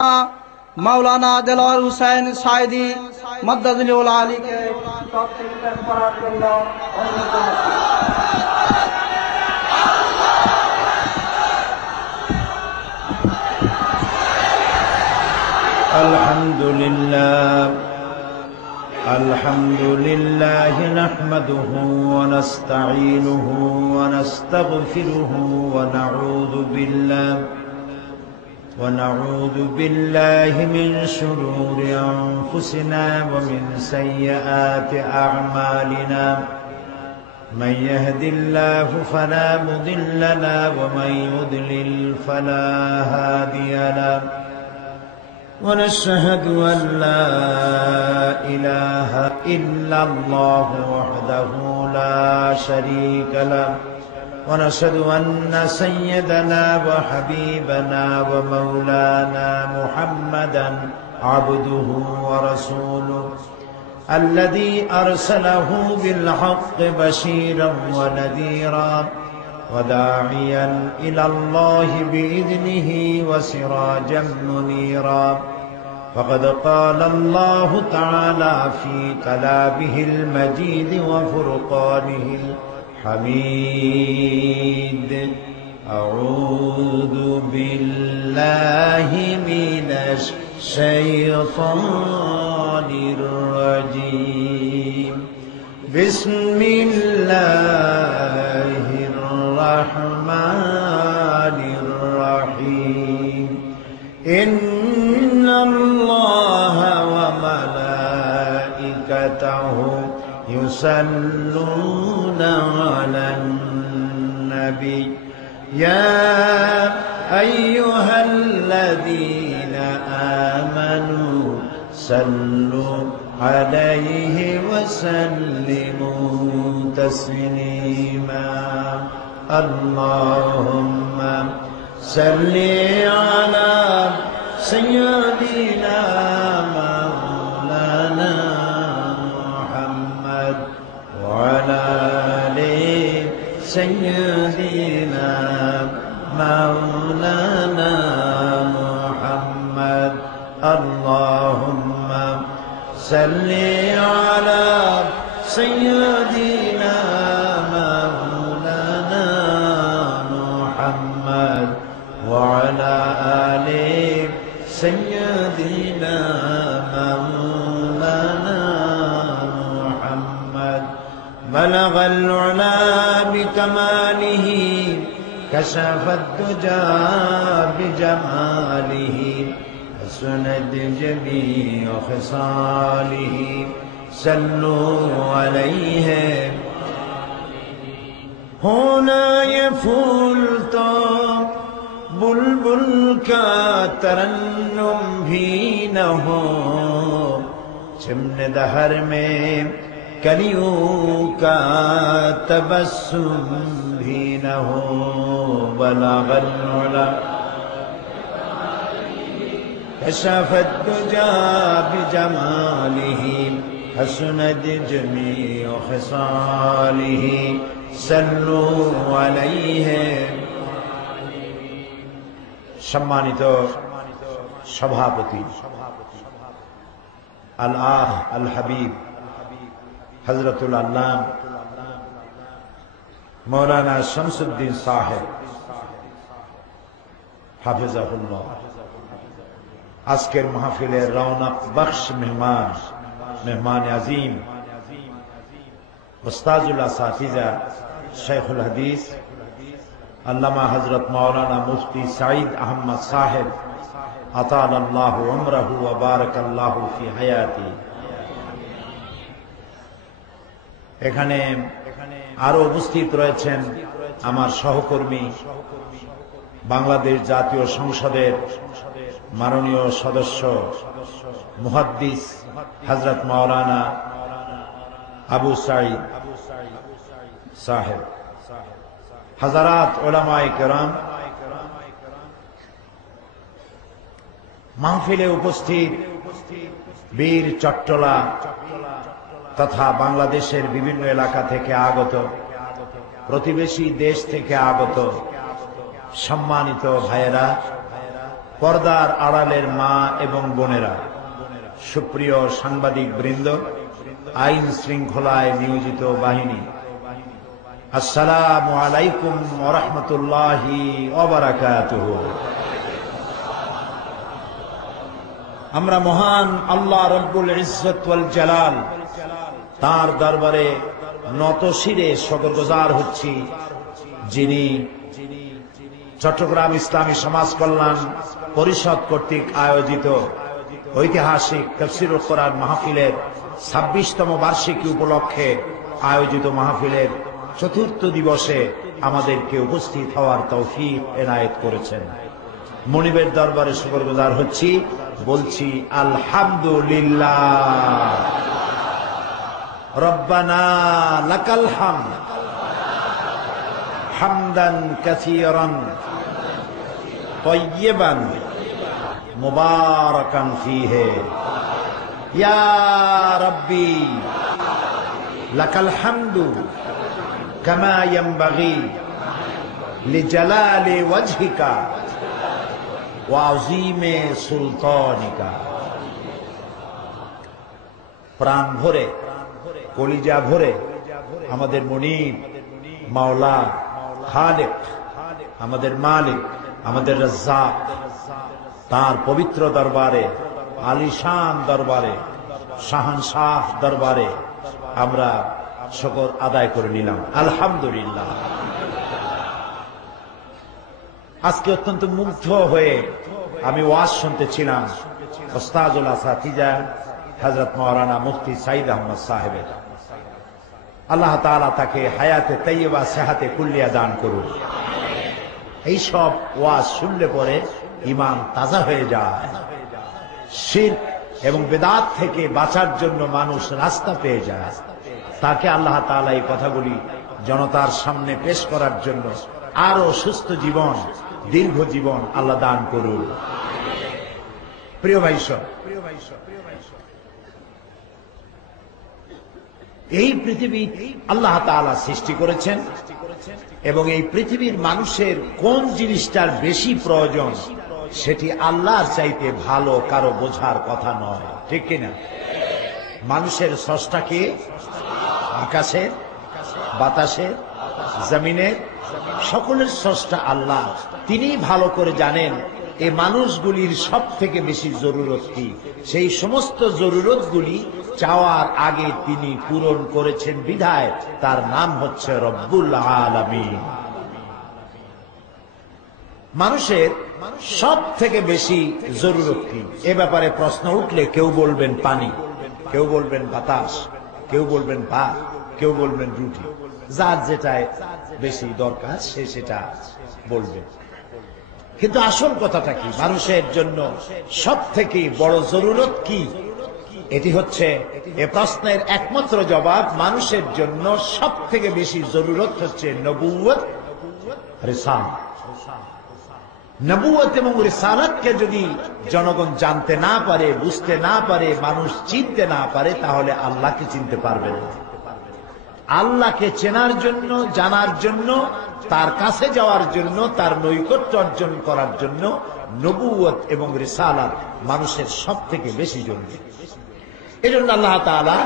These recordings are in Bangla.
मौलाना दिलवर हुसैन साइदी मद्दुल आली के अल्हम्दुलिल्लाह नहमदुहु व नस्तईनुहु व नस्तगफिरुहु व नऊज़ु बिल्लाहि मिन शुरूरि अनफुसिना व मिन सय्यिआति अअमालिना मन यहदिल्लाहु फला मुदिल्ल लहु व मन युद्लिल फला हादिय लहु ونشهد أن لا إله إلا الله وحده لا شريك له ونشهد أن سيدنا وحبيبنا ومولانا محمدا عبده ورسوله الذي أرسله بالحق بشيرا ونذيرا وداعيا إلى الله بإذنه وسراجا منيرا فقد قال الله تعالى في كلامه المجيد وفرقانه الحميد أعوذ بالله من الشيطان الرجيم بسم الله الرحمن الرحيم إن الله وملائكته يصلون على النبي يا أيها الذين آمنوا صلوا عليه وسلموا تسليما اللهم صل على سيدنا مولانا محمد وعلى آل سيدنا مولانا محمد اللهم صل على سيدنا مولانا محمد وعلى آل سيدنا مولانا محمد بلغ العلا بكماله كشف الدجى بجماله حسنت جميع خصاله صلوا عليه होना ये फूल तो बुलबुल का तरन्नुम भी न हो चिमन दहर में कलियों का तबस्सुम भी न हो बलगल उला कशफत दुजा बिजमालिही हसनत जमीअ खिसालिही सल्लु अलैहि सम्मानित सभापति अल आह अल हबीब हजरतुल अल्लाम मौलाना शमसुद्दीन साहेब हाफिज़हुल्लाह आजकेर महफिले रौनक बख्श मेहमान अजीम उस्ताजुल असातिज़ा शेखुल हदीस अल्लामा हजरत मौलाना मुफ्ती सईद अहमद साहेब अतालल्लाहु उम्रहु व बारकल्लाहु फी हयाती এখানে আরো উপস্থিত রয়েছেন আমার সহকর্মী বাংলাদেশ জাতীয় সংসদের মাননীয় সদস্য মুহাদ্দিস হযরত মাওলানা আবু সাঈদ সাহেব हज़रात उलमाए किराम महफिले उपस्थित वीर चट्टला तथा बांग्लादेशेर विभिन्न एलाका थेके आगत प्रतिवेशी देश थेके आगत सम्मानित भाइरा পর্দার আড়ালের মা এবং বোনেরা, সুপ্রিয় সাংবাদিক বৃন্দ, আইন শৃঙ্খলায় নিয়োজিত বাহিনী, আসসালামু আলাইকুম ওয়া রাহমাতুল্লাহি ওয়া বারাকাতুহু। আমরা মহান আল্লাহ রব্বুল ইজ্জত ওয়াল জালাল তার দরবারে নতশিরে শুকরগুজার হচ্ছি, যিনি চট্টগ্রাম ইসলামী সমাজ কল্যাণ পরিষদ কর্তৃক আয়োজিত ঐতিহাসিক তাফসীরুল কোরআন মাহফিলের 26তম বার্ষিকী উপলক্ষে আয়োজিত মাহফিলের চতুর্থ দিবসে আমাদেরকে উপস্থিত হওয়ার তৌফিক এনায়েত করেছেন। মনিবের দরবারে শুকরগুজার হচ্ছি, বলছি আলহামদুলিল্লাহ। রব্বানা লাকাল হামদ হামদান কাসীরান তাইয়্যিবান মুবারাকান ফীহি ইয়া রাব্বি লাকাল হামদু কামা ইয়ানবাগি লিজালালি ওয়াজহিকা ওয়া আযীমি সুলতানিকা। প্রাণ ভরে, কলিজা ভরে আমাদের মুনীব, মাওলা, খালেক, আমাদের মালিক, আমাদের রাজ্জাক, তার পবিত্র দরবারে, আলিশান দরবারে, শাহানশাহ দরবারে আমরা শুকর আদায় করে নিলাম, আলহামদুলিল্লাহ। আজকে অত্যন্ত মুগ্ধ হয়ে আমি ওয়াজ শুনতেছিলাম ওস্তাজুল আসাতিজা হযরত মাওলানা মুফতি সাঈদ আহমদ সাহেবের। আল্লাহ তাআলা তাকে হায়াতে তাইয়্যিবা সেহাতে কুল্লিয়া দান করুন। এই সব ওয়াজ শুনলে পরে ঈমান তাজা হয়ে যায়, শিরক এবং বিদআত থেকে বাঁচার জন্য মানুষ রাস্তা পেয়ে যায়। তাকে আল্লাহ তাআলা এই কথাগুলি জনতার সামনে পেশ করার জন্য আরো সুস্থ জীবন, দীর্ঘ জীবন আল্লাহ দান করুন। প্রিয় ভাই সব, এই পৃথিবী আল্লাহ তাআলা সৃষ্টি করেছেন এবং এই পৃথিবীর মানুষের কোন জিনিসটার বেশি প্রয়োজন সেটি আল্লাহর চাইতে ভালো কারো বোঝার কথা নয়, ঠিক কিনা? মানুষের স্রষ্টাকে আকাশের, বাতাসের, জমিনের, সকলের স্রষ্টা আল্লাহ। তিনি ভালো করে জানেন এই মানুষগুলির সব থেকে বেশি জরুরত কি। সেই সমস্ত জরুরতগুলি চাওয়ার আগে তিনি পূরণ করেছেন বিধায় তার নাম হচ্ছে রব্বুল আলামিন। মানুষের সব থেকে বেশি জরুরত কি এ ব্যাপারে প্রশ্ন উঠলে কেউ বলবেন পানি, কেউ বলবেন বাতাস, কেউ বলবেন ভাত, কেউ বলবেন রুটি। যার যেটাই বেশি দরকার সে সেটা বলবে। কিন্তু আসল কথাটা কি? মানুষের জন্য সব থেকে বড় জরুরত কি? এটি হচ্ছে এ প্রশ্নের একমাত্র জবাব। মানুষের জন্য সব থেকে বেশি জরুরত হচ্ছে নবুয়ত, রিসালাত। নবুয়ত এবং রিসালাতকে যদি জনগণ জানতে না পারে, বুঝতে না পারে, মানুষ চিনতে না পারে, তাহলে আল্লাহকে চিনতে পারবে না। আল্লাহকে চেনার জন্য, জানার জন্য, তার কাছে যাওয়ার জন্য, তার নৈকট্য অর্জন করার জন্য নবুয়ত এবং রিসালাত মানুষের সব থেকে বেশি জরুরি। এজন্য আল্লাহ তাআলা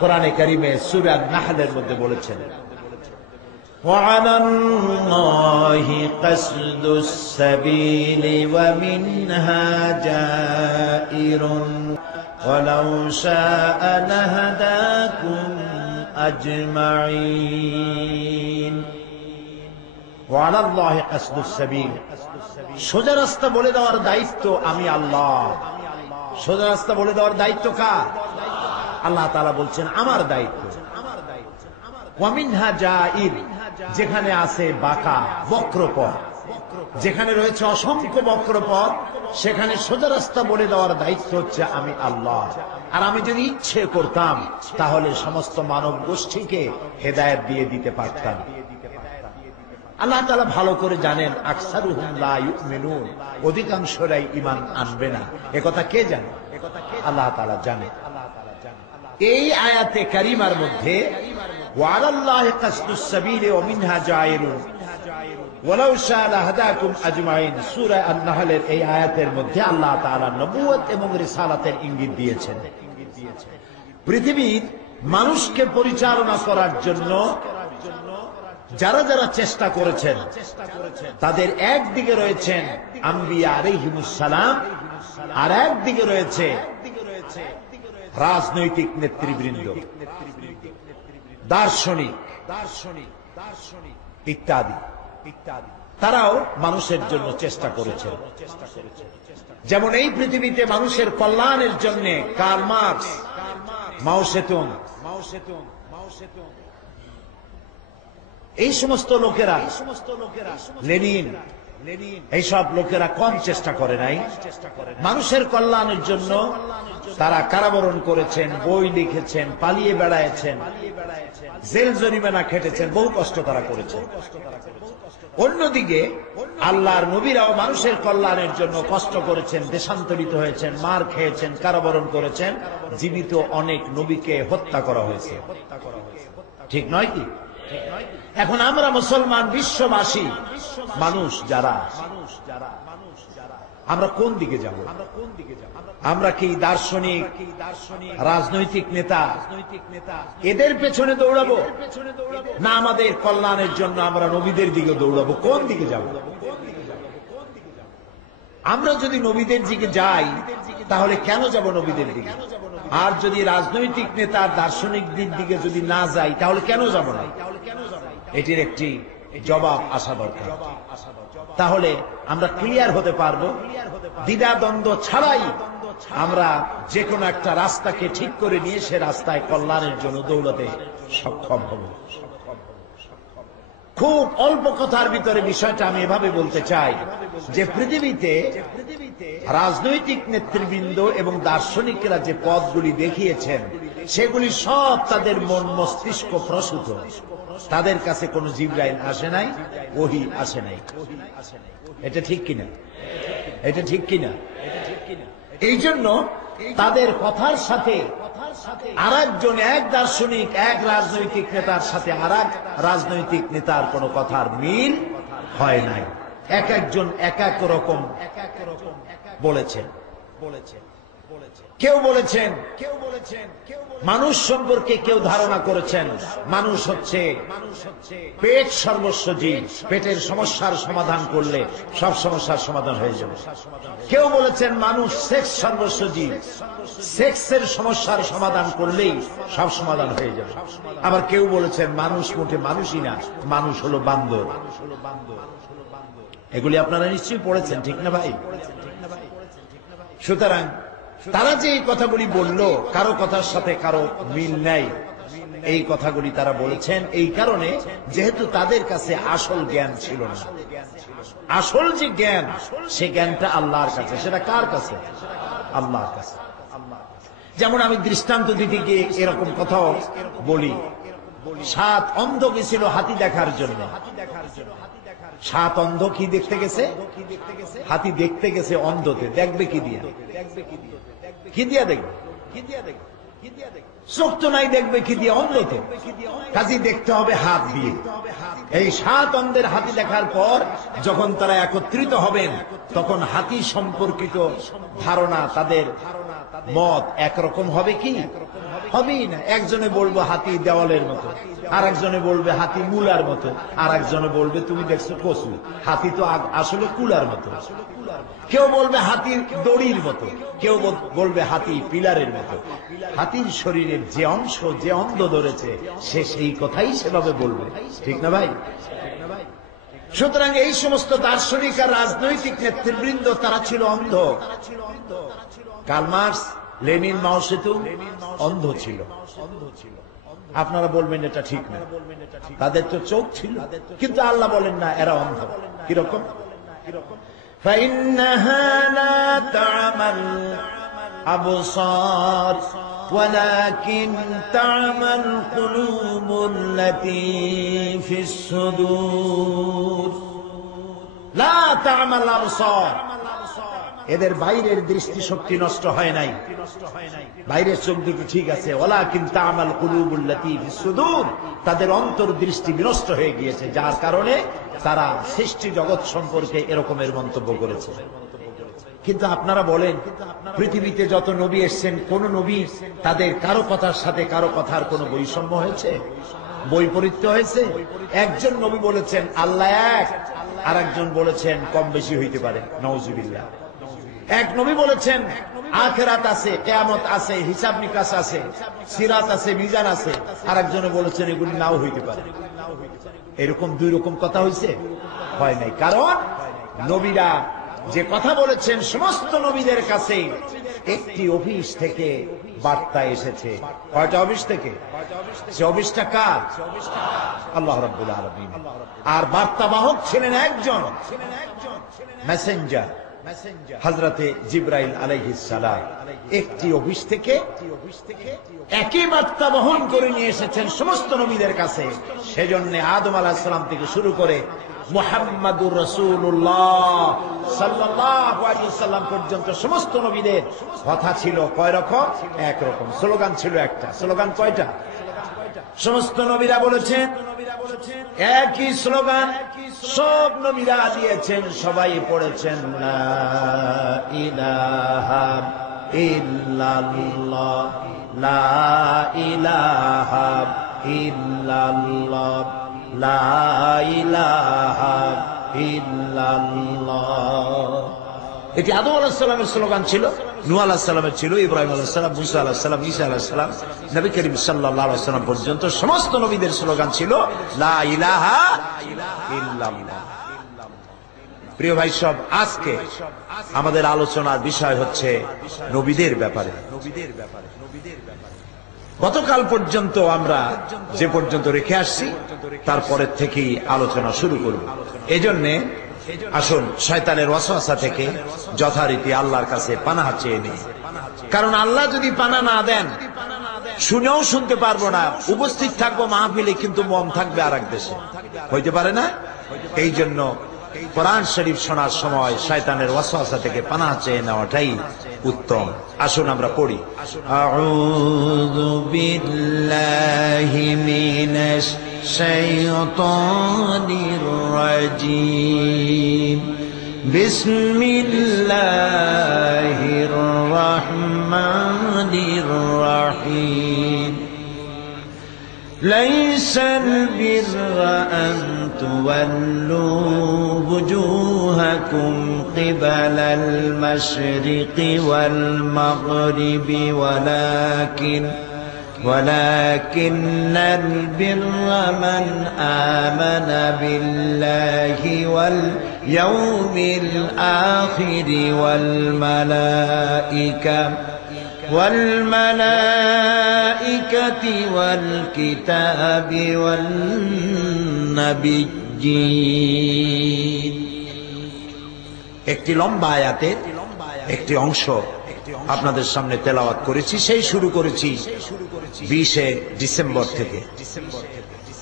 কোরআনে কারীমে সূরা নাহলের মধ্যে বলেছেন, وعلى الله قصد السبيل ومنها جائر ولو شاء لهداكم أجمعين وعلى الله قصد السبيل। সোজা রাস্তা বলে দেওয়ার দায়িত্ব আমি আল্লাহ। সোজা রাস্তা বলে দেওয়ার দায়িত্ব কার? আল্লাহ তাআলা বলছেন আমার দায়িত্ব। ওয়ামিনহা জাইর, যেখানে আছে বাঁকা বক্রপথ, যেখানে রয়েছে অসংখ্য বক্রপথ, সেখানে সোজা রাস্তা বলে দেওয়ার দায়িত্ব হচ্ছে আমি আল্লাহ। আর আমি যদি ইচ্ছে করতাম তাহলে সমস্ত মানব গোষ্ঠীকে হেদায়েত দিয়ে দিতে পারতাম। আল্লাহ তাআলা ভালো করে জানেন আকসারুহুম লা ইউমিনুন, অধিকাংশরাই ঈমান আনবে না। একথা কে জানে? আল্লাহ তাআলা জানে। এই আয়াতে কারিমার মধ্যে ওয়ালাল্লাহি কাসদুস সাবিলি ওয়া মিনহা জাইরুন ওয়ালাউ শাআ লাহাদাকুম আজমাইন, সূরা আন-নাহলের এই আয়াতের মধ্যে আল্লাহ তাআলা নবুয়ত এবং রিসালাতের ইঙ্গিত দিয়েছেন। পৃথিবীর মানুষকে পরিচালনা করার জন্য যারা যারা চেষ্টা করেছেন তাদের একদিকে রয়েছেন আম্বিয়া আলাইহিমুস সালাম, আর একদিকে রয়েছে রাজনৈতিক নেতৃবৃন্দ, দার্শনিক ইত্যাদি। তারাও মানুষের জন্য চেষ্টা করেছেন। যেমন এই পৃথিবীতে মানুষের কল্যাণের জন্য কার্ল মার্কস, মাও সেতুং, এই সমস্ত লোকেরা, লেনিন, এইসব লোকেরা কম চেষ্টা করে নাই। মানুষের কল্যাণের জন্য তারা কারাবরণ করেছেন, বই লিখেছেন, পালিয়ে বেড়ায়েছেন, জেল জরিমানা খেটেছেন, বহু কষ্ট তারা করেছেন। অন্যদিকে আল্লাহর নবীরাও মানুষের কল্যাণের জন্য কষ্ট করেছেন, দেশান্তরিত হয়েছেন, মার খেয়েছেন, কারাবরণ করেছেন, জীবিত অনেক নবীকে হত্যা করা হয়েছে। ঠিক নয় কি? এখন আমরা মুসলমান বিশ্ববাসী মানুষ যারা, আমরা কোন দিকে যাব? আমরা কি দার্শনিক, রাজনৈতিক নেতা এদের পেছনে দৌড়াবো, না আমাদের কল্যাণের জন্য আমরা নবীদের দিকে দৌড়াবো? কোন দিকে যাব? আমরা যদি নবীদের দিকে যাই তাহলে কেন যাব নবীদের দিকে? আর যদি রাজনৈতিক নেতা, দার্শনিক দিকে যদি না যাই তাহলে কেন যাব না? এটির একটি জবাব আসা দরকার। তাহলে আমরা ক্লিয়ার হতে পারবো, দ্বিধাদ্বন্দ্ব ছাড়াই আমরা যে কোনো একটা রাস্তাকে ঠিক করে নিয়ে সে রাস্তায় কল্যাণের জন্য দৌড়াতে সক্ষম হব। খুব অল্প কথার ভিতরে বিষয়টা আমি এভাবে বলতে চাই যে পৃথিবীতে রাজনৈতিক নেতৃবৃন্দ এবং দার্শনিকরা যে পথগুলি দেখিয়েছেন সেগুলি সব তাদের মন মস্তিষ্ক প্রসূত। তাদের কাছে কোনো জিবরাইল আসে নাই, ওহী আসে নাই। এটা ঠিক কিনা? এটা ঠিক কিনা? এই জন্য তাদের কথার সাথে আরেকজন, এক দার্শনিক, এক রাজনৈতিক নেতার সাথে আরেক রাজনৈতিক নেতার কোনো কথার মিল হয় নাই। এক একজন এক এক রকম বলেছেন। কেউ বলেছেন মানুষ সম্পর্কে, কেউ ধারণা করেছেন মানুষ হচ্ছে পেট সর্বস্ব জীব, পেটের সমস্যার সমাধান করলে সব সমস্যার সমাধান হয়ে যাবে। কেউ বলেছেন মানুষ সেক্স সর্বস্ব জীব, সেক্সের সমস্যার সমাধান করলেই সব সমাধান হয়ে যাবে। আবার কেউ বলেছেন মানুষ মোটে মানুষই না, মানুষ হলো বান্দর। এগুলি আপনারা নিশ্চয়ই পড়েছেন, ঠিক না ভাই? সুতরাং তারা যে এই কথাগুলি বলল, কারো কথার সাথে কারো মিল নাই। এই কথাগুলি তারা বলেছেন এই কারণে যেহেতু তাদের কাছে আসল জ্ঞান ছিল না। আসল যে জ্ঞান, সে জ্ঞানটা আল্লাহর কাছে। সেটা কার কাছে? আল্লাহর কাছে। যেমন আমি দৃষ্টান্ত দিতে গিয়ে এরকম কথাও বলি, 7 অন্ধ গেছিল হাতি দেখার জন্য। 7 অন্ধ কি দেখতে গেছে? হাতি দেখতে গেছে অন্ধতে। দেখবে কি দিয়া? কি দিয়া দেখবে? চোখ তো নাই, দেখবে কি দিয়ে? অন্ধতে। কাজী দেখতে হবে হাত দিয়ে। এই 7 অন্ধের হাতি দেখার পর যখন তারা একত্রিত হবেন তখন হাতি সম্পর্কিত ধারণা, তাদের মত একরকম হবে কি? হবেই না। একজনে বলবে হাতি দেওয়ালের মতো, আর একজনে বলবে হাতি মূলার মতো, আর একজনে বলবে তুমি দেখছো কচু, হাতি তো আসলে কুলার মতো। কেউ বলবে হাতির দড়ির মতো, কেউ বলবে হাতি পিলারের মতো। হাতির শরীরের যে অংশ যে অন্ধ ধরেছে সে সেই কথাই সেভাবে বলবে, ঠিক না ভাই? সুতরাং এই সমস্ত দার্শনিক আর রাজনৈতিক নেতৃবৃন্দ তারা ছিল অন্ধ। কার্ল মার্কস, লেনিন, মাও সেতুং অন্ধ ছিল। আপনারা বলবেন এটা ঠিক না, তাদের তো চোখ ছিল, কিন্তু আল্লাহ বলেন না এরা অন্ধ। কিরকম? فإنها لا تعمى الأبصار ولكن تعمى القلوب التي في الصدور لا تعمى الأبصار এদের বাইরের দৃষ্টিশক্তি নষ্ট হয় নাই, বাইরের চোখ দুটো ঠিক আছে, ওয়ালাকিন তা'মাল কুলুবুল্লাতী ফিস সুদূর, তাদের অন্তর্দৃষ্টি বিনষ্ট হয়ে গিয়েছে, যার কারণে তারা সৃষ্টি জগৎ সম্পর্কে এরকমের মন্তব্য করেছে। কিন্তু আপনারা বলেন, পৃথিবীতে যত নবী এসেছেন, কোন নবী তাদের কারো কথার সাথে কারো কথার কোনো বৈষম্য হয়েছে, বৈপরীত্য হয়েছে? একজন নবী বলেছেন আল্লাহ এক, আর একজন বলেছেন কম বেশি হইতে পারে, নাউজুবিল্লাহ। এক নবী বলেছেন আখিরাত আছে, কিয়ামত আছে, হিসাব নিকাশ আছে, সিরাত আছে, মিজান আছে, আর একজনে বলেছেন এগুলি নাও হইতে পারে। এরকম দুই রকম কথা হয়েছে? হয় নাই। কারণ নবীরা যে কথা বলেছেন, সমস্ত নবীদের কাছে একটি অফিস থেকে বার্তা এসেছে। কয়টা অফিস থেকে? সে অফিসটা কার? আল্লাহ রাব্বুল আলামিন। আর বার্তাবাহক ছিলেন একজন, মেসেঞ্জার, হযরতে জিবরাইল আলাইহিস সালাম। একটি অফিস থেকে একই বার্তা বহন করে নিয়ে এসেছেন সমস্ত নবীদের কাছে। সেজন্য আদম আলাইহিস সালাম থেকে শুরু করে মুহাম্মাদুর রাসূলুল্লাহ সাল্লাল্লাহু আলাইহি ওয়াসাল্লাম পর্যন্ত সমস্ত নবীদের কথা ছিল কয় রকম? এক রকম। স্লোগান ছিল একটা। স্লোগান কয়টা? সমস্ত নবীরা বলেছেন একই স্লোগান, সব নবীরা দিয়েছেন, সবাই পড়েছেন লা ইলাহা ইল্লাল্লাহ, লা ইলাহা ইল্লাল্লাহ, লা ইলাহা ইল্লাল্লাহ। এটি আদম আলাইহিস সালামের স্লোগান ছিল, নূহ আলাইহিস সালামের ছিল, ইব্রাহিম আলাইহিস সালাম, মুসা আলাইহিস সালাম, ঈসা আলাইহিস সালাম, নবী করিম সাল্লাল্লাহু আলাইহি ওয়াসাল্লাম পর্যন্ত সমস্ত নবীদের স্লোগান ছিল লা ইলাহা ইল্লাল্লাহ। প্রিয় ভাই সব, আজকে আমাদের আলোচনার বিষয় হচ্ছে নবীদের ব্যাপারে। গতকাল পর্যন্ত আমরা যে পর্যন্ত রেখে আসছি তারপরের থেকেই আলোচনা শুরু করব। এজন্যে আসুন শয়তানের ওয়াসওয়াসা থেকে যথারীতি আল্লাহর কাছে পানাহ চেয়ে নিই। কারণ আল্লাহ যদি পানাহ না দেন, শুনেও শুনতে পারবো না, উপস্থিত থাকবো মাহফিলে কিন্তু মন থাকবে আরেক দেশে, হইতে পারে না? এই জন্য কোরআন শরীফ শোনার সময় শয়তানের ওয়াসওয়াসা থেকে পানাহ চেয়ে নেওয়াটাই উত্তম। আসুন আমরা পড়ি। আউযু বিল্লাহি মিনাশ শাইতানির রাজীম। বিসমিল্লাহির রাহমানির রাহিম। লাইসাল বিররা আন তুওয়াল্লু وجوهكم قبل المشرق والمغرب ولكن البر من آمن بالله واليوم الآخر والملائكة والكتاب والنبي। একটি লম্বা আয়াতের একটি অংশ আপনাদের সামনে তেলাওয়াত করেছি। সেই শুরু করেছি 20 ডিসেম্বর থেকে।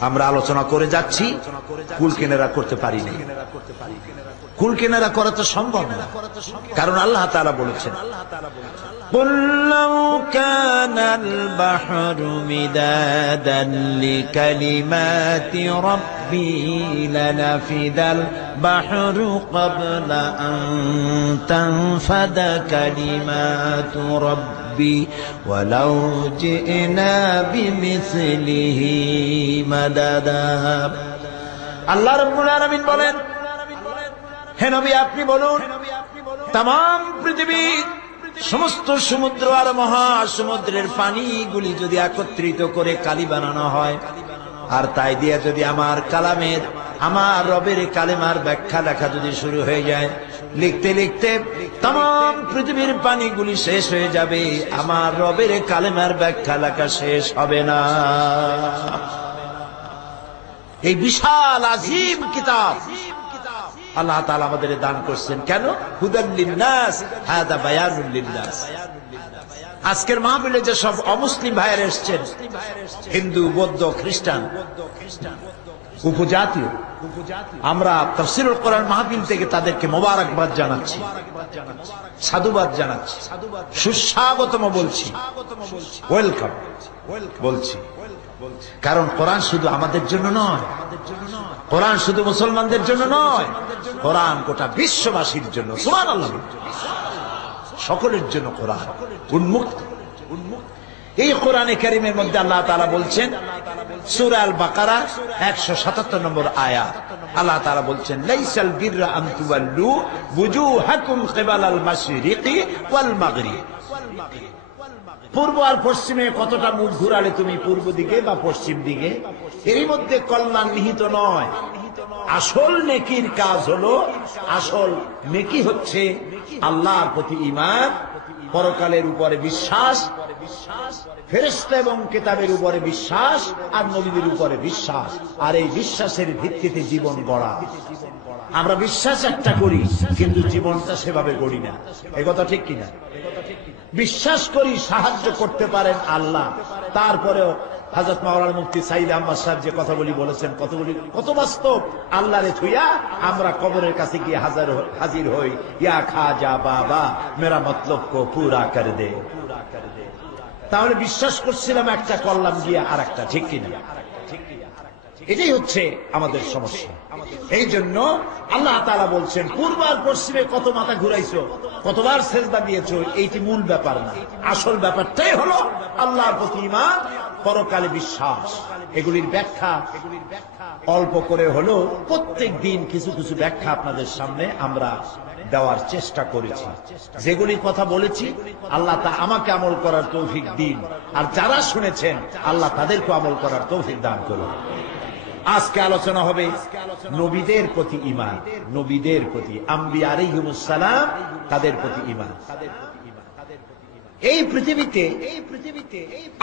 আমরা আলোচনা করে যাচ্ছি, কুল কিনারা করতে পারিনি। কুল কিনারা করা তো সম্ভব না, কারণ আল্লাহ তাআলা বলেছেন قل لو كان البحر مدادا لكلمات ربي لنفد البحر قبل أن تنفد كلمات ربي ولو جئنا بمثله مددا। আল্লাহ রাব্বুল আলামিন বলেন, হে নবী আপনি বলুন, तमाम পৃথিবীর সমস্ত সমুদ্র আর মহাসমুদ্রের পানিগুলি যদি একত্রিত করে কালি বানানো হয়, আর তাই দিয়ে যদি আমার কালামের, আমার রবের কালেমার ব্যাখ্যা লেখা যদি শুরু হয়ে যায়, লিখতে লিখতে तमाम পৃথিবীর পানিগুলি শেষ হয়ে যাবে, আমার রবের কালেমার ব্যাখ্যা লেখা শেষ হবে না। এই বিশাল আজিম কিতাব আল্লাহ তাআলা আমাদের দান করছেন। কেন? হুদাল লিন্নাস, হাদা বায়ানুল লিন্নাস। আজকের মাহফিলে যে সব অমুসলিম ভাইয়েরা এসেছেন, হিন্দু, বৌদ্ধ, খ্রিস্টান, উপজাতীয়। আমরা তাফসীরুল কোরআন মাহফিল থেকে তাদেরকে মোবারকবাদ জানাচ্ছি, সাধুবাদ জানাচ্ছি, সুস্বাগতম বলছি, ওয়েলকাম বলছি। কারণ কোরআন শুধু আমাদের জন্য নয়, কোরআন শুধু মুসলমানদের জন্য নয়, কোরআন গোটা বিশ্ববাসীর জন্য, সুবহানাল্লাহ, সকলের জন্য কোরআন উন্মুক্ত। এই কোরআনে কারীমের মধ্যে আল্লাহ তাআলা বলছেন, সূরা আল বাকারা 177 নম্বর আয়াত, আল্লাহ তাআলা বলছেন, লাইসাল বিররা আন তুওয়াল্লু বুজুহাকুম কিবালাল মাশরিকি ওয়াল মাগরিব। পূর্ব আর পশ্চিমে কতটা মুখ ঘুরালে তুমি পূর্ব দিকে বা পশ্চিম দিকে, এরই মধ্যে কল্যাণ নিহিত নয়। আসল নেকির কাজ হলো, আসল নেকি হচ্ছে আল্লাহর প্রতি ঈমান, পরকালের উপরে বিশ্বাস, ফেরেশতা এবং কিতাবের উপরে বিশ্বাস, আর নবীদের উপরে বিশ্বাস, আর এই বিশ্বাসের ভিত্তিতে জীবন গড়া। আমরা বিশ্বাস একটা করি কিন্তু জীবনটা সেভাবে গড়ি না, এই কথা ঠিক কিনা? বিশ্বাস করি সাহায্য করতে পারেন আল্লাহ, তারপরেও হযরত মাওলানা মুফতি সাইদ আহমদ সাহেব যে কথাগুলি বলেছেন, কত বাস্তব। আল্লাহরে থুইয়া আমরা কবরের কাছে গিয়ে হাজির হই, ইয়া খাজা বাবা মেরা মতলব কো পুরা করে দে। তাহলে বিশ্বাস করছিলাম একটা, করলাম গিয়ে আর একটা, ঠিক কিনা? এটাই হচ্ছে আমাদের সমস্যা। এই জন্য আল্লাহ তাআলা বলছেন, পূর্ব আর পশ্চিমে কত মাথা ঘুরাইছো, কতবার সেজদা দিয়েছো, এইটি মূল ব্যাপার না। আসল ব্যাপারটাই হলো আল্লাহর প্রতি ঈমান, পরকালে বিশ্বাস। এগুলির ব্যাখ্যা অল্প করে হলেও প্রত্যেক দিন কিছু কিছু ব্যাখ্যা আপনাদের সামনে আমরা দেওয়ার চেষ্টা করেছি। যেগুলি কথা বলেছি আল্লাহ তা আমাকে আমল করার তৌফিক দিন, আর যারা শুনেছেন আল্লাহ তাদেরকে আমল করার তৌফিক দান করুন। আজকে আলোচনা হবে নবীদের প্রতি ঈমান, নবীদের প্রতি, আম্বিয়া আলাইহিমুস সালাম, তাদের প্রতি ঈমান। এই পৃথিবীতে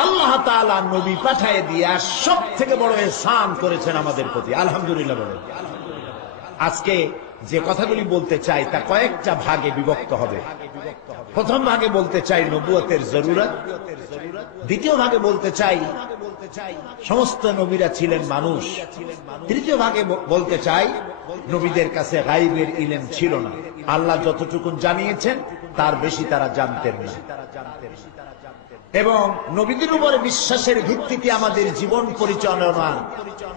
আল্লাহ তাআলা নবী পাঠিয়ে দিয়ে সব থেকে বড় ইহসান করেছেন আমাদের প্রতি, আলহামদুলিল্লাহ বলেন। আজকে যে কথাগুলি বলতে চাই তা কয়েকটা ভাগে বিভক্ত হবে। প্রথম ভাগে বলতে চাই নবুয়তের জরুরত, দ্বিতীয় ভাগে বলতে চাই সমস্ত নবীরা ছিলেন মানুষ, তৃতীয় ভাগে বলতে চাই নবীদের কাছে গায়বের ইলম ছিল না, আল্লাহ যতটুকু জানিয়েছেন তার বেশি তারা জানতেন না, এবং নবীদের উপরে বিশ্বাসের ভিত্তিতে আমাদের জীবন পরিচালনার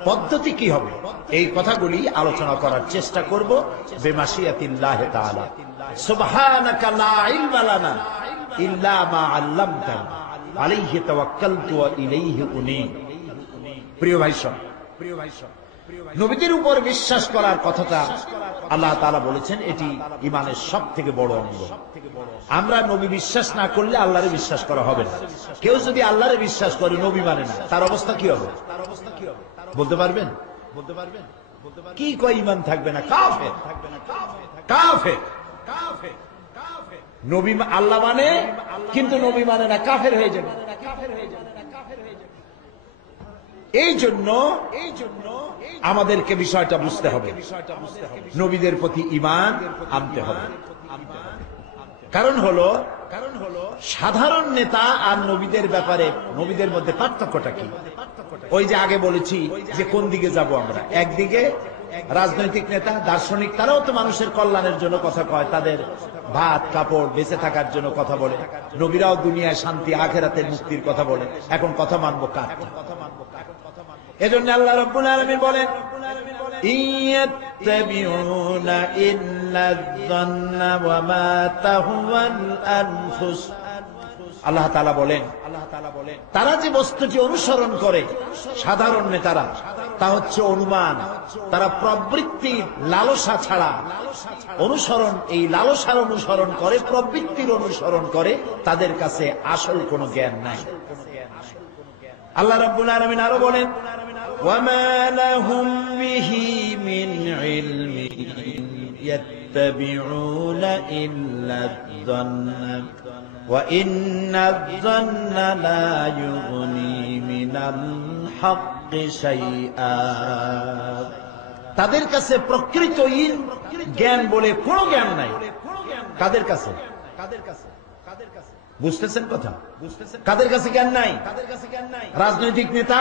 পদ্ধতি কি হবে, এই কথাগুলি আলোচনা করার চেষ্টা করব বিমাশিয়াতিল্লাহ তাআলা। সুবহানাকা লা ইলমা লানা ইল্লা মা আল্লামতানা আলাইহি তাওয়াক্কালতু ওয়া ইলাইহি উনীব। প্রিয় ভাই সব, নবীদের উপর বিশ্বাস করার কথাটা আল্লাহ তাআলা বলেছেন, এটি ঈমানের সবথেকে বড় অঙ্গ। আমরা নবী বিশ্বাস না করলে আল্লাহরে বিশ্বাস করা হবে না। কেউ যদি আল্লাহরে বিশ্বাস করে নবী মানে না, তার অবস্থা কি হবে বলতে পারবেন? কি কয় ঈমান থাকবে না, কাফের। কাফের নবী আল্লাহ মানে কিন্তু নবী মানে না, কাফের হয়ে যাবে। এই জন্য আমাদেরকে বিষয়টা বুঝতে হবে, নবীদের প্রতি ঈমান আনতে হবে। কারণ হলো সাধারণ নেতা আর নবীদের ব্যাপারে নবীদের মধ্যে পার্থক্যটা কি? ওই যে আগে বলেছি যে কোন দিকে যাব আমরা। একদিকে রাজনৈতিক নেতা, দার্শনিক, তারাও তো মানুষের কল্যাণের জন্য কথা কয়, তাদের ভাত কাপড় বেঁচে থাকার জন্য কথা বলে। নবীরাও দুনিয়ায় শান্তি আখিরাতের মুক্তির কথা বলে। এখন কথা মানবো কার? এজন্য আল্লাহ রাব্বুল আলামিন বলেন, ইয়াত্তাবিউনা ইল্লা যান্না ওয়া মা তাহওয়াল আনফুস। আল্লাহ তাআলা বলেন, তারা যে বস্তুটি অনুসরণ করে সাধারণ নেতারা, তা হচ্ছে অনুমান। তারা প্রবৃত্তির লালসা ছাড়া অনুসরণ, এই লালসার অনুসরণ করে, প্রবৃত্তির অনুসরণ করে, তাদের কাছে আসল কোনো জ্ঞান নাই। আল্লাহ রাব্বুল আলামিন আরো বলেন, ওয়ামা লাহুম বিহি মিন ইলমিন ইয়াত্তাবিউনা ইল্লা যান্না ওয়া ইন্না যান্না লা ইউগনি মিনাল হাক্কি শাইআ। তাদের কাছে প্রকৃত জ্ঞান বলে কোনো জ্ঞান নাই। কাদের কাছে? বুঝতেছেন কথা? কাদের কাছে জ্ঞান নাই? রাজনৈতিক নেতা,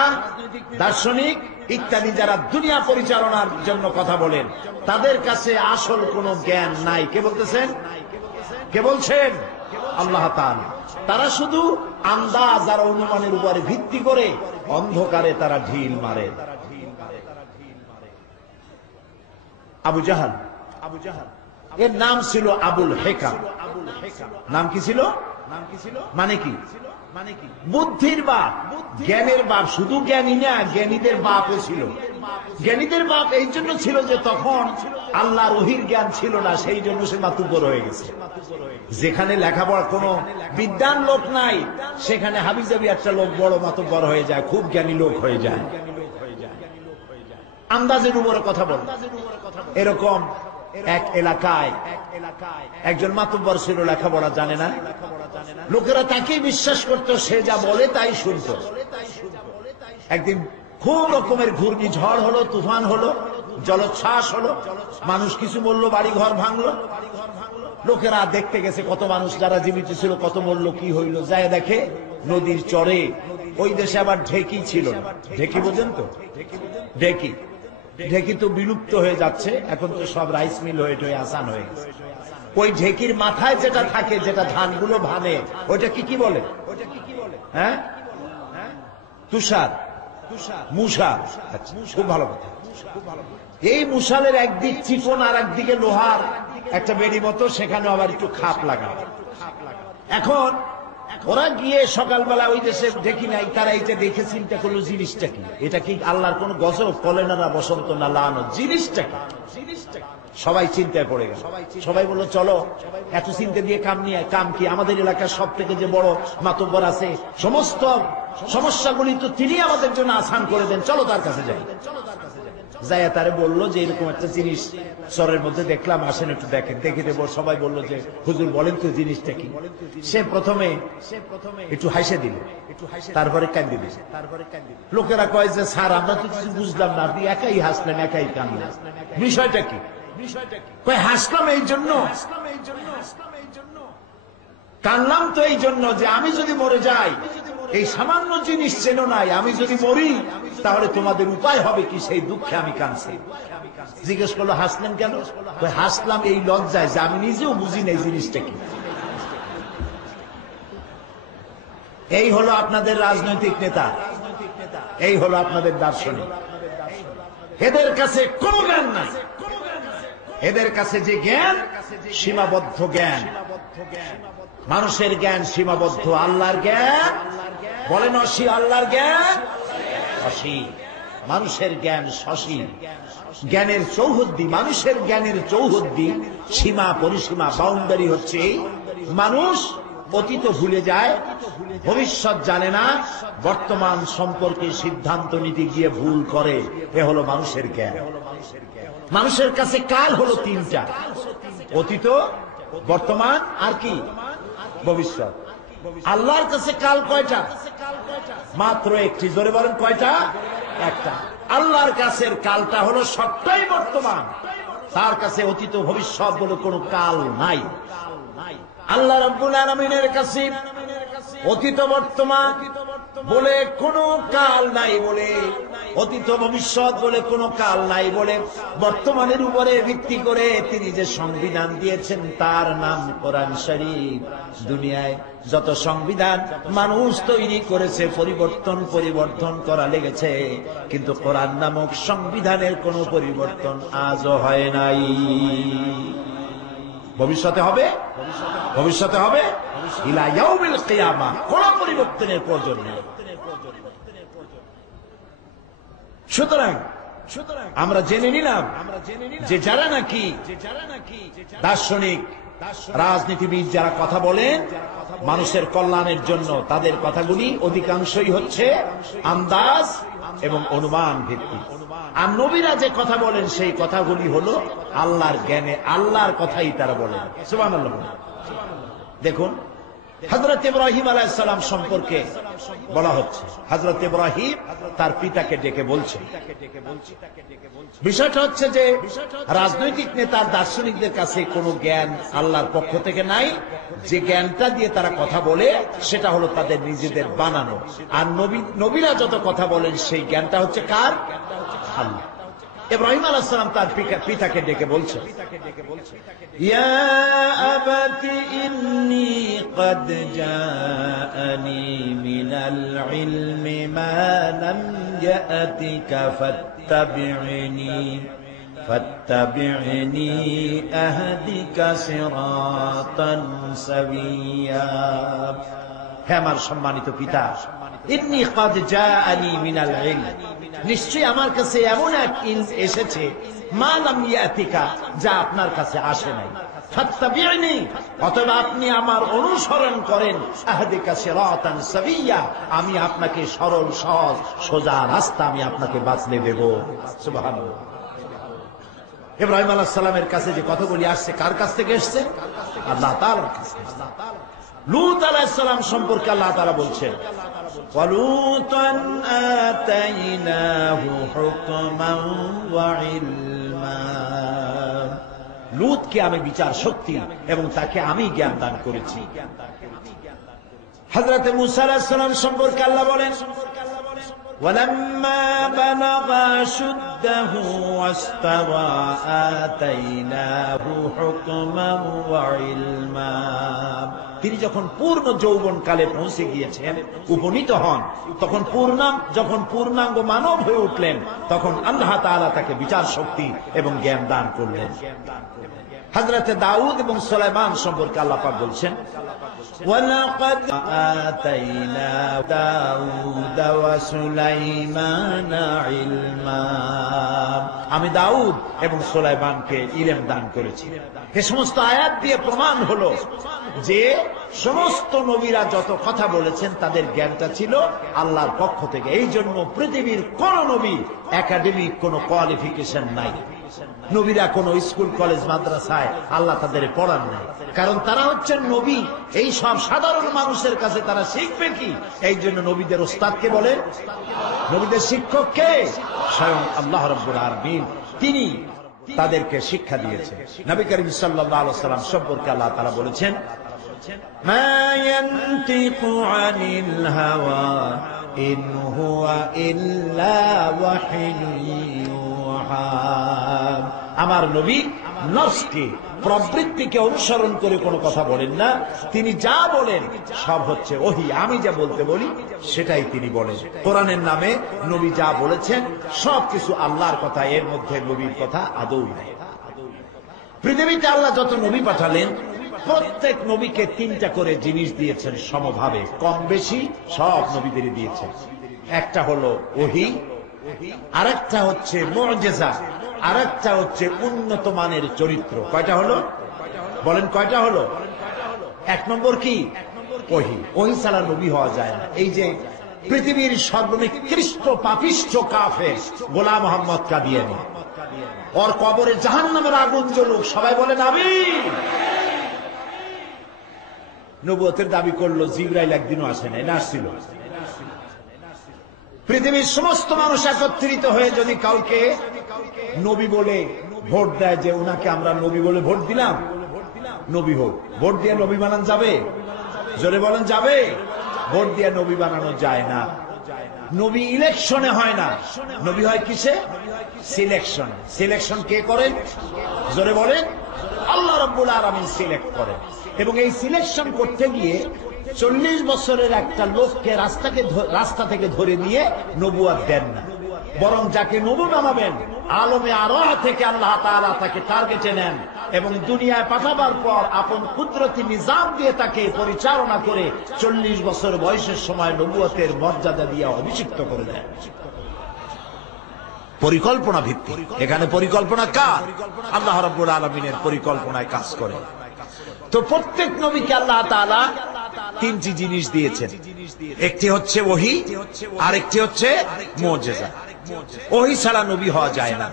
দার্শনিক ইত্যাদি যারা দুনিয়া পরিচালনার জন্য কথা বলেন, তাদের কাছে আসল কোন জ্ঞান নাই। কে বলতেছেন? কে বলছেন? আল্লাহ তাআলা। তারা শুধু আন্দাজ আর অনুমানের উপরে ভিত্তি করে অন্ধকারে তারা ঢিল মারে। আবু জাহাল, এর নাম ছিল আবুল হেকাম। নাম কি ছিল? মানে কি? বুদ্ধির বাপ, জ্ঞানের বাপ। শুধু জ্ঞানী না, জ্ঞানীদের বাপও ছিল। জ্ঞানীদের বাপ এই জন্য ছিল যে তখন আল্লাহর ওহীর জ্ঞান ছিল না, সেই জন্য সে মাতুব্বর হয়ে গেছে। যেখানে লেখাপড়া কোনো বিদ্বান লোক নাই, সেখানে হাবিজাবি একটা লোক বড় মাতুব্বর হয়ে যায়, খুব জ্ঞানী লোক হয়ে যায়। আন্দাজের উপরে কথা বল। এরকম এক এলাকায় একজন মাতুব্বর ছিল, লেখাপড়া জানে না। লোকেরা তাকে বিশ্বাস করত, সে যা বলে তাই শুনত। একদিন খুব রকমের ঘূর্ণিঝড় হলো, তুফান হলো, জলোচ্ছ্বাস হলো, মানুষ কিছু মরল, বাড়ি ঘর ভাঙলো। লোকেরা দেখতে গেছে কত মানুষ যারা জীবিত ছিল কত মরল, কি হইল। যায় দেখে নদীর চরে, ওই দেশে আবার ঢেকি ছিল। ঢেকি বোঝেন তো? ঢেকি, ঢেকি তো বিলুপ্ত হয়ে যাচ্ছে, এখন তো সব রাইস মিল হয়ে আসান হয়ে গেছে। ওই ঢেকির মাথায় যেটা থাকে, যেটা ধানগুলো ভানে, ওইটা কি বলে? হ্যাঁ, তুষার, মুষা। খুব ভালো কথা। এই মুষালের একদিক চিকন আর একদিকে লোহার একটা বেড়ি মতো, সেখানে আবার একটু খাপ লাগা। এখন ওরা গিয়ে সকালবেলা ওই দেশে দেখি নাই, তারা এটা দেখে চিন্তা করলো জিনিসটা কি, এটা কি আল্লাহর কোন গজব, কলেনা না বসন্ত না লানত, জিনিসটা কি? সবাই চিন্তায় পড়ে গেল। সবাই বললো চলো, এত চিন্তা দিয়ে কাম নিয়ে, কাম কি? আমাদের এলাকার সব থেকে যে বড় মাতব্বর আছে, সমস্ত সমস্যাগুলি তো তিনি আমাদের জন্য আসান করে দেন, চলো তার কাছে যাই। যাইয়া তারে বললো যে এরকম একটা জিনিস চরের মধ্যে দেখলাম, আসেন একটু দেখেন। দেখে দেবো। সবাই বললো যে হুজুর বলেন তো জিনিসটা কি। সে প্রথমে একটু হাসে দিল, তারপরে কাঁদি দিল। লোকেরা কয় যে স্যার আমরা তো কিছু বুঝলাম না, আপনি একাই হাসলেন, একাই কাঁদলেন, বিষয়টা কি? কয় হাসলাম এই জন্য, কানলাম তো এই জন্য যে আমি যদি মরে যাই, এই সামান্য জিনিস চেনো নাই, আমি যদি মরি তাহলে তোমাদের উপায় হবে কি, সেই দুঃখে আমি কাঁদছি। জিজ্ঞেস করলো হাসলেন কেন? হাসলাম এই লজ্জায় যে আমি নিজেও বুঝি না এই জিনিসটা কি। এই হলো আপনাদের রাজনৈতিক নেতা, এই হলো আপনাদের দার্শনিক। এদের কাছে কোনো জ্ঞান নাই। এদের কাছে যে জ্ঞান, সীমাবদ্ধ জ্ঞান। মানুষের জ্ঞান সীমাবদ্ধ, আল্লাহর জ্ঞান বলেন অসীম। আল্লাহর জ্ঞান অসীম, মানুষের জ্ঞান সসীম। জ্ঞানের চৌহদ্দি, মানুষের জ্ঞানের চৌহদ্দি, সীমা পরিসীমা, বাউন্ডারি হচ্ছে মানুষ অতীত ভুলে যায়, ভবিষ্যৎ জানে না, বর্তমান সম্পর্কে সিদ্ধান্ত নিতে গিয়ে ভুল করে। এ হলো মানুষের জ্ঞান। মানুষের কাছে কাল হলো তিনটা: অতীত, বর্তমান আর কি ভবিষ্যৎ। আল্লাহর কাছে কাল কয়টা? মাত্র একটি। জোরে বলেন কয়টা? একটা। আল্লাহর কাছের কালটা হলো সবটাই বর্তমান, তার কাছে অতীত ভবিষ্যৎ বলে কোনো কাল নাই। আল্লাহ রাব্বুল আলামিনের কাছে অতীত বর্তমান বলে কোনো কাল নাই, বলে অতীত ভবিষ্যৎ বলে কোনো কাল নাই, বলে বর্তমানের উপরে ভিত্তি করে তিনি যে সংবিধান দিয়েছেন তার নাম কোরআন শরীফ। দুনিয়ায় যত সংবিধান মানুষ তৈরি করেছে, পরিবর্তন করা লেগেছে, কিন্তু কোরআন নামক সংবিধানের কোনো পরিবর্তন আজও হয় নাই। ভবিষ্যতে হবে, ভবিষ্যতে হবে, ইলা ইয়াউমিল কিয়ামাহ, কোন পরিবর্তনের প্রয়োজন নেই। সুতরাং আমরা জেনে নিলাম যে যারা নাকি দার্শনিক, রাজনীতিবিদ যারা কথা বলেন মানুষের কল্যাণের জন্য, তাদের কথাগুলি অধিকাংশই হচ্ছে আন্দাজ এবং অনুমান ভিত্তিক। আর নবীরা যে কথা বলেন সেই কথাগুলি হলো আল্লাহর জ্ঞানে, আল্লাহর কথাই তারা বলেন। সুবহানাল্লাহ। দেখুন হযরত ইব্রাহিম আলাইহিস সালাম সম্পর্কে বলা হচ্ছে, হযরত ইব্রাহিম তার পিতাকে ডেকে বলছেন। বিষয়টা হচ্ছে যে রাজনৈতিক নেতা দার্শনিকদের কাছে কোনো জ্ঞান আল্লাহর পক্ষ থেকে নাই। যে জ্ঞানটা দিয়ে তারা কথা বলে সেটা হলো তাদের নিজেদের বানানো। আর নবীরা যত কথা বলেন সেই জ্ঞানটা হচ্ছে কার? আল্লাহ। ইব্রাহিম আলাইহিস সালাম তার পিতাকে ডেকে বলছেন, ইয়া আবাতি ইন্নী ক্বাদ জাআনি মিনাল ইলমি মা লাম ইয়াতিকা ফাত্তাবি'নি আহদিকা সিরাতান সাবিয়্যা। হে আমার সম্মানিত পিতা, ইন্নী ক্বাদ জাআনি মিনাল ইলম, নিশ্চয়ই আমার কাছে এমন এক ইলম এসেছে, মা লাম ইয়াতিকা, যা আপনার কাছে আসে নাই। ফাত্তাবি'নি, অতএব আপনি আমার অনুসরণ করেন। আহদিকা সিরাতান সাবিয়্যা, আমি আপনাকে সরল সহজ সোজা রাস্তা আমি আপনাকে বাতলে দেব। সুবহানাল্লাহ। ইব্রাহিম আলাইহিস সালামের কাছে যে কথাগুলি আসছে, কার কাছ থেকে এসেছে? আল্লাহ তাআলার কাছ থেকে। লূত আলাইহিস সালাম সম্পর্কে আল্লাহ তাআলা বলছেন, ওয়ালুতান আতাইনাহু হুকমান ওয়া ইলমা, লূতকে আমি বিচার শক্তি এবং তাকে আমি জ্ঞান দান করেছি। হযরত মূসা আলাইহিস সালাম সম্পর্কে আল্লাহ বলেন, ওয়ালাম্মা বালাগা আশুদ্দাহু ওয়াস্তাওয়া আতাইনাহু হুকমান ওয়া ইলমা, তিনি যখন পূর্ণ যৌবনকালে পৌঁছে গিয়েছেন, উপনীত হন, তখন যখন পূর্ণাঙ্গ মানব হয়ে উঠলেন, তখন আল্লাহ তাআলা তাকে বিচার শক্তি এবং জ্ঞান দান করলেন। হযরত দাউদ এবং সুলাইমান সম্পর্কে আল্লাহ পাক বলছেন, ওয়ালাকাদ আতাইনা দাউদ ওয়া সুলাইমানা ইলমা, আমি দাউদ এবং সুলাইমানকে ইলম দান করেছি। এই সমস্ত আয়াত দিয়ে প্রমাণ হলো যে সমস্ত নবীরা যত কথা বলেছেন তাদের জ্ঞানটা ছিল আল্লাহর পক্ষ থেকে। এই জন্য পৃথিবীর কোন নবী একাডেমিক কোন কোয়ালিফিকেশন নাই। নবীরা কোন স্কুল কলেজ মাদ্রাসায় আল্লাহ তাদের পড়ান নাই, কারণ তারা হচ্ছেন নবী। এই সব সাধারণ মানুষের কাছে তারা শিখবে কি? এই জন্য নবীদের ওস্তাদকে বলে, নবীদের শিক্ষককে স্বয়ং আল্লাহ রাব্বুল আলামিন, তিনি তাদেরকে শিক্ষা দিয়েছেন। নবী করিম সাল্লাল্লাহু আলাইহি ওয়াসাল্লাম সম্পর্কে আল্লাহ তাআলা বলেছেন, মা ইয়ানতিকু আনিল হাওয়া ইন হুয়া ইল্লা ওয়াহয়ুন ইউহা, আমার নবী নফসকে, প্রবৃত্তিকে অনুসরণ করে কোনো কথা বলেন না। তিনি যা বলেন সব হচ্ছে ওহী। আমি যা বলতে বলি সেটাই তিনি বলেন। কোরআনের নামে নবী যা বলেছেন সবকিছু আল্লাহর কথা, এর মধ্যে নবীর কথা আদৌ নাই। পৃথিবীতে আল্লাহ যত নবী পাঠালেন, প্রত্যেক নবীকে তিনটা করে জিনিস দিয়েছেন সমভাবে, কম বেশি সব নবীদেরই দিয়েছেন। একটা হলো ওহী, আরেকটা হচ্ছে মুআজিজা, আরেকটা হচ্ছে উন্নত মানের চরিত্র। কয়টা হলো বলেন? কয়টা হলো? এক নম্বর কি? ওহী। ওহী ছাড়া নবী হওয়া যায় না। এই যে পৃথিবীর সর্বনিকৃষ্ট পাপিষ্ঠ কাফের গোলাম মোহাম্মদ কাদিয়ানী, ওর কবরে জাহান্নামের আগুন জ্বলুক, সবাই বলেন আমিন। নবুয়তের দাবি করলো, জিবরাইল একদিনও আসে নাই, না আসছিল? পৃথিবীর সমস্ত মানুষ একত্রিত হয়ে যদি কাউকে নবী বলে ভোট দেয়, যে উনাকে আমরা নবী বলে ভোট দিলাম, নবী হোক, ভোট দিয়ে নবী বানানো যাবে? জোরে বলেন, যাবে? ভোট দিয়ে নবী বানানো যায় না। নবী ইলেকশনে হয় না, নবী হয় কিসে? সিলেকশন। সিলেকশন কে করেন? জোরে বলেন, আল্লাহ রাব্বুল আলামিন সিলেক্ট করেন। এবং এই সিলেকশন করতে গিয়ে 40 বছরের একটা লোককে রাস্তা থেকে ধরে নিয়ে নবুয়ত দেন না, বরং যাকে নবী বানাবেন আলমে আরওয়াহ থেকে আল্লাহ তাআলা তাকে টার্গেটে নেন এবং দুনিয়ায় পাঠাবার পর আপন কুদরতি নিজাম দিয়ে তাকে পরিচালনা করে 40 বছর বয়সের সময় নবুয়তের মর্যাদা দিয়ে অভিষিক্ত করে দেন। পরিকল্পনা ভিত্তিক। এখানে পরিকল্পনা কার? আল্লাহ রাব্বুল আলামিনের পরিকল্পনায় কাজ করে। তো প্রত্যেক নবীকে আল্লাহ তাআলা তিনটি জিনিস দিয়েছেন। একটি হচ্ছে ওহী, আরেকটি হচ্ছে মুআজিজা। ওহী ছাড়া নবী হওয়া যায় না।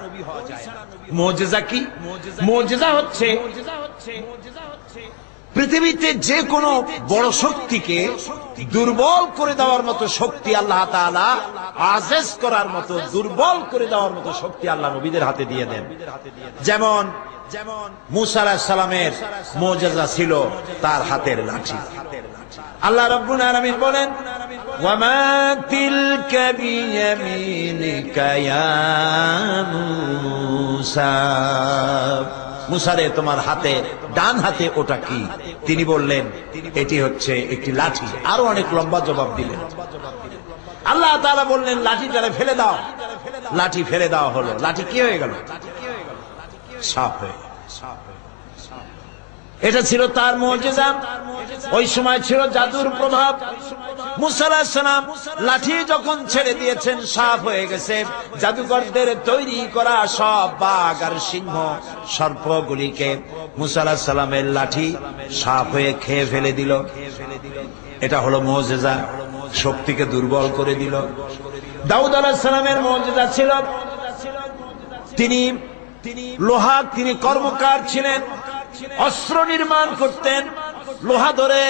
মুআজিজা কি? মুআজিজা হচ্ছে পৃথিবীতে যে কোনো বড় শক্তিকে দুর্বল করে দেওয়ার মতো শক্তি আল্লাহ তাআলা আজেজ করার মতো, দুর্বল করে দেওয়ার মতো শক্তি আল্লাহ নবীদের হাতে দিয়ে দেন। যেমন মূসা আলাইহিস সালামের মুজিজা ছিল তার হাতের লাঠি। আল্লাহ রাব্বুল আলামিন বলেন, ওয়ামা তিলকা বিয়ামিনিকা ইয়া মূসা, মূসা রে তোমার হাতে, ডান হাতে ওটা কি? তিনি বললেন এটি হচ্ছে একটি লাঠি। আরো অনেক লম্বা জবাব দিলেন। আল্লাহ তাআলা বললেন লাঠিটারে ফেলে দাও। লাঠি ফেলে দেওয়া হলো। লাঠি কি হয়ে গেল? সাপ হয়ে। এটা ছিল তার মুজিজা। ওই সময় ছিল জাদুর প্রভাব। মূসা আলাইহিস সালাম লাঠি যখন ছেড়ে দিয়েছেন সাপ হয়ে গেছে। জাদুকরদের তৈরি করা সব বাঘ আর সিংহ সর্পগুলিকে মূসা আলাইহিস সালামের লাঠি সাপ হয়ে খেয়ে ফেলে দিল। এটা হলো মুজিজা, শক্তিকে দুর্বল করে দিল। দাউদ আলাইহিস সালামের মুজিজা ছিল তিনি লোহা, তিনি কর্মকার ছিলেন, অস্ত্র নির্মাণ করতেন। লোহা ধরে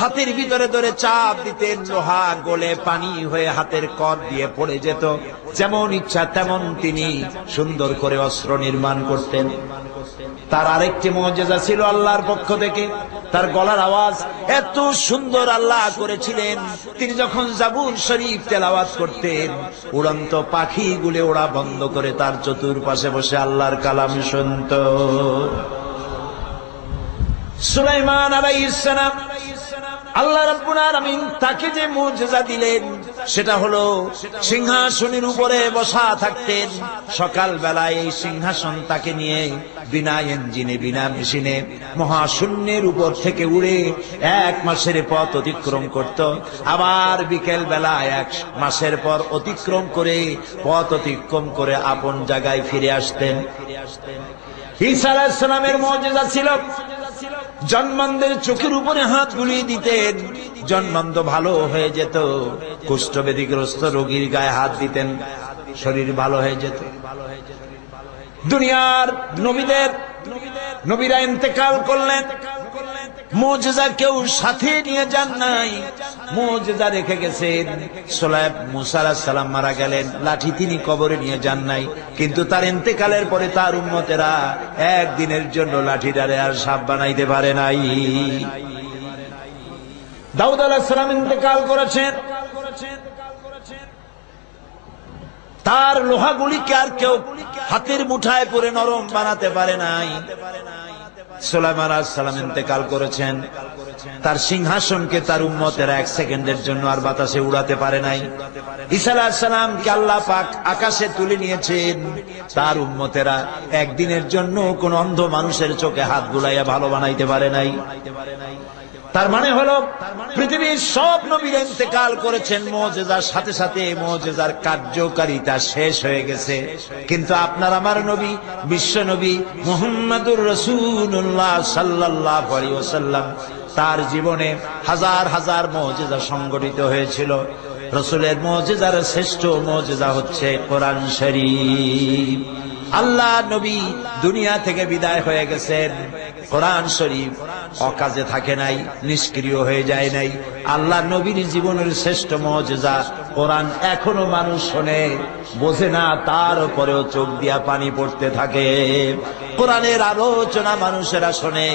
হাতের ভিতরে ধরে চাপ দিতেন, লোহা গলে পানি হয়ে হাতের কর দিয়ে পড়ে যেত। যেমন ইচ্ছা তেমন তিনি সুন্দর করে অস্ত্র নির্মাণ করতেন। তার আরেকটি মুজিজা ছিল আল্লাহর পক্ষ থেকে, তার গলার আওয়াজ এত সুন্দর আল্লাহ করেছিলেন। তিনি যখন জাবুর শরীফ তেলাওয়াত করতেন, উড়ন্ত পাখিগুলো ওড়া বন্ধ করে তার চতুর্পাশে বসে আল্লাহর কালাম শুনত। সুলাইমান আলাইহিস সালাম, আল্লাহ রাব্বুল আলামিন তাকে যে মুজিজা দিলেন সেটা হলো সিংহাসনের উপরে বসা থাকতেন। সকাল বেলায় এই সিংহাসন তাকে নিয়ে বিনা ইঞ্জিনে, বিনা মেশিনে মহাশূন্যের উপর থেকে উড়ে 1 মাসের পথ অতিক্রম করত। আবার বিকেল বেলায় 1 মাসের পর অতিক্রম করে পথ অতিক্রম করে আপন জায়গায় ফিরে আসতেন। ঈসা আলাইহিস সালামের মুজিজা ছিল জন্মান্ধের চোখের উপরে হাত বুলিয়ে দিতেন, জন্মান্ধ ভালো হয়ে যেত। কুষ্ঠব্যাধিগ্রস্ত রোগীর গায়ে হাত দিতেন, শরীর ভালো হয়ে যেত। দুনিয়ার নবীরা ইন্তেকাল করলেন, মুজিজা কেউ সাথে নিয়ে যান নাই, মুজিজা রেখে গেছেন। মূসা আলাইহিস সালাম মারা গেলেন, লাঠি তিনি কবরে নিয়ে যান নাই, কিন্তু তার ইন্তেকালের পরে তার উম্মতেরা একদিনের জন্য লাঠিটারে আর সাপ বানাইতে পারে নাই। দাউদ আলাইহিস সালাম ইন্তেকাল করেছেন, তার লোহাগুলিকে আর কেউ হাতের মুঠায় পরে নরম বানাতে পারে নাই। সুলাইমান আলাইহিস সালাম ইন্তেকাল করেছেন, তার সিংহাসনকে তার উম্মতেরা 1 সেকেন্ডের জন্য আর বাতাসে উড়াতে পারে নাই। ঈসা আলাইহিস সালামকে আল্লাহ পাক আকাশে তুলে নিয়েছেন, তার উম্মতেরা একদিনের জন্য কোন অন্ধ মানুষের চোখে হাত বুলাইয়া ভালো বানাইতে পারে নাই। তার মানে হলো পৃথিবীর সব নবীরা ইন্তেকাল করেছেন, মুজিজার সাথে সাথে মুজিজার কার্যকারিতা শেষ হয়ে গেছে। কিন্তু আপনার আমার নবী, বিশ্ব নবী মুহাম্মদুর রাসূলুল্লাহ সাল্লাল্লাহু আলাইহি ওয়াসাল্লাম, তার জীবনে হাজার হাজার মুজিজা সংঘটিত হয়েছিল। রাসূলের মুজিজার শ্রেষ্ঠ মুজিজা হচ্ছে কোরআন শরীফ। আল্লাহ নবী দুনিয়া থেকে বিদায় হয়ে গেছেন, কোরআন শরীফ অকাজে থাকে নাই, নিষ্ক্রিয় হয়ে যায় নাই। আল্লাহ নবীর জীবনের শ্রেষ্ঠ মুজিজা কোরআন এখনো মানুষ শোনে, বোঝে না, তার উপরেও চোখ দিয়া পানি পড়তে থাকে। কোরআনের আলোচনা মানুষেরা শোনে,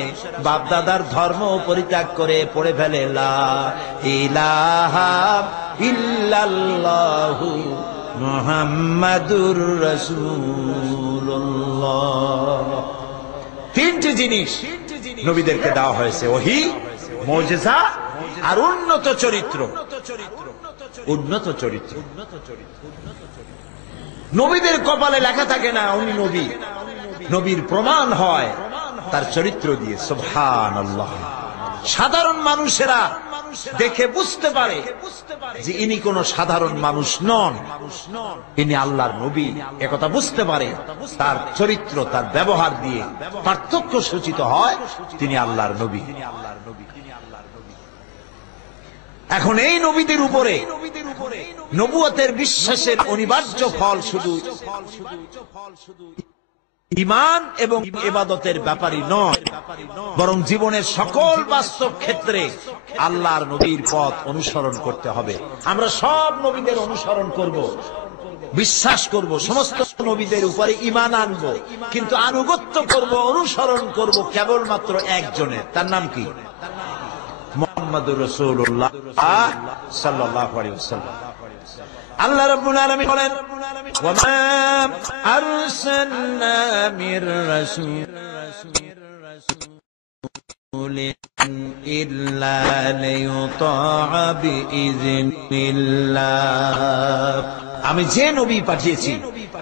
বাপদাদার ধর্ম পরিত্যাগ করে পড়ে ফেলে লা ইলাহা ইল্লাল্লাহু মুহাম্মাদুর রাসূলুল্লাহ। 3টি জিনিস নবীদেরকে দেওয়া হয়েছে, ওহী, মুজিজা আর উন্নত চরিত্র। উন্নত চরিত্র নবীদের কপালে লেখা থাকে না উনি নবী, নবীর প্রমাণ হয় তার চরিত্র দিয়ে। সুবহানাল্লাহ। সাধারণ মানুষেরা দেখে বুঝতে পারে যে ইনি কোন সাধারণ মানুষ নন, ইনি আল্লাহর নবী, একথা বুঝতে পারে। তার চরিত্র, তার ব্যবহার দিয়ে পার্থক্য সূচিত হয় তিনি আল্লাহর নবী। এখন এই নবীদের উপরে নবুয়তের বিশ্বাসের অনিবার্য ফল শুধু ঈমান এবং ইবাদতের ব্যাপারই নয়, বরং জীবনের সকল বাস্তব ক্ষেত্রে আল্লাহর নবীর পথ অনুসরণ করতে হবে। আমরা সব নবীদের অনুসরণ করব, বিশ্বাস করব, সমস্ত নবীদের উপরে ঈমান আনব, কিন্তু আনুগত্য করব, অনুসরণ করব কেবলমাত্র একজনের। তার নাম কি? মুহাম্মদুর রাসূলুল্লাহ সাল্লাল্লাহু আলাইহি ওয়াসাল্লাম। আল্লাহ রাব্বুল আলামিন বলেন, ওয়া মা আরসালনা মির রাসূলিন ইল্লা লিয়ুতাআ বিইযনিল্লাহ। আমি যে নবী পাঠিয়েছি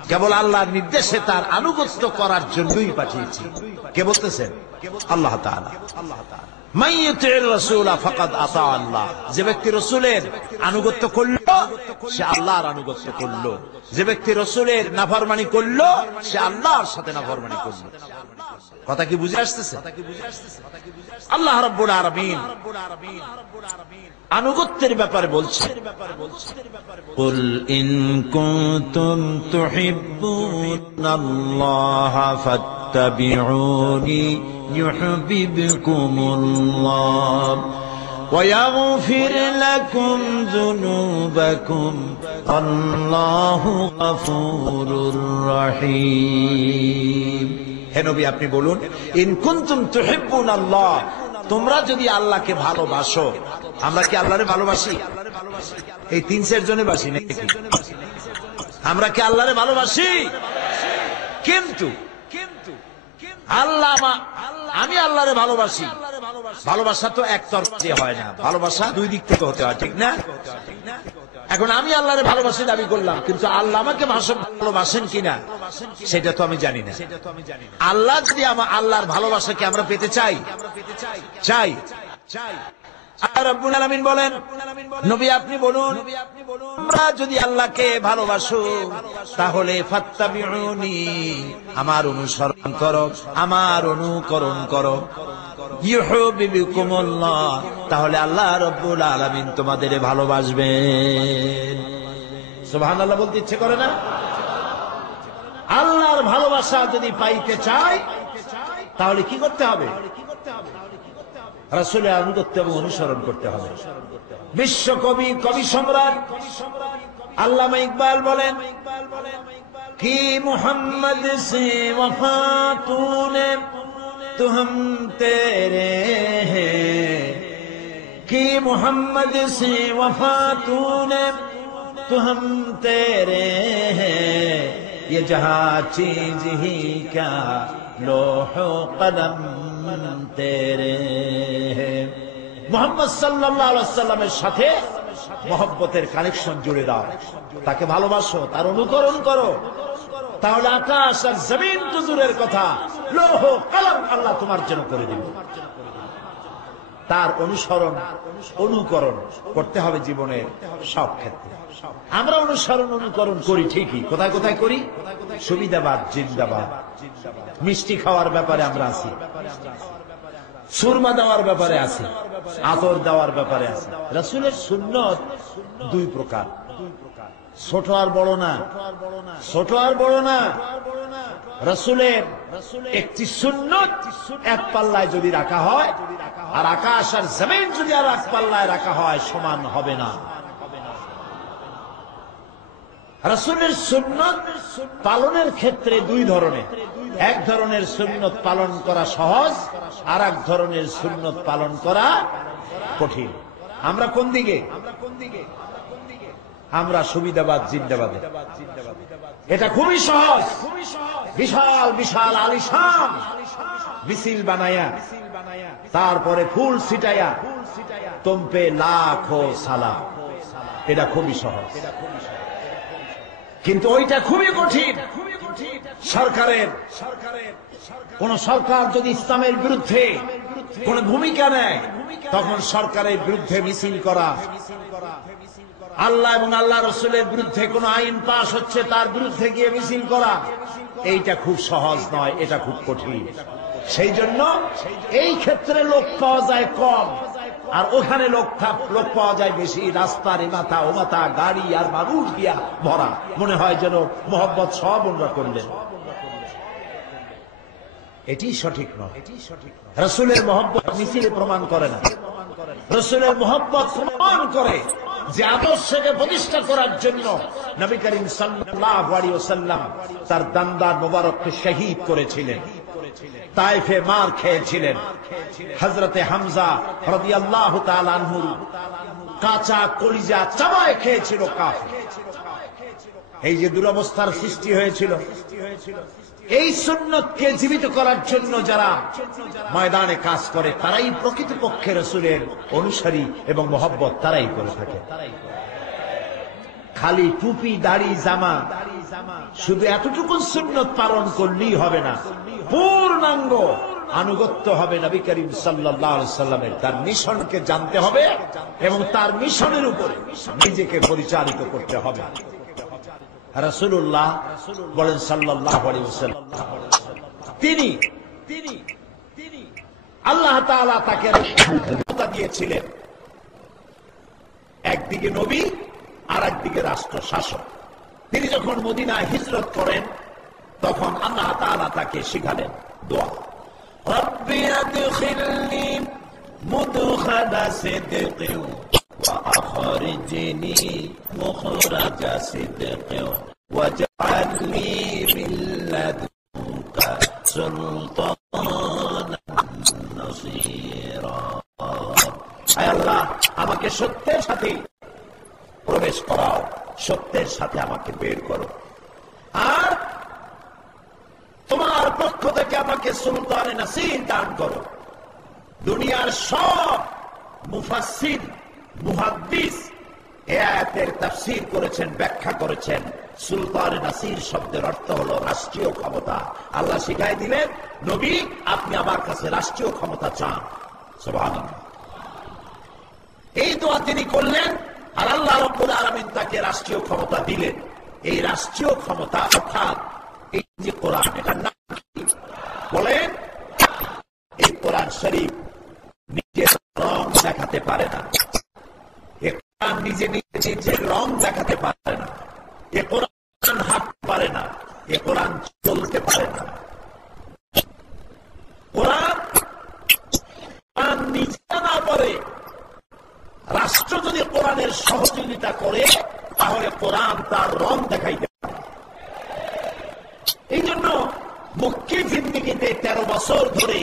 কেবল আল্লাহর নির্দেশে তার আনুগত্য করার জন্যই পাঠিয়েছি। কে বলতেছেন? আল্লাহ তাআলা। মান ইউতি'র রাসূলা ফাকাদ আতা আল্লাহ। যে ব্যক্তি রাসূলের আনুগত্য করল সে আল্লাহর আনুগত্য করল, যে ব্যক্তি রাসূলের নাফরমানি করল সে আল্লাহর সাথে নাফরমানি করল। কথা কি বুঝে আসতেছে? আল্লাহ রাব্বুল আলামিন আনুগত্যের ব্যাপারে বলছেন, কুল ইন কুনতুম তুহিব্বুনাল্লাহ ফাত্তাবিউনি ইউহিব্বুকুমুল্লাহ ওয়া ইয়াগফির লাকুম যুনুবাকুম আল্লাহু গফুরুর রহিম। হে নবী, আপনি বলুন, ইন কুনতুম তুহিব্বুনাল্লাহ, তোমরা যদি আল্লাহকে ভালোবাসো। আমরা কি আল্লাহরে ভালোবাসি? এই 3-4 জনে বাসি নাকি? আমরা কি আল্লাহরে ভালোবাসি? কিন্তু আমি আল্লাহরে ভালোবাসি। ভালোবাসা তো একতরফা হয় না, ভালোবাসা দুই দিক থেকে হতে হয়, ঠিক না? এখন আমি আল্লাহরে ভালোবাসি দাবি করলাম, কিন্তু আল্লাহ আমাকে ভালোবাসেন কিনা সেটা তো আমি জানি না। আল্লাহ যদি আল্লাহর ভালোবাসাকে আমরা পেতে চাই, আল্লাহ রাব্বুল আলামিন বলেন, নবী আপনি বলুন, তোমরা যদি আল্লাহকে ভালোবাসো তাহলে ফাত্তাবিউনি, আমার অনুসরণ করো, আমার অনুকরণ করো, ইউহিব্বুকুমুল্লাহ, তাহলে আল্লাহ রাব্বুল আলামিন তোমাদের ভালোবাসবেন। সুবহানাল্লাহ বলতে ইচ্ছে করে না? আল্লাহর ভালোবাসা যদি পাইতে চাই তাহলে কি করতে হবে? রাসূলের আনুগত্য এবং অনুসরণ করতে হবে। বিশ্বকবি, কবি সম্রাট আল্লামা ইকবাল বলেন, কি মুহাম্মদ সে ওফা তূনে তো হম তেরে হ্যাঁ, কি মুহাম্মদ সে ওফা তূনে তো হম তেরে হ্যাঁ, ये जहां चीज ही क्या लोहो कलम तेरे हैं। মুহাম্মদ সাল্লাল্লাহু আলাইহি ওয়াসাল্লামের সাথে মহব্বতের কানেকশন জুড়ে দাও, তাকে ভালোবাসো, তার অনুকরণ করো, তাহলে আকাশ আর জমিন তো দূরের কথা, লৌহ কলম আল্লাহ তোমার জন্য করে দিবে। তার অনুসরণ অনুকরণ করতে হবে জীবনের সব ক্ষেত্রে। আমরা অনুসরণ অনুকরণ করি ঠিকই, কোথায় কোথায় করি? সুবিধাবাদ জিন্দাবাদ, মিষ্টি খাওয়ার ব্যাপারে আমরা আছি, সুরমা দেওয়ার ব্যাপারে আছি, আতর দেওয়ার ব্যাপারে আছি। রাসূলের সুন্নত দুই প্রকার, ছোট আর বড় না, ছোট আর বড় না। রাসূলের একটি সুন্নত এক পাল্লায় যদি রাখা হয়, আর আকাশ আর জমিন যদি আর এক পাল্লায় রাখা হয়, সমান হবে না। রাসূলের সুন্নত পালনের ক্ষেত্রে দুই ধরনের, এক ধরনের সুন্নত পালন করা সহজ, আর এক ধরনের সুন্নত পালন করা কঠিন। আমরা কোন দিকে? আমরা সুবিধাবাদ জিন্দাবাদে। এটা খুবই সহজ, বিশাল বিশাল আলিশান মিছিল বানায়া, তারপরে ফুল ছিটাইয়া, তোমপে লাখো সালাম, এটা খুবই সহজ। কিন্তু ওইটা খুবই কঠিন। কোন সরকার যদি ইসলামের বিরুদ্ধে কোন ভূমিকা নেয়, তখন সরকারের বিরুদ্ধে মিছিল করা, আল্লাহ এবং আল্লাহ রসুলের বিরুদ্ধে কোন আইন পাশ হচ্ছে তার বিরুদ্ধে গিয়ে মিছিল করা, এইটা খুব সহজ নয়, এটা খুব কঠিন। সেই জন্য এই ক্ষেত্রে লোক পাওয়া যায় কম, আর ওখানে লোক পাওয়া যায় বেশি। রাস্তার এমাথা ওমাথা গাড়ি আর মানুষ দিয়া ভরা, মনে হয় যেন মোহাম্মদ সব ওনরা করলেন। এটি সঠিক নয়। রাসূলের মহব্বত মিছিলে প্রমাণ করে না। রাসূলের মহব্বত প্রমাণ করে যে আদর্শকে প্রতিষ্ঠা করার জন্য নবী করিম সাল্লাল্লাহু আলাইহি ওয়াসাল্লাম তার দান্দার মোবারককে শহীদ করেছিলেন, তায়েফে মার খেয়েছিলেন। হযরতে হামজা রাদিয়াল্লাহু তাআলা আনহু কাঁচা কলিজা চাবায় খেয়েছিল কাফের। এই যে দুরবস্থার সৃষ্টি হয়েছিল, এই সুন্নতকে জীবিত করার জন্য যারা ময়দানে কাজ করে তারাই প্রকৃতপক্ষে রাসূলের অনুসারী এবং মহব্বত তারাই করে থাকে। খালি টুপি দাড়ি জামা শুধু এতটুকু সুন্নত পালন করলেই হবে না, পূর্ণাঙ্গ আনুগত্য হবে নবী করিম সাল্লাল্লাহু আলাইহি ওয়াসাল্লামের। তার মিশনকে জানতে হবে এবং তার মিশনের উপরে নিজেকে পরিচালিত করতে হবে। রাসূলুল্লাহ বলেন সাল্লাল্লাহু আলাইহি ওয়াসাল্লাম, তিনি আল্লাহ তাআলা তাকে ক্ষমতা দিয়েছিলেন, একদিকে নবী আর একদিকে রাষ্ট্র শাসক। তিনি যখন মদিনায় হিজরত করেন তখন আল্লাহ তাআলা তাকে শিখালেন দোয়া, রব্বি আদখিলনি মুদখালা সিদকিন ওয়া আখরিজনি মুখরাজা সিদকিন ওয়াজআলনি মিন লাদুনকা সুলতানান নাসীরা। আয় আল্লাহ, আমাকে সত্যের সাথে প্রবেশ করাও, সত্যের সাথে আমাকে বের করো, আর তোমার পক্ষ থেকে আমাকে সুলতানে নাসির দান করো। দুনিয়ার সব মুফাসসির মুহাদ্দিস এই আয়াতের তাফসীর করেছেন, ব্যাখ্যা করেছেন। সুলতানে নাসির শব্দের অর্থ হলো রাষ্ট্রীয় ক্ষমতা। আল্লাহ শিখাই দিলেন, নবী আপনি আমার কাছে রাষ্ট্রীয় ক্ষমতা চান। সুবহানাল্লাহ। এই দোয়া তিনি করলেন আর আল্লাহ রাব্বুল আলামিন তাকে রাষ্ট্রীয় ক্ষমতা দিলেন। এই রাষ্ট্রীয় ক্ষমতা অর্থাৎ এই যে কোরআন, এটার নাম কি বলেন? এই কোরআন শরীফ নিজের রং দেখাতে পারে না, এ কোরআন নিজে নিজের রং দেখাতে পারে না, এ কোরআন হাঁটতে পারে না, এ কোরআন চলতে পারে না। কোরআন নিজে না পারে, রাষ্ট্র যদি কোরআনের সহযোগিতা করে তাহলে কোরআন তার রং দেখাইতে পারে। এই জন্য মক্কি জিন্দেগিতে 13 বছর ধরে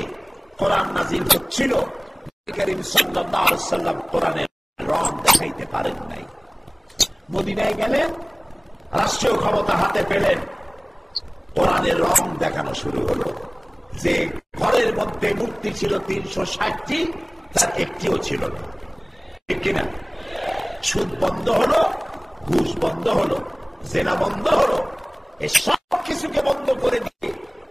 কোরআন নাজিল হচ্ছিল, নবী করিম সাল্লাল্লাহু আলাইহি ওয়াসাল্লাম কোরআনের রং দেখাইতে পারেন নাই। মদিনায় গেলেন, রাষ্ট্রীয় ক্ষমতা হাতে পেলেন, কোরআনের রং দেখানো শুরু হলো। যে ঘরের মধ্যে মূর্তি ছিল 360টি, তার একটিও ছিল না, ঠিক কিনা? সুদ বন্ধ হলো, ঘুষ বন্ধ হলো, জেনা বন্ধ হলো, এই সব কিছুকে বন্ধ করে দিয়ে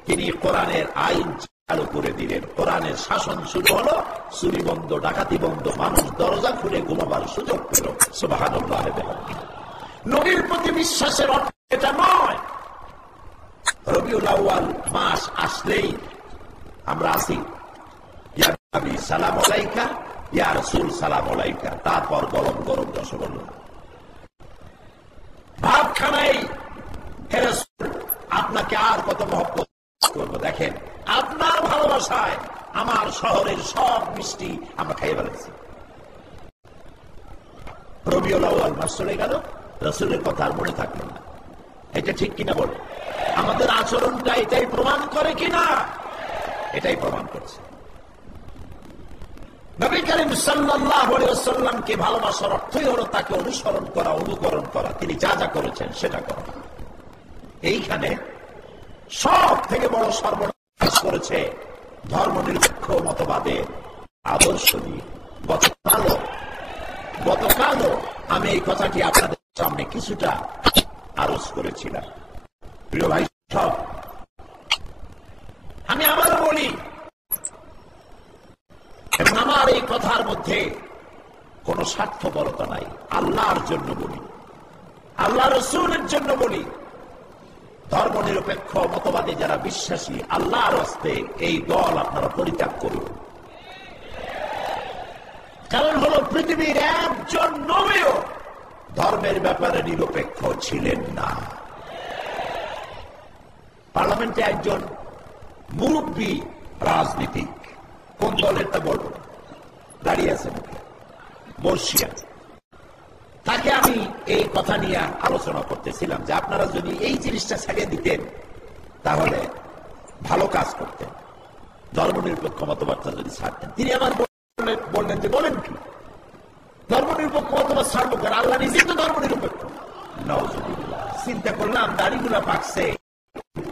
তিনি কোরআনের আইন চালু করে দিলেন। কোরআনের শাসন শুরু হলো, চুরি বন্ধ, ডাকাতি বন্ধ, মানুষ দরজা খুলে ঘুমাবার সুযোগ পেল। সুবহানাল্লাহ। নবীর প্রতি বিশ্বাসের অর্থ এটা নয় রবিউল আউয়াল মাস আসলেই আমরা আসি, ইয়া নবী সালাম আলাইকা, ইয়া রাসূল সালাম আলাইকা, তারপর গরম গরম রসগোল্লা ভাতখানায়, হে রাসূল আপনাকে আর কত মহব্বত করবো। দেখেন, আপনার ভালোবাসায় আমার শহরের সব মিষ্টি আমরা খাইয়ে ফেলেছি। রবিউল আউয়াল মাস চলে গেল, রাসূলের কথা আর মনে থাকলো না। এটা ঠিক কিনা বলে? আমাদের আচরণটা এটাই প্রমাণ করে কিনা? এটাই প্রমাণ করছে। নবী করিম সাল্লাল্লাহু আলাইহি ওয়াসাল্লামকে ভালোবাসার অর্থই হলো তাকে অনুসরণ করা, অনুকরণ করা, তিনি যা যা করেছেন সেটা করা। এইখানে সব থেকে বড় সর্বনাশ করেছে ধর্মনিরপেক্ষ মতবাদের আদর্শ নিয়ে। গতকালও আমি এই কথাটি আপনাদের সামনে কিছুটা আরোজ করেছিলাম। প্রিয় ভাই সব, আমি আবারও বলি, এবং আমার এই কথার মধ্যে কোন স্বার্থপরতা নাই, আল্লাহর জন্য বলি, আল্লাহ রাসূলের জন্য বলি। ধর্ম নিরপেক্ষ মতবাদে যারা বিশ্বাসী, আল্লাহর হস্তে এই দল আপনারা পরিত্যাগ করুন। কারণ হলো পৃথিবীর একজন নবীও ধর্মের ব্যাপারে নিরপেক্ষ ছিলেন না। পার্লামেন্টে একজন মুরব্বী রাজনীতিক, কোন দলের তা বলবো, দাঁড়িয়ে আছে মুখে বর্ষিয়া, তাকে আমি এই কথা নিয়ে আলোচনা করতেছিলাম যে আপনারা যদি এই জিনিসটা ছেড়ে দিতেন তাহলে ভালো কাজ করতেন, ধর্মনিরপেক্ষ মতবাদটা যদি ছাড়তেন। তিনি আমার বললেন যে বলেন কি ধর্মনিরপেক্ষ মতবাদ ছাড়বো কেন, আল্লাহ নিজেই তো ধর্মনিরপেক্ষ। চিন্তা করলাম দাড়িগুলা পাকছে,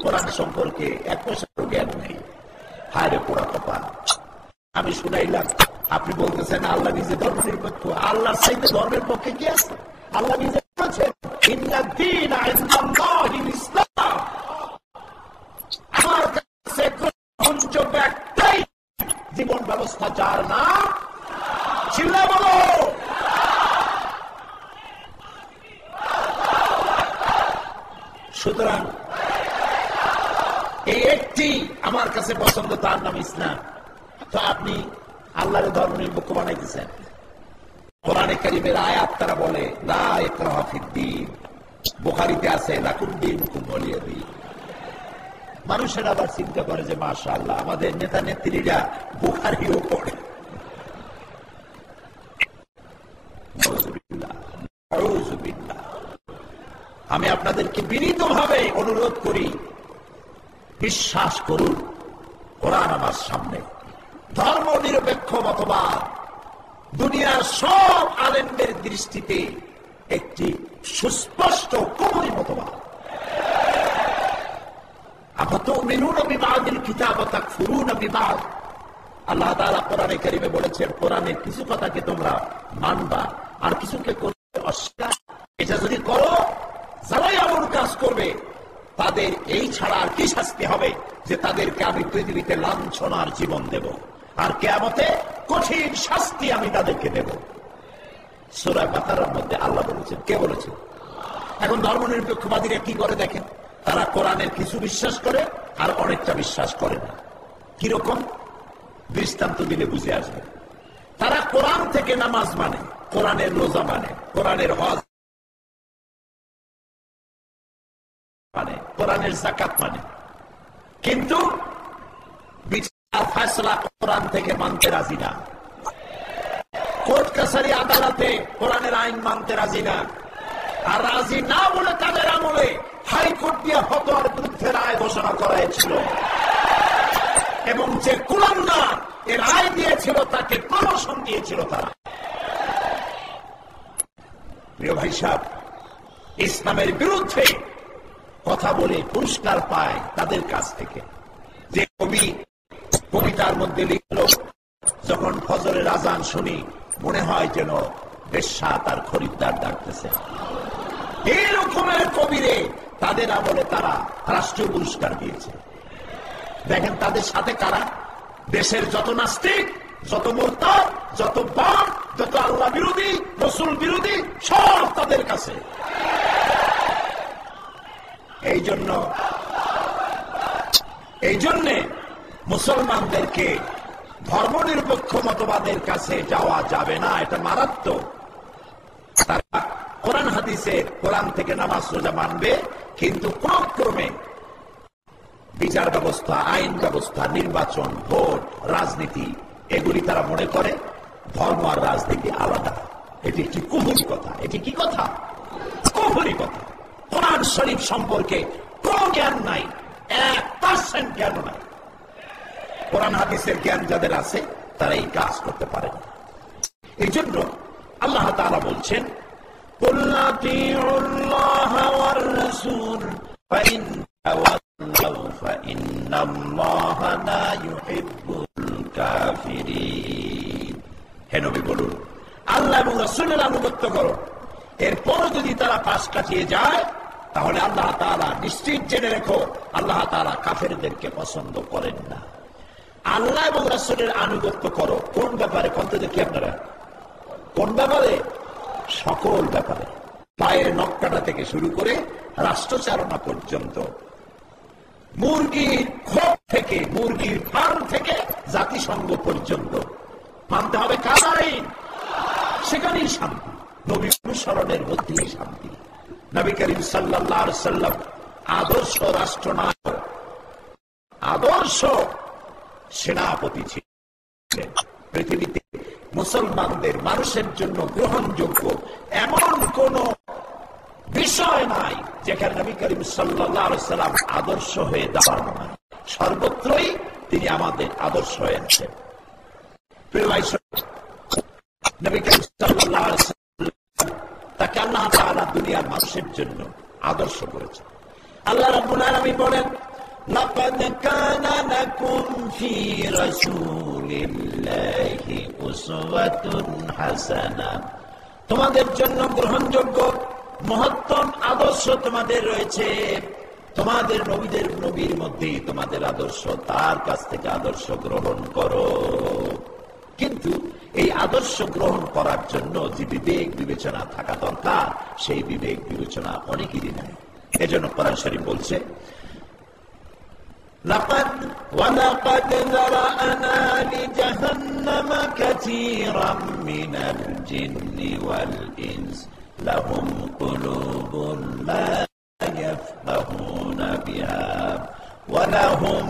কোরআন সম্পর্কে এক পয়সারও জ্ঞান নেই, হায় রে পোড়া কপাল। আমি শুনাইলাম আপনি বলতেছেন আল্লাহ নিজে ধর্মনিরপেক্ষ, আল্লাহর চাইতে ধর্মের পক্ষে কি আছে? আল্লাহ নিজে বলেছেন ইসলাম, আমার কাছে গ্রহণযোগ্য একটাই জীবন ব্যবস্থা, যার নাম চিল্লা বলো। সুতরাং এই একটি আমার কাছে পছন্দ, তার নাম ইসলাম। তো আপনি আল্লাহর ধর্মনিরপেক্ষ বানাইতেছেন। কোরআনে কারীমের আয়াত তারা বলে লা ইকরাহা ফিদ্দীন, বুখারীতে আছে লাকুদ্দীনুকুম ওয়ালিয়াদ্দীন। মানুষের আবার চিন্তা করে যে মাশাআল্লাহ আমাদের নেতা নেত্রীরা বুখারীও পড়ে। আমি আপনাদেরকে বিনীতভাবে অনুরোধ করি, বিশ্বাস করুন কোরআন আমার সামনে। ধর্ম নিরপেক্ষ মতবাদ দুনিয়ার সব আলেমদের দৃষ্টিতে একটি সুস্পষ্ট কুফরি মতবাদ। আফাতুমিনুনা বিবাদিল কিতাব ওয়া তাকফুরুনা বিবাদ। আল্লাহ তাআলা কোরআনে কারীমে বলেছেন কোরআনের কিছু কথাকে তোমরা মানবা আর কিছুকে করবে অস্বীকার। এটা যদি করো যারাই এমন কাজ করবে তাদের এই ছাড়া আর কি শাস্তি হবে যে তাদেরকে আমি পৃথিবীতে লাঞ্ছনার জীবন দেব আর কিয়ামতে কঠিন শাস্তি আমি তাদেরকে দেব। সূরা বাকারার মধ্যে আল্লাহ বলেছেন। কে বলেছেন? এখন ধর্মনিরপেক্ষবাদীরা কি করে দেখেন, তারা কোরআনের কিছু বিশ্বাস করে আর অনেকটা বিশ্বাস করে না। কিরকম দৃষ্টান্ত দিলে বুঝে আসবে। তারা কোরআন থেকে নামাজ মানে, কোরআনের রোজা মানে, কোরআনের হজ মানে, কোরআনের যাকাত মানে, কিন্তু বিচার ফয়সালা কোরআন থেকে মানতে রাজি না। কোর্ট কাছারি আদালতে কোরআনের আইন মানতে রাজি না। আর রাজি না বলে তাদের আমলে হাইকোর্ট দিয়ে ফতোয়ার বিরুদ্ধে রায় ঘোষণা করা হয়েছিল এবং যে কুলাঙ্গার এর রায় দিয়েছিল তাকে প্রমোশন দিয়েছিল তারা। প্রিয় ভাই সাহেব, ইসলামের বিরুদ্ধে কথা বলে পুরস্কার পায় তাদের কাছ থেকে। যে কবি কবিতার মধ্যে লিখল, যখন ফজরের আজান শুনি মনে হয় যেন বেশ্যা তার খরিদ্দার ডাকতেছে। এই রকমের কবিরে তাদের আমলে তারা রাষ্ট্রীয় পুরস্কার দিয়েছে। দেখেন তাদের সাথে কারা, দেশের যত নাস্তিক, যত মুরতাদ, যত বাম, যত আল্লাহ বিরোধী, রাসূল বিরোধী, সব তাদের কাছে। এই জন্যে মুসলমানদেরকে ধর্মনিরপেক্ষ মতবাদের কাছে যাওয়া যাবে না, এটা মারাত্মক। তারা কোরআন হাদিসে কোরআন থেকে নামাজ রোজা মানবে, কিন্তু ক্রমে বিচার ব্যবস্থা, আইন ব্যবস্থা, নির্বাচন, ভোট, রাজনীতি, এগুলি তারা মনে করে ধর্ম আর রাজনীতি আলাদা। এটি একটি কুফরি কথা। এটি কি কথা? কুফরি কথা। কোরআন শরীফ সম্পর্কে কোন জ্ঞান নাই, 1% জ্ঞান নাই। কোরআন হাদিসের জ্ঞান যাদের আছে তারা এই কাজ করতে পারে না। এই জন্য আল্লাহ তাআলা বলছেন, কুল আতিউল্লাহ ওয়ার রাসূল ফাইন তাওয়াল্লাউ ফাইন্নাল্লাহা লা ইউহিব্বুল কাফিরিন। হে নবী বলুন, আল্লাহ এবং রাসূলের আনুগত্য করো, এরপর যদি তারা পাশ কাটিয়ে যায় তাহলে আল্লাহ তাআলা নিশ্চিত জেনে রেখো, আল্লাহ তাআলা কাফেরদেরকে পছন্দ করেন না। আল্লাহ এবং রাসূলের আনুগত্য করো কোন ব্যাপারে? বলতে দেখি আপনারা কোন ব্যাপারে? সকল ব্যাপারে। পায়ের নখকাটা থেকে শুরু করে রাষ্ট্রচারণা পর্যন্ত, মুরগির খোপ থেকে, মুরগির ফার্ম থেকে জাতিসংঘ পর্যন্ত মানতে হবে কার আইন? সেখানেই শান্তি। নবী অনুসরণের মধ্যেই শান্তি। নবী করিম সাল্লাল্লাহু আলাইহি ওয়াসাল্লাম আদর্শ রাষ্ট্রনায়ক, আদর্শ সেনাপতি ছিলেন। পৃথিবীতে মুসলমানদের মানুষের জন্য গ্রহণযোগ্য এমন কোন বিষয় নাই যেখানে নবী করিম সাল্লাল্লাহু আলাইহি সাল্লাম আদর্শ হয়ে দাঁড়ানো না। সর্বত্রই তিনি আমাদের আদর্শ হয়ে আছেন। প্রিয় ভাই, নবী করিম সাল্লাল্লাহু আলাইহি সাল্লাম তাকে আল্লাহ তাআলা দুনিয়ার মানুষের জন্য আদর্শ করেছেন। আল্লাহ রাব্বুল আলামিন বলেন, লাকাদ কানা লাকুম ফি রাসূলিল্লাহি উসওয়াতুন হাসানাহ, তোমাদের জন্য গ্রহণযোগ্য মহত্তম আদর্শ তোমাদের রয়েছে। তোমাদের নবীর মধ্যেই তোমাদের আদর্শ, তার কাছ থেকে আদর্শ গ্রহণ করো। কিন্তু এই আদর্শ গ্রহণ করার জন্য যে বিবেক বিবেচনা থাকা দরকার, সেই বিবেক বিবেচনা অনেকেরই নাই। এজন্য কোরআন শরীফ বলছে, وَلَقَدْ ذَرَأْنَا لِجَهَنَّمَ كَثِيرًا مِنَ الْجِنِّ وَالْإِنسِ لَهُمْ قُلُوبٌ لَا يَفْقَهُونَ بِهَا وَلَهُمْ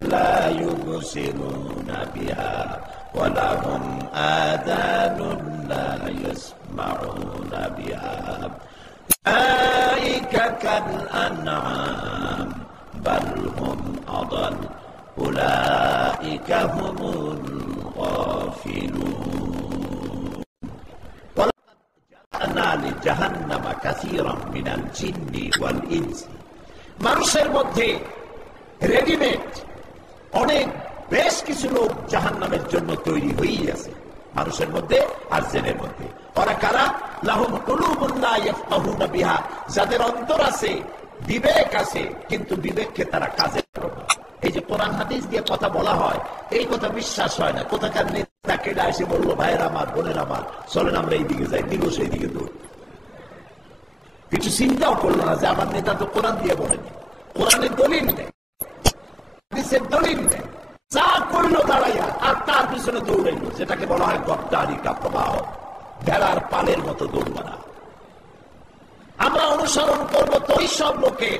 لَا يُبْصِرُونَ بِهَا وَلَهُمْ آذَانٌ لَا يَسْمَعُونَ بِهَا أُولَئِكَ كَالْأَنْعَامِ بل هم أضل أولئك هم الغافلون ولقد جعلنا لجهنم كثيرا من الجن والإنس মানুষের মধ্যে রেডিমেড অনেক বেশ কিছু লোক জাহান্নামের জন্য তৈরি হয়েই আছে, মানুষের মধ্যে আর জিনের মধ্যে। ওরা কারা? লাহুম কুলুবুন লা ইয়াফকাহুনা বিহা, যাদের অন্তর আছে, বিবেক আছে, কিন্তু বিবেককে তারা কাজে করে না। এই যে কোরআন হাদিস দিয়ে কথা বলা হয়, এই কথা বিশ্বাস হয় না। কোথাকার নেতা কেডা এসে বললো, ভাইয়ের আমার, বোনের আমার, চলেন আমরা এইদিকে যাই, দিল সেই দিকে দৌড়। কিছু চিন্তাও করলো না যে আমার নেতা তো কোরআন দিয়ে বলেনি, কোরআনের দলিল নেই, হাদিসের দলিল নেই, যা করলো দাঁড়াইয়া আর তার পিছনে দৌড়াইলো, যেটাকে বলা হয় গদ্দারিকা প্রবাহ, ভেড়ার পালের মতো দৌড় মারা। আমরা অনুসরণ করবো তো ওই সব লোকে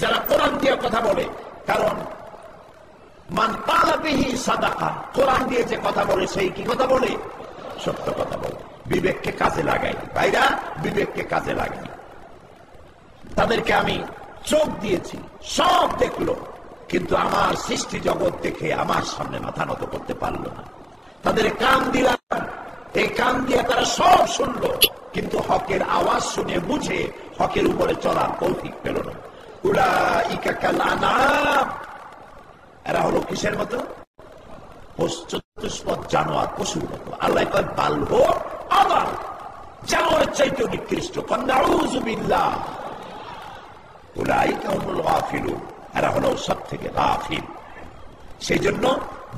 যারা কোরআন দিয়ে কথা বলে, কারণ মান কালা বিহি সাদাকা, কোরআন দিয়ে যে কথা বলে সেই কি কথা বলে? সত্য কথা বলে। বিবেককে কাজে লাগাই ভাইরা, বিবেককে কাজে লাগাই। তাদেরকে আমি চোখ দিয়েছি, সব দেখলো, কিন্তু আমার সৃষ্টি জগৎ দেখে আমার সামনে মাথা নত করতে পারলো না। তাদের কান দিলাম, এই কান দিয়ে তারা সব শুনলো, কিন্তু হকের আওয়াজ শুনে বুঝে হকের উপরে চলার তৌফিক পেল না। উলাইকা কাল আনআম, এরা হলো কিসের মতো? চতুষ্পদ জানোয়ার, পশুর মতো। আল্লাহ কয় বাল হো আবার জানোয়ারের চাইতে নিকৃষ্ট। নাউযু বিল্লাহ। উলাইকা হুমুল গাফিলুন, এরা হলো সব থেকে গাফিল। সেই জন্য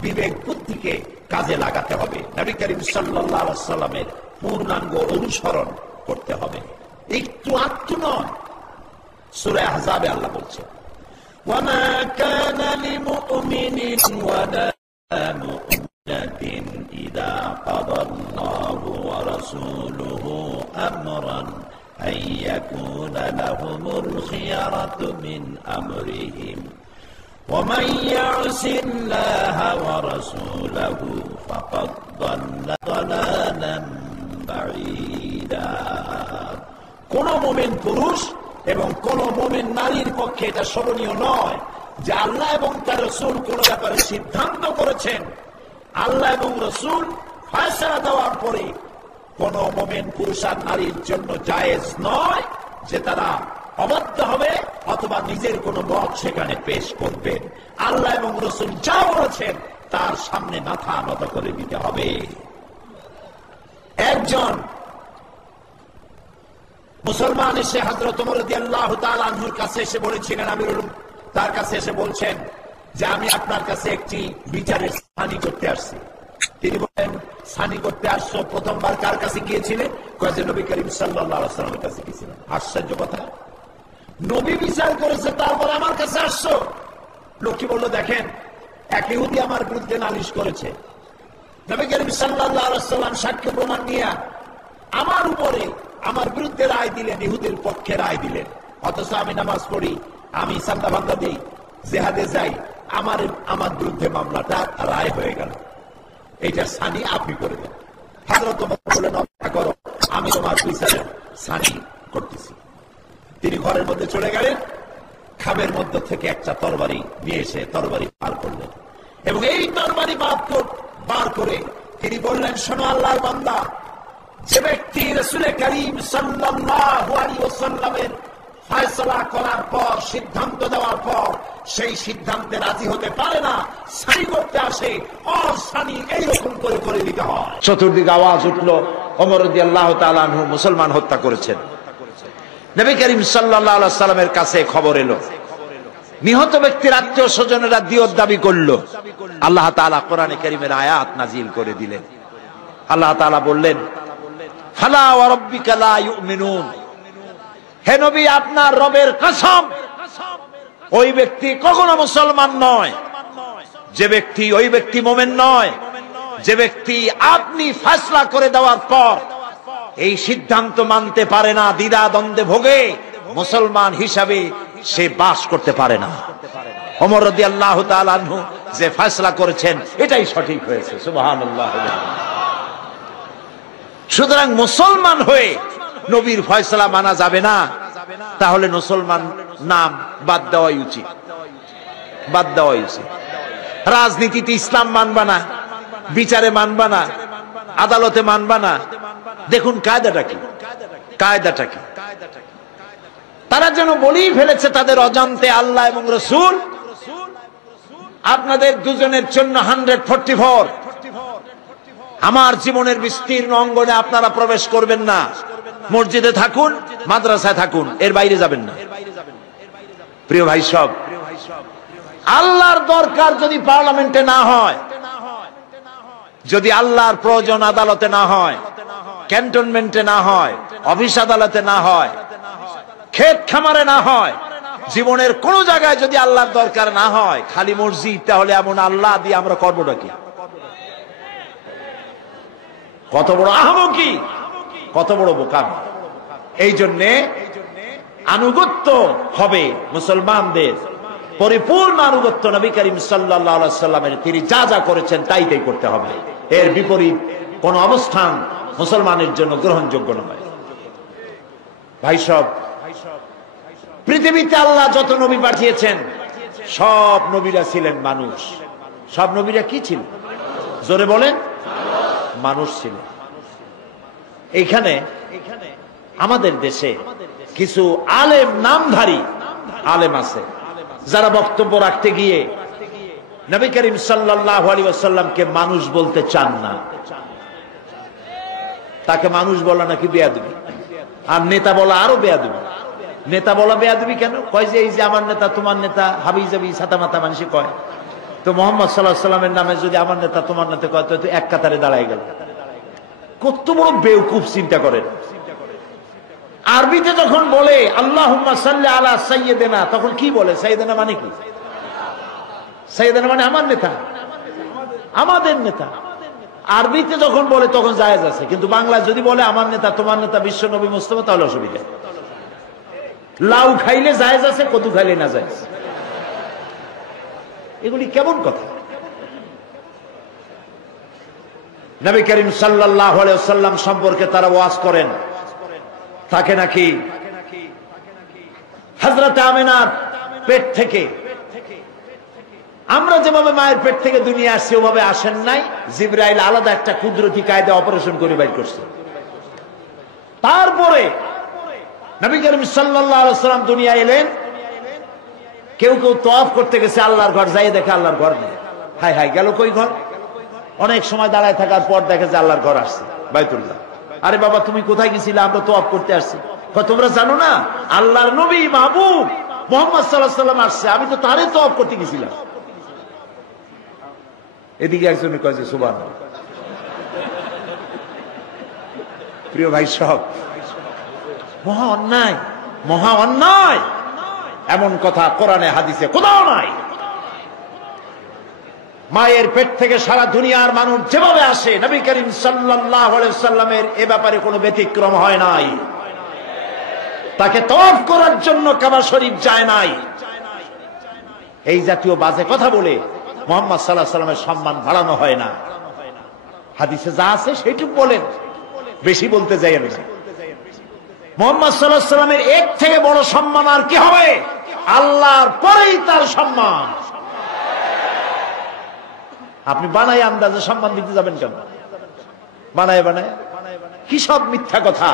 বিবেক বুদ্ধিকে কাজে লাগাতে হবে। নবী করিম সাল্লাল্লাহু আলাইহি ওয়াসাল্লামের পূর্ণাঙ্গ অনুসরণ করতে হবে, একটু আধটু নয়। সূরা আহজাবে আল্লাহ বলছে, ওয়ামা কানা লিমুমিনিন ওয়ালা মুমিনাতিন ইযা কাদাল্লাহু ওয়া রাসূলুহু আমরান আন ইয়াকুনা লাহুমুল খিয়ারাতু মিন আমরিহিম ومن يعص الله ورسوله فقد ضل ضلالا بعيدا। কোন মুমিন পুরুষ এবং কোন মুমিন নারীর পক্ষে এটা স্মরণীয় নয় যে আল্লাহ এবং তার রাসূল কোন ব্যাপারে সিদ্ধান্ত করেছেন, আল্লাহ এবং রাসূল ফয়সালা দেওয়ার পরে কোন মুমিন পুরুষ আর নারীর জন্য জায়েজ নয় যে তারা অবাধ্য হবে অথবা নিজের কোন মত সেখানে পেশ করবেন। আল্লাহ এবং রাসূল যা বলেছেন তার সামনে মাথা নত করে দিতে হবে। একজন মুসলমান এসে হযরত ওমর রাদিয়াল্লাহু তাআলা আনহুর কাছে এসে বলেছিলেন, আমিরুল, তার কাছে এসে বলছেন যে আমি আপনার কাছে একটি বিচারের সানি করতে আসছি। তিনি বলেন, সানি করতে আসছো? প্রথমবার কার কাছে গিয়েছিলেন? কয়েছে নবী করিম সাল্লাল্লাহু আলাইহি ওয়াসাল্লামের কাছে গিয়েছিলেন। আশ্চর্য কথা, নবী বিচার করেছে তারপর আমার কাছে আসছো? লোকটি বলল, দেখেন, এক ইহুদি আমার বিরুদ্ধে নালিশ করেছে, নবী করিম সাল্লাল্লাহু আলাইহি ওয়াসাল্লাম সাক্ষ্য প্রমাণ নিয়ে আমার উপরে আমার বিরুদ্ধে রায় দিলেন, ইহুদির পক্ষে রায় দিলেন, অথচ আমি নামাজ পড়ি, আমি সাদা বান্দা দিই, জেহাদে যাই, আমার বিরুদ্ধে মামলাটা রায় হয়ে গেল, এইটা সানি আপনি করে দেন। হযরত ওমর বললেন, অপেক্ষা করো, আমি তোমার বিচারে সানি করতেছি। তিনি ঘরের মধ্যে চলে গেলেন, খামের মধ্যে থেকে একটা তরবারি নিয়ে এসে তরবারি বার করলেন, এবং এই তরবারি বার করে তিনি বললেন, শোনো আল্লাহর বান্দা, যে ব্যক্তি রাসূল করিম সাল্লাল্লাহু আলাইহি ওয়াসাল্লামের ফয়সালা করার পর, সিদ্ধান্ত দেওয়ার পর সেই সিদ্ধান্তে রাজি হতে পারে না, সানি করতে আসে, আর সানি এইরকম করে করে দিতে হয়। চতুর্দিকে আওয়াজ উঠল, ওমর রাদিয়াল্লাহু তাআলা আনহু মুসলমান হত্যা করেছেন। নবী করিম সাল্লাল্লাহু আলাইহি ওয়াসাল্লামের কাছে খবর এলো, নিহত ব্যক্তির আত্মীয় স্বজনেরা দিয়ত দাবি করল। আল্লাহ তাআলা কোরআনে কারীমের আয়াত নাজিল করে দিলেন। আল্লাহ তাআলা বললেন, ফালা ওয়া রাব্বিকা লা ইউমিনুন, হে নবী আপনার রবের কসম, ওই ব্যক্তি কখনো মুসলমান নয়, ওই ব্যক্তি মুমিন নয়, যে ব্যক্তি আপনি ফয়সালা করে দেওয়ার পর এই সিদ্ধান্ত মানতে পারে না, দ্বিধা দ্বন্দ্বে ভোগে, মুসলমান হিসাবে সে বাস করতে পারে না। ওমর রাদিয়াল্লাহু তাআলা আনহু যে ফয়সালা করেছেন এটাই সঠিক হয়েছে, সুবহানাল্লাহ। সুতরাং মুসলমান হয়ে নবীর ফয়সালা মানা যাবে না, তাহলে মুসলমান নাম বাদ দেওয়াই উচিত, বাদ দেওয়াই উচিত। রাজনীতিতে ইসলাম মানবা না, বিচারে মানবা না, আদালতে মানবা না। দেখুন কায়দাটা কি, কায়দাটা কি। তারা যেন বলেই ফেলেছে তাদের অজান্তে, আল্লাহ এবং রাসূল আপনাদের দুজনের জন্য 144, আমার জীবনের বিস্তীর্ণ অঙ্গনে আপনারা প্রবেশ করবেন না, মসজিদে থাকুন, মাদ্রাসায় থাকুন, এর বাইরে যাবেন না। প্রিয় ভাই সব, আল্লাহর দরকার যদি পার্লামেন্টে না হয়, যদি আল্লাহর প্রয়োজন আদালতে না হয়, ক্যান্টনমেন্টে না হয়, অফিস আদালতে না হয়, ক্ষেত খামারে না হয়, জীবনের কোন জায়গায় যদি আল্লাহর দরকার না হয়, খালি মসজিদ, তাহলে এমন আল্লাহ দিয়ে আমরা করবোটা কি? কত বড় আহমকি, কত বড় বোকামি। এই জন্যে আনুগত্য হবে মুসলমানদের, পরিপূর্ণ আনুগত্য নবী করিম সাল্লাল্লাহু আলাইহি ওয়াসাল্লামের, তিনি যা যা করেছেন তাই তাই করতে হবে। এর বিপরীত কোন অবস্থান মুসলমানের জন্য গ্রহণযোগ্য নয়। ভাই সব, পৃথিবীতে আল্লাহ যত নবী পাঠিয়েছেন সব নবীরা ছিলেন মানুষ। সব নবীরা কি ছিল? জোরে বলেন, মানুষ ছিলেন। এইখানে আমাদের দেশে কিছু আলেম, নামধারী আলেম আছে, যারা বক্তব্য রাখতে গিয়ে নবী করিম সাল্লাল্লাহু আলাইহি ওয়াসাল্লামকে মানুষ বলতে চান না। তাকে মানুষ বলা নাকি বেয়াদবি, আর নেতা বলা আরো বেয়াদবি। নেতা বলা বেয়াদবি কেন? কয় যে এই যে আমার নেতা, তোমার নেতা, হাবি জাবি ছাতা মাথা মানুষে কয়। তো মুহাম্মদ সাল্লাল্লাহু আলাইহি ওয়াসাল্লামের নামে যদি আমার নেতা তোমার নেতা কয়, তো এক কাতারে দাঁড়ায় গেল। কত বড় বেওকুফ, চিন্তা করেন। আরবিতে যখন বলে আল্লাহুম্মা সাল্লি আলা সাইয়্যিদিনা, তখন কি বলে? সাইয়্যিদিনা মানে কি? সাইয়্যিদিনা মানে আমার নেতা, আমাদের নেতা। আরবিতে যখন বলে তখন জায়েজ আছে, কিন্তু বাংলায় যদি বলে আমার নেতা, তোমার নেতা, বিশ্ব নবী মুস্তাফা, তাহলে অসুবিধা। লাউ খাইলে জায়েজ আছে, কদু খাইলে না জায়েজ। এগুলি কেমন কথা? নবী করিম সাল্লাল্লাহু আলাইহি ওয়াসাল্লাম সম্পর্কে তারা ওয়াজ করেন, তাকে নাকি হযরত আমিনার পেট থেকে, আমরা যেভাবে মায়ের পেট থেকে দুনিয়া আসছি ওভাবে আসেন নাই, জিবরাইল আলাদা একটা কুদরতি কায়দা অপারেশন করে বাইর করছে। তারপরে নবী করিম সাল্লাল্লাহু আলাইহি ওয়াসাল্লাম দুনিয়া এলেন। কেউ কেউ তওয়াফ করতে গেছে আল্লাহর ঘর, যাই দেখে আল্লাহর ঘর নেই। হায় হায়, গেল কই ঘর? অনেক সময় দাঁড়ায় থাকার পর দেখে যে আল্লাহর ঘর আসছে, বাইতুল্লাহ। আরে বাবা, তুমি কোথায় গেছিলে? আমরা তওয়াফ করতে আসছি। তোমরা জানো না আল্লাহর নবী মাহবুব মুহাম্মদ সাল্লাল্লাহু আলাইহি ওয়াসাল্লাম আসছে, আমি তো তারে তওয়াফ করতে গেছিলাম। এদিকে একজন কয় যে সুবহানাল্লাহ। প্রিয় ভাই সব, মহা অন্যায়, মহা অন্যায়। এমন কথা কোরআনে হাদিসে কোথাও নাই। মায়ের পেট থেকে সারা দুনিয়ার মানুষ যেভাবে আসে, নবী করিম সাল্লাল্লাহু আলাইহি ওয়াসাল্লামের এ ব্যাপারে কোনো ব্যতিক্রম হয় নাই। তাকে তওয়াফ করার জন্য কাবা শরীফ যায় নাই, এই জাতীয় বাজে কথা বলে মুহাম্মদ সাল্লাল্লাহু আলাইহি ওয়াসাল্লামের সম্মান বাড়ানো হয় না। হাদিসে যা আছে সেইটুকু বলেন, বেশি বলতে যাইয়েন না। মুহাম্মদ সাল্লাল্লাহু আলাইহি ওয়াসাল্লামের এর থেকে বড় সম্মান আর কি হবে? আল্লাহর পরেই তার সম্মান। আপনি বানায় আন্দাজে সম্মান দিতে যাবেন কেন? বানায় বানায় কি সব মিথ্যা কথা।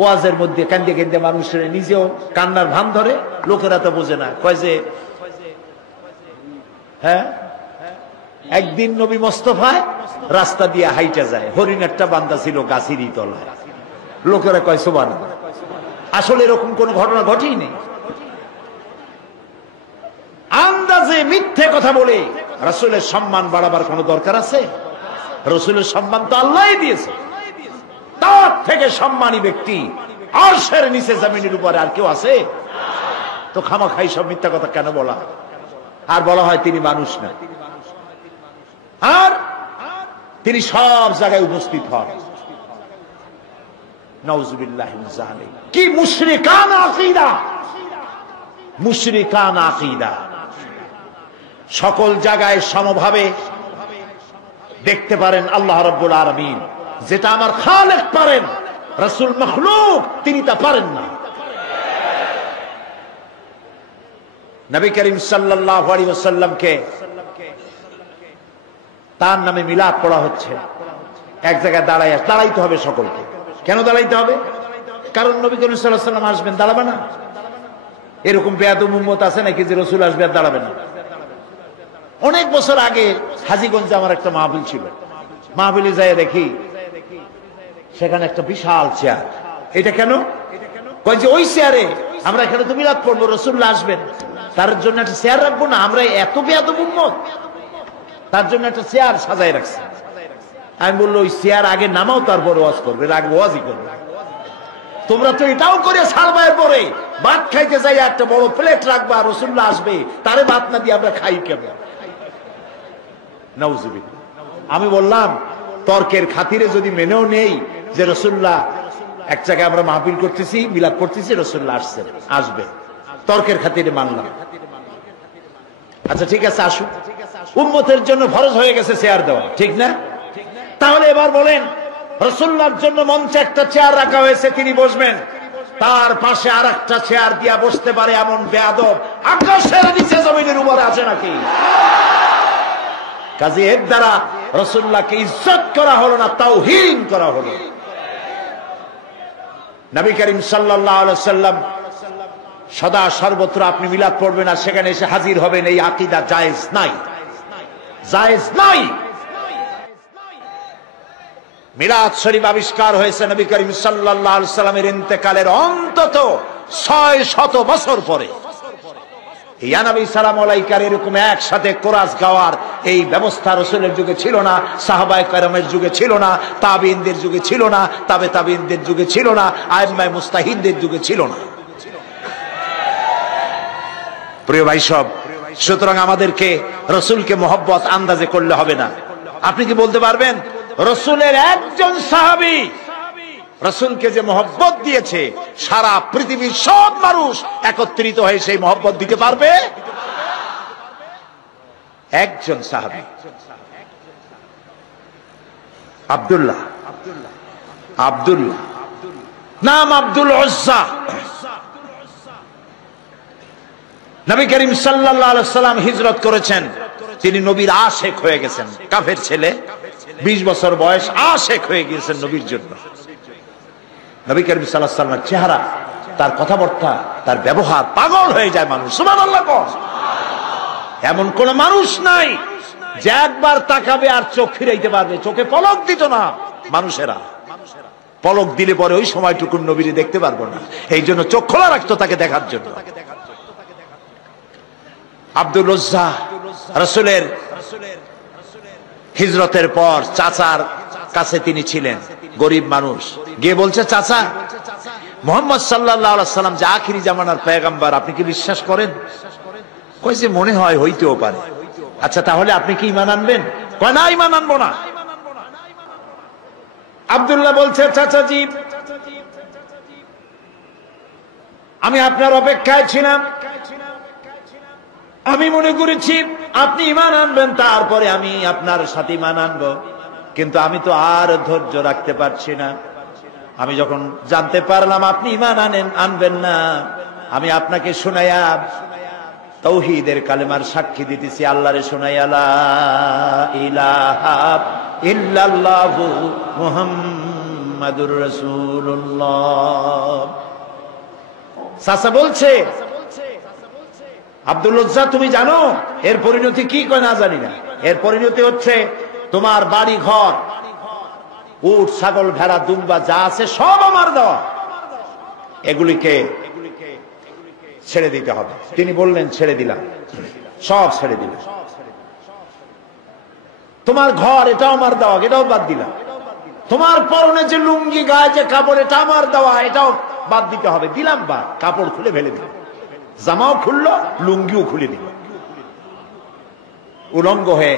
ওয়াজের মধ্যে কান্দে কান্দে মানুষের নিজেও কান্নার ভান ধরে, লোকেরা তো বোঝে না। কয় যে হ্যাঁ, একদিন নবী মোস্তফায় রাস্তা দিয়ে হাইটা যায়, হরিণ একটা বান্দা ছিল গাছেরই তলায়। লোকেরা কয় সুবহানাল্লাহ। আসলে এরকম কোন ঘটনা ঘটেই নেই। আন্দাজে মিথ্যে কথা বলে রাসূলের সম্মান বাড়াবার কোন দরকার আছে? রাসূলের সম্মান তো আল্লাহই দিয়েছে। তার থেকে সম্মানী ব্যক্তি আরশের নিচে জমিনের উপরে আর কেউ আছে? তো খামাখাই সব মিথ্যা কথা কেন বলা? আর বলা হয় তিনি মানুষ না, আর তিনি সব জায়গায় উপস্থিত হন। নাউযুবিল্লাহি মিন যালিক। কি মুশরিকানা আকীদা! মুশরিকানা আকীদা। সকল জায়গায় সমভাবে দেখতে পারেন আল্লাহ রাব্বুল আলামিন। যেটা আমার খালেক পারেন, রাসূল মাখলুক তিনি তা পারেন না। নবী করিম সাল্লাল্লাহু আলাইহি ওয়াসাল্লামকে তার নামে মিলাদ পড়া হচ্ছে। এক জায়গায় দাঁড়াইতে হবে সকলকে। কেন দাঁড়াইতে হবে? কারণ নবী করিম সাল্লাল্লাহু আলাইহি ওয়াসাল্লাম আসবেন, দাঁড়াবে না? এরকম বেয়াদব উম্মত আছে নাকি যে রাসূল আসবে আর দাঁড়াবে না? অনেক বছর আগে হাজীগঞ্জে আমার একটা মাহফিল ছিল। মাহফিলে যাই দেখি সেখানে একটা বিশাল চেয়ার। এটা কেন? কয় যে ওই চেয়ারে আমরা এখানে তো মিলাদ পড়বো, রাসূলুল্লাহ আসবেন, তার জন্য একটা চেয়ার রাখবো না? আমরা এত বেয়াদব উম্মত, তার জন্য একটা চেয়ার সাজায় রাখছি। আমি বললো ওই চেয়ার আগে নামাও, তারপর ওয়াজ করবে, আগে ওয়াজই করবে। তোমরা তো এটাও করে ছাড়বার পরে ভাত খাইতে যাই একটা বড় প্লেট রাখবা, রাসূলুল্লাহ আসবে, তারে ভাত না দিয়ে আমরা খাই কেমন? নাউযুবিল্লাহ। আমি বললাম তর্কের খাতিরে যদি মেনেও নেই যে রাসূলুল্লাহ এক জায়গায় আমরা মাহফিল করতেছি, মিলাদ করতেছি, রাসূলুল্লাহ আসছেন, আসবে, তর্কের খাতিরে মানলাম। আচ্ছা ঠিক আছে, আসুন। উম্মতের জন্য ফরজ হয়ে গেছে চেয়ার দেওয়া, ঠিক না? তাহলে এবার বলেন, রাসূলুল্লাহর জন্য মঞ্চে একটা চেয়ার রাখা হয়েছে, তিনি বসবেন, তার পাশে আর একটা চেয়ার দিয়া বসতে পারে এমন বেয়াদব আকাশের নিচে জমিনের উপরে আছে নাকি? কাজে এর দ্বারা রাসূলুল্লাহকে ইজ্জত করা হলো না, তাওহীন করা হলো। নবী করিম সাল্লাল্লাহু আলাইহি ওয়াসাল্লাম সদা সর্বত্র আপনি মিলাদ পড়বেন আর সেখানে এসে হাজির হবেন, এই আকীদা জায়েজ নাই, জায়েজ নাই। মিলাদ শরীফ আবিষ্কার হয়েছে নবী করিম সাল্লাল্লাহু আলাইহি ওয়াসাল্লামের ইন্তেকালের অন্তত 600 বছর পরে। ইয়া নবী সালাম আলাইকার এরকম একসাথে কোরাস গাওয়ার এই ব্যবস্থা রাসূলের যুগে ছিল না, সাহাবায়ে কেরামের যুগে ছিল না, তাবিঈনদের যুগে ছিল না, তাবে তাবিঈনদের যুগে ছিল না, আইম্মায়ে মুস্তাহিদদের যুগে ছিল না। প্রিয় ভাই সব, সুতরাং আমাদেরকে রাসূলকে মহব্বত আন্দাজে করলে হবে না। আপনি কি বলতে পারবেন রাসূলের একজন সাহাবী রাসূলকে যে মহব্বত দিয়েছে, সারা পৃথিবীর সব মানুষ একত্রিত হয়ে সেই মহব্বত দিতে পারবে? একজন সাহাবী, আব্দুল্লাহ, নাম আব্দুল উজ্জা। নবী করিম সাল্লাল্লাহু আলাইহি ওয়াসাল্লাম হিজরত করেছেন, তিনি নবীর আশেক হয়ে গেছেন। কাফের ছেলে, 20 বছর বয়স, আশেক হয়ে গিয়েছেন নবীর জন্য। নবী করিম সাল্লাল্লাহু আলাইহি ওয়াসাল্লামের চেহারা, তার কথাবার্তা, তার ব্যবহার, পাগল হয়ে যায় মানুষ। সুবহানাল্লাহ। এমন কোন মানুষ নাই যে একবার তাকাবে আর চোখ ফিরাইতে পারবে। চোখে পলক দিত না মানুষেরা, পলক দিলে পরে ওই সময়টুকুন নবীরে দেখতে পারবো না, এই জন্য চোখ খোলা রাখতো তাকে দেখার জন্য। আব্দুল উজ্জা রাসূলের হিজরতের পর চাচার কাছে তিনি ছিলেন, গরিব মানুষ। গিয়ে বলছে, চাচা, মুহাম্মদ সাল্লাল্লাহু আলাইহি ওয়াসাল্লাম যে আখিরি জামানার পয়গম্বর, আপনি কি বিশ্বাস করেন? কইছে মনে হয়, হইতেও পারে। আচ্ছা তাহলে আপনি কি ঈমান আনবেন? কয় না, ঈমান আনবো না। আব্দুল্লাহ বলছে, চাচাজি, আমি আপনার অপেক্ষায় ছিলাম, আমি মনে করেছি আপনি ঈমান আনবেন, তারপরে আমি আপনার সাথে ঈমান আনবো, কিন্তু আমি তো আর ধৈর্য রাখতে পারছি না। আমি যখন জানতে পারলাম আপনি ঈমান আনবেন না, আমি আপনাকে শুনাইয়া তাওহীদের কালেমার সাক্ষী দিতেছি, আল্লাহরে শুনাইয়া লা ইলাহা ইল্লাল্লাহু মুহাম্মাদুর রাসূলুল্লাহ। চাচা বলছে, আব্দুল উজ্জা তুমি জানো এর পরিণতি কি? কয় না জানি না। এর পরিণতি হচ্ছে তোমার বাড়ি ঘর, উট ছাগল ভেড়া দুম্বা যা আছে সব আমার দেওয়া, এগুলিকে ছেড়ে দিতে হবে। তিনি বললেন ছেড়ে দিলাম, সব ছেড়ে দিলাম। তোমার ঘর এটাও আমার দেওয়া, এটাও বাদ দিলাম। তোমার পরনে যে লুঙ্গি গায়ে যে কাপড় এটা আমার দেওয়া, এটাও বাদ দিতে হবে। দিলাম বা কাপড় খুলে ফেলে দিলাম, জামাও খুললো লুঙ্গিও খুলে দিল। উলঙ্গ হয়ে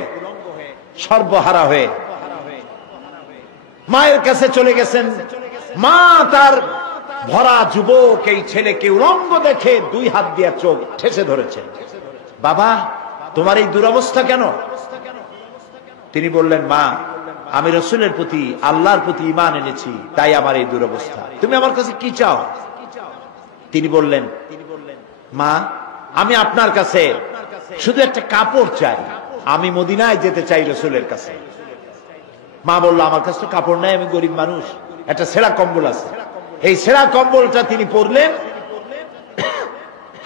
সর্বহারা হয়ে মায়ের কাছে চলে গেছেন। মা তার ভরা যুবক এই ছেলেকে উলঙ্গ দেখে 2 হাত দিয়ে চোখ ঠেসে ধরেছে। বাবা তোমার এই দুরবস্থা কেন? তিনি বললেন, মা আমি রাসূলের প্রতি আল্লাহর প্রতি ঈমান এনেছি, তাই আমার এই দুরবস্থা। তুমি আমার কাছে কি চাও? তিনি বললেন, মা আমি আপনার কাছে শুধু একটা কাপড় চাই, আমি মদিনায় যেতে চাই রাসূলের কাছে। মা বলল, আমার কাছে তো কাপড় নাই, আমি গরিব মানুষ, একটা ছেঁড়া কম্বল আছে। এই ছেঁড়া কম্বলটা তিনি পরলেন,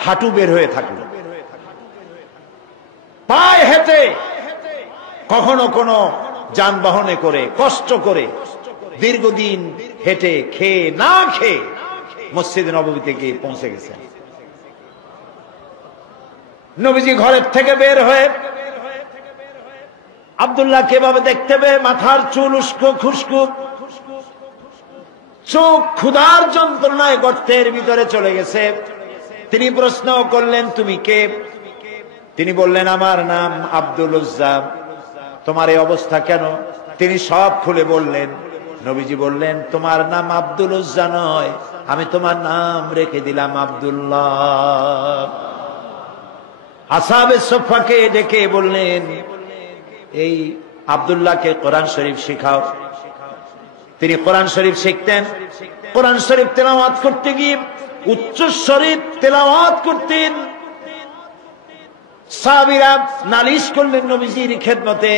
হাঁটু বের হয়ে থাকলো, পায়ে হেঁটে কখনো কোনো যানবাহনে করে কষ্ট করে দীর্ঘদিন হেঁটে খেয়ে না খেয়ে মসজিদে নববীতে গিয়ে পৌঁছে গেছেন। নবীজি ঘরের থেকে বের হয়ে আব্দুল্লাহ কিভাবে দেখতে পেয়ে মাথার চুল উস্কো খুস্কো, চোখ ক্ষুধার যন্ত্রণায় গর্তের ভিতরে চলে গেছে। তিনি প্রশ্ন করলেন, তুমি কে? তিনি বললেন, আমার নাম আব্দুল উজ্জা। তোমার এই অবস্থা কেন? তিনি সব খুলে বললেন। নবীজি বললেন, তোমার নাম আব্দুল উজ্জা নয়, আমি তোমার নাম রেখে দিলাম আব্দুল্লাহ। আসহাবে সুফফাকে ডেকে বললেন, এই আব্দুল্লাহকে কোরআন শরীফ শিখাও। তিনি কোরআন শরীফ শিখতেন। কোরআন শরীফ তেলাওয়াত করতে গিয়ে উচ্চ শরীফ তেলাওয়াত করতেন। সাহাবীরা নালিশ করলেন নবীজির খেদমতে,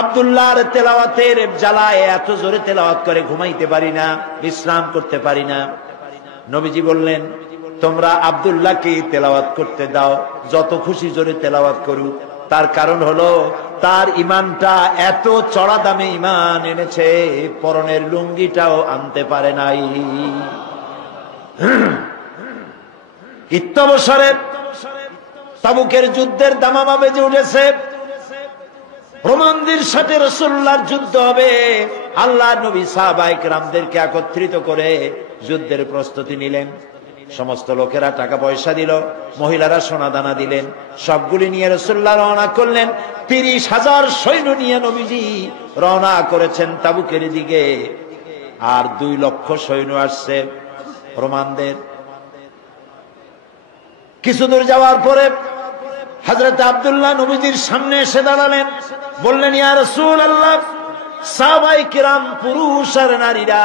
আব্দুল্লাহর তেলাওয়াতের জ্বালায় এত জোরে তেলাওয়াত করে ঘুমাইতে পারি না, বিশ্রাম করতে পারি না। নবীজি বললেন, তোমরা আব্দুল্লাহকে তেলাওয়াত করতে দাও, যত খুশি জোরে তেলাওয়াত করুক। তার কারণ হলো তার ঈমানটা এত চড়া দামে ঈমান এনেছে, পরনের লুঙ্গিটাও আনতে পারে নাই। ইত্যবসরে তাবুকের যুদ্ধের দামামা বেজে উঠেছে। রোমানদের সাথে রাসূলুল্লাহর যুদ্ধ হবে। আল্লাহ নবী সাহাবায়ে কেরামদেরকে একত্রিত করে যুদ্ধের প্রস্তুতি নিলেন। সমস্ত লোকেরা টাকা পয়সা দিল, মহিলারা সোনা দানা দিলেন। সবগুলি নিয়ে রাসূলুল্লাহ রওনা করলেন। 30,000 সৈন্য নিয়ে নবীজি রওনা করেছেন তাবুকের দিকে। আর 2 লক্ষ সৈন্য আসছে রোমানদের। কিছু দূর যাওয়ার পরে হযরত আব্দুল্লাহ নবীজির সামনে এসে দাঁড়ালেন। বললেন, ইয়া রাসূলুল্লাহ, সাহাবায়ে কিরাম পুরুষ আর নারীরা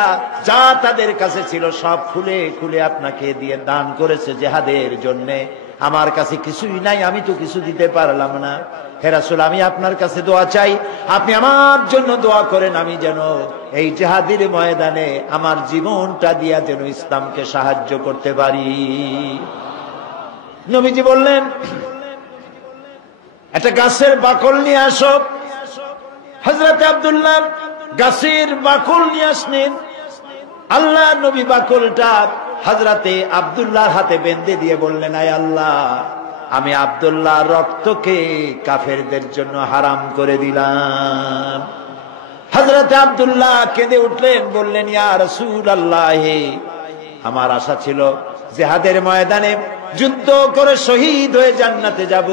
যা তাদের কাছে ছিল সব খুলে খুলে আপনাকে দিয়ে দান করেছে জিহাদের জন্য। আমার কাছে কিছুই নাই, আমি তো কিছু দিতে পারলাম না। হে রাসূল, আমি আপনার কাছে দোয়া চাই, আপনি আমার জন্য দোয়া করেন, আমি যেন এই জিহাদের ময়দানে আমার জীবনটা দিয়া যেন ইসলামকে সাহায্য করতে পারি। নবীজি বললেন, একটা গাছের বাকল নিয়ে আসো। হযরত আব্দুল্লাহ গাছের বাকল নিয়ে আসলেন। আল্লাহ নবী বাকলটা হযরতে আব্দুল্লাহর হাতে বেঁধে দিয়ে বললেন, আয় আল্লাহ, আমি আব্দুল্লাহ রক্তকে কাফেরদের জন্য হারাম করে দিলাম। হযরতে আব্দুল্লাহ কেঁদে উঠলেন, বললেন, ইয়া রাসূলুল্লাহ, আমার আশা ছিল জিহাদের ময়দানে যুদ্ধ করে শহীদ হয়ে জান্নাতে যাব,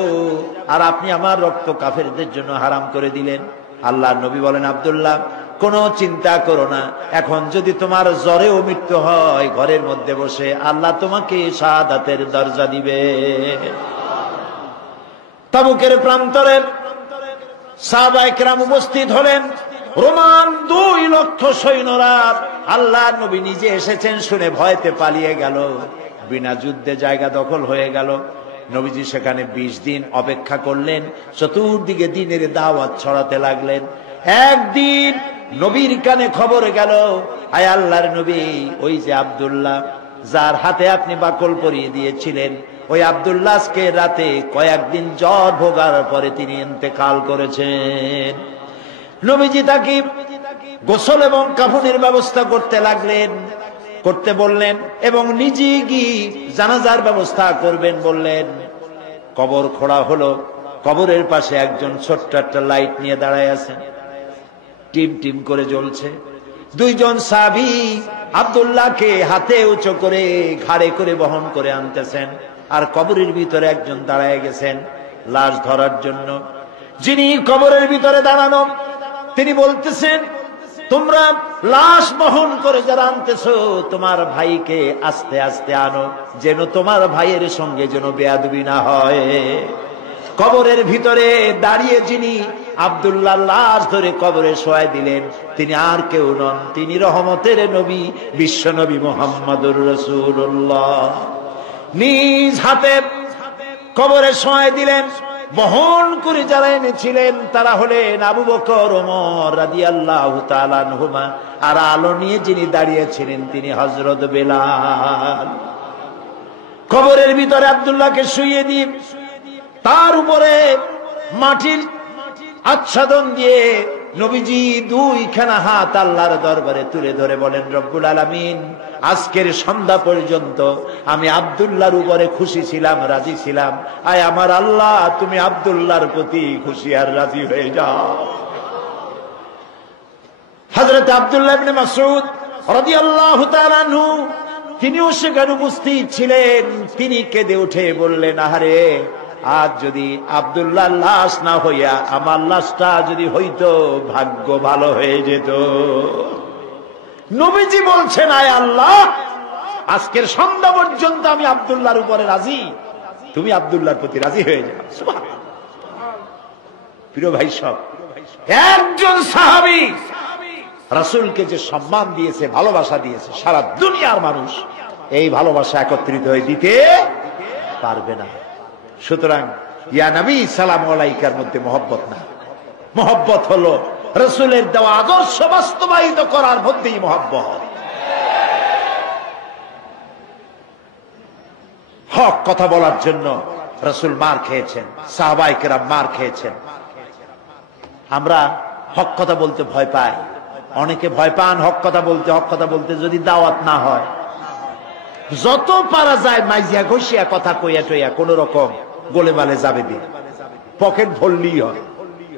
আর আপনি আমার রক্ত কাফেরদের জন্য হারাম করে দিলেন। আল্লাহর নবী বলেন, আব্দুল্লাহ, কোনো চিন্তা করো না, এখন যদি তোমার জ্বরেও মৃত্যু হয় ঘরের মধ্যে বসে আল্লাহ তোমাকে শাহাদাতের দরজা দিবে। তাবুকের প্রান্তরে সাহাবায়ে কেরাম উপস্থিত হলেন। রোমান 2 লক্ষ সৈন্যরা, আল্লাহর নবী নিজে এসেছেন শুনে ভয়তে পালিয়ে গেল। বিনা যুদ্ধে জায়গা দখল হয়ে গেল। নবীজি সেখানে 20 দিন অপেক্ষা করলেন, চতুর্দিকে দ্বীনের দাওয়াত ছড়াতে লাগলেন। একদিন নবীর কানে খবর গেল, আয় আল্লাহর নবী, ওই যে আব্দুল্লাহ যার হাতে আপনি বাকল পরিয়ে দিয়েছিলেন, ওই আব্দুল্লাহ আজকে রাতে কয়েকদিন জ্বর ভোগার পরে তিনি ইন্তেকাল করেছেন। নবীজি তাকে গোসল এবং কাফনের ব্যবস্থা করতে লাগলেন, করতে বললেন, এবং নিজে গিয়ে জানাজার ব্যবস্থা করবেন বললেন। কবর খোঁড়া হলো, কবরের পাশে একজন ছোট্ট একটা লাইট নিয়ে দাঁড়ায় আছেন, টিম টিম করে জ্বলছে। 2 জন সাহাবী আব্দুল্লাহকে হাতে উঁচু করে ঘাড়ে করে বহন করে আনতেছেন, আর কবরের ভিতরে একজন দাঁড়ায় গেছেন লাশ ধরার জন্য। যিনি কবরের ভিতরে দাঁড়ানো, তিনি বলতেছেন, তোমরা লাশ বহন করে যারা আনতেছো, তোমার ভাইকে আস্তে আস্তে আনো, যেন তোমার ভাইয়ের সঙ্গে যেন বেয়াদবি না হয়। কবরের ভিতরে দাঁড়িয়ে যিনি আব্দুল্লাহ লাশ ধরে কবরে শোয়াই দিলেন, তিনি আর কেউ নন, তিনি রহমতের নবী, বিশ্ব নবী মুহাম্মদুর রাসূলুল্লাহ। নিজ হাতে কবরে শোয়াই দিলেন। বহন করে যারা এনেছিলেন তারা হলেন আবু বকর, ওমর রাদিয়াল্লাহু তাআলা আনহুমা, আর আলো নিয়ে যিনি দাঁড়িয়েছিলেন তিনি হযরত বেলাল। কবরের ভিতরে আব্দুল্লাহকে শুইয়ে দিয়ে তার উপরে মাটির আচ্ছাদন দিয়ে নবীজি 2খানা হাত আল্লাহর দরবারে তুলে ধরে বলেন, রব্বুল আলামিন, আজকের সন্ধ্যা পর্যন্ত আমি আব্দুল্লাহর উপরে খুশি ছিলাম, রাজি ছিলাম। আয় আমার আল্লাহ, তুমি আব্দুল্লাহর প্রতি খুশি আর রাজি হয়ে যাও। হযরত আব্দুল্লাহ ইবনে মাসউদ রাদিয়াল্লাহু তাআলা আনহু তিনিও সেখানে উপস্থিত ছিলেন। তিনি কেঁদে উঠে বললেন, আহারে, আজ যদি আব্দুল্লাহ লাশ না হইয়া আমার লাশটা যদি হইতো, ভাগ্য ভালো হয়ে যেত। নবীজি বলছেন, আয় আল্লাহ, আজকের সন্ধ্যা পর্যন্ত আমি আব্দুল্লাহর উপরে রাজি, তুমি আব্দুল্লাহর প্রতি রাজি হয়ে যাও। সুবহানাল্লাহ। প্রিয় ভাই সব, একজন সাহাবী রাসূলকে যে সম্মান দিয়েছে, ভালোবাসা দিয়েছে, সারা দুনিয়ার মানুষ এই ভালোবাসা একত্রিত হয়ে দিতে পারবে না। সুতরাং ইয়া নবী সালাম আলাইকার মধ্যে মহব্বত না, মহব্বত হলো রাসূলের দেওয়া আদর্শ বাস্তবায়িত করার মধ্যেই মহব্বত। হক কথা বলার জন্য রাসূল মার খেয়েছেন, সাহাবায়ে কেরাম মার খেয়েছেন। আমরা হক কথা বলতে ভয় পাই, অনেকে ভয় পান হক কথা বলতে। হক কথা বলতে যদি দাওয়াত না হয়, যত পারা যায় মাইজিয়া ঘষিয়া কথা কইয়া টইয়া কোন রকম গোলে মালে যাবে দিয়ে পকেট ভরলেই হয়,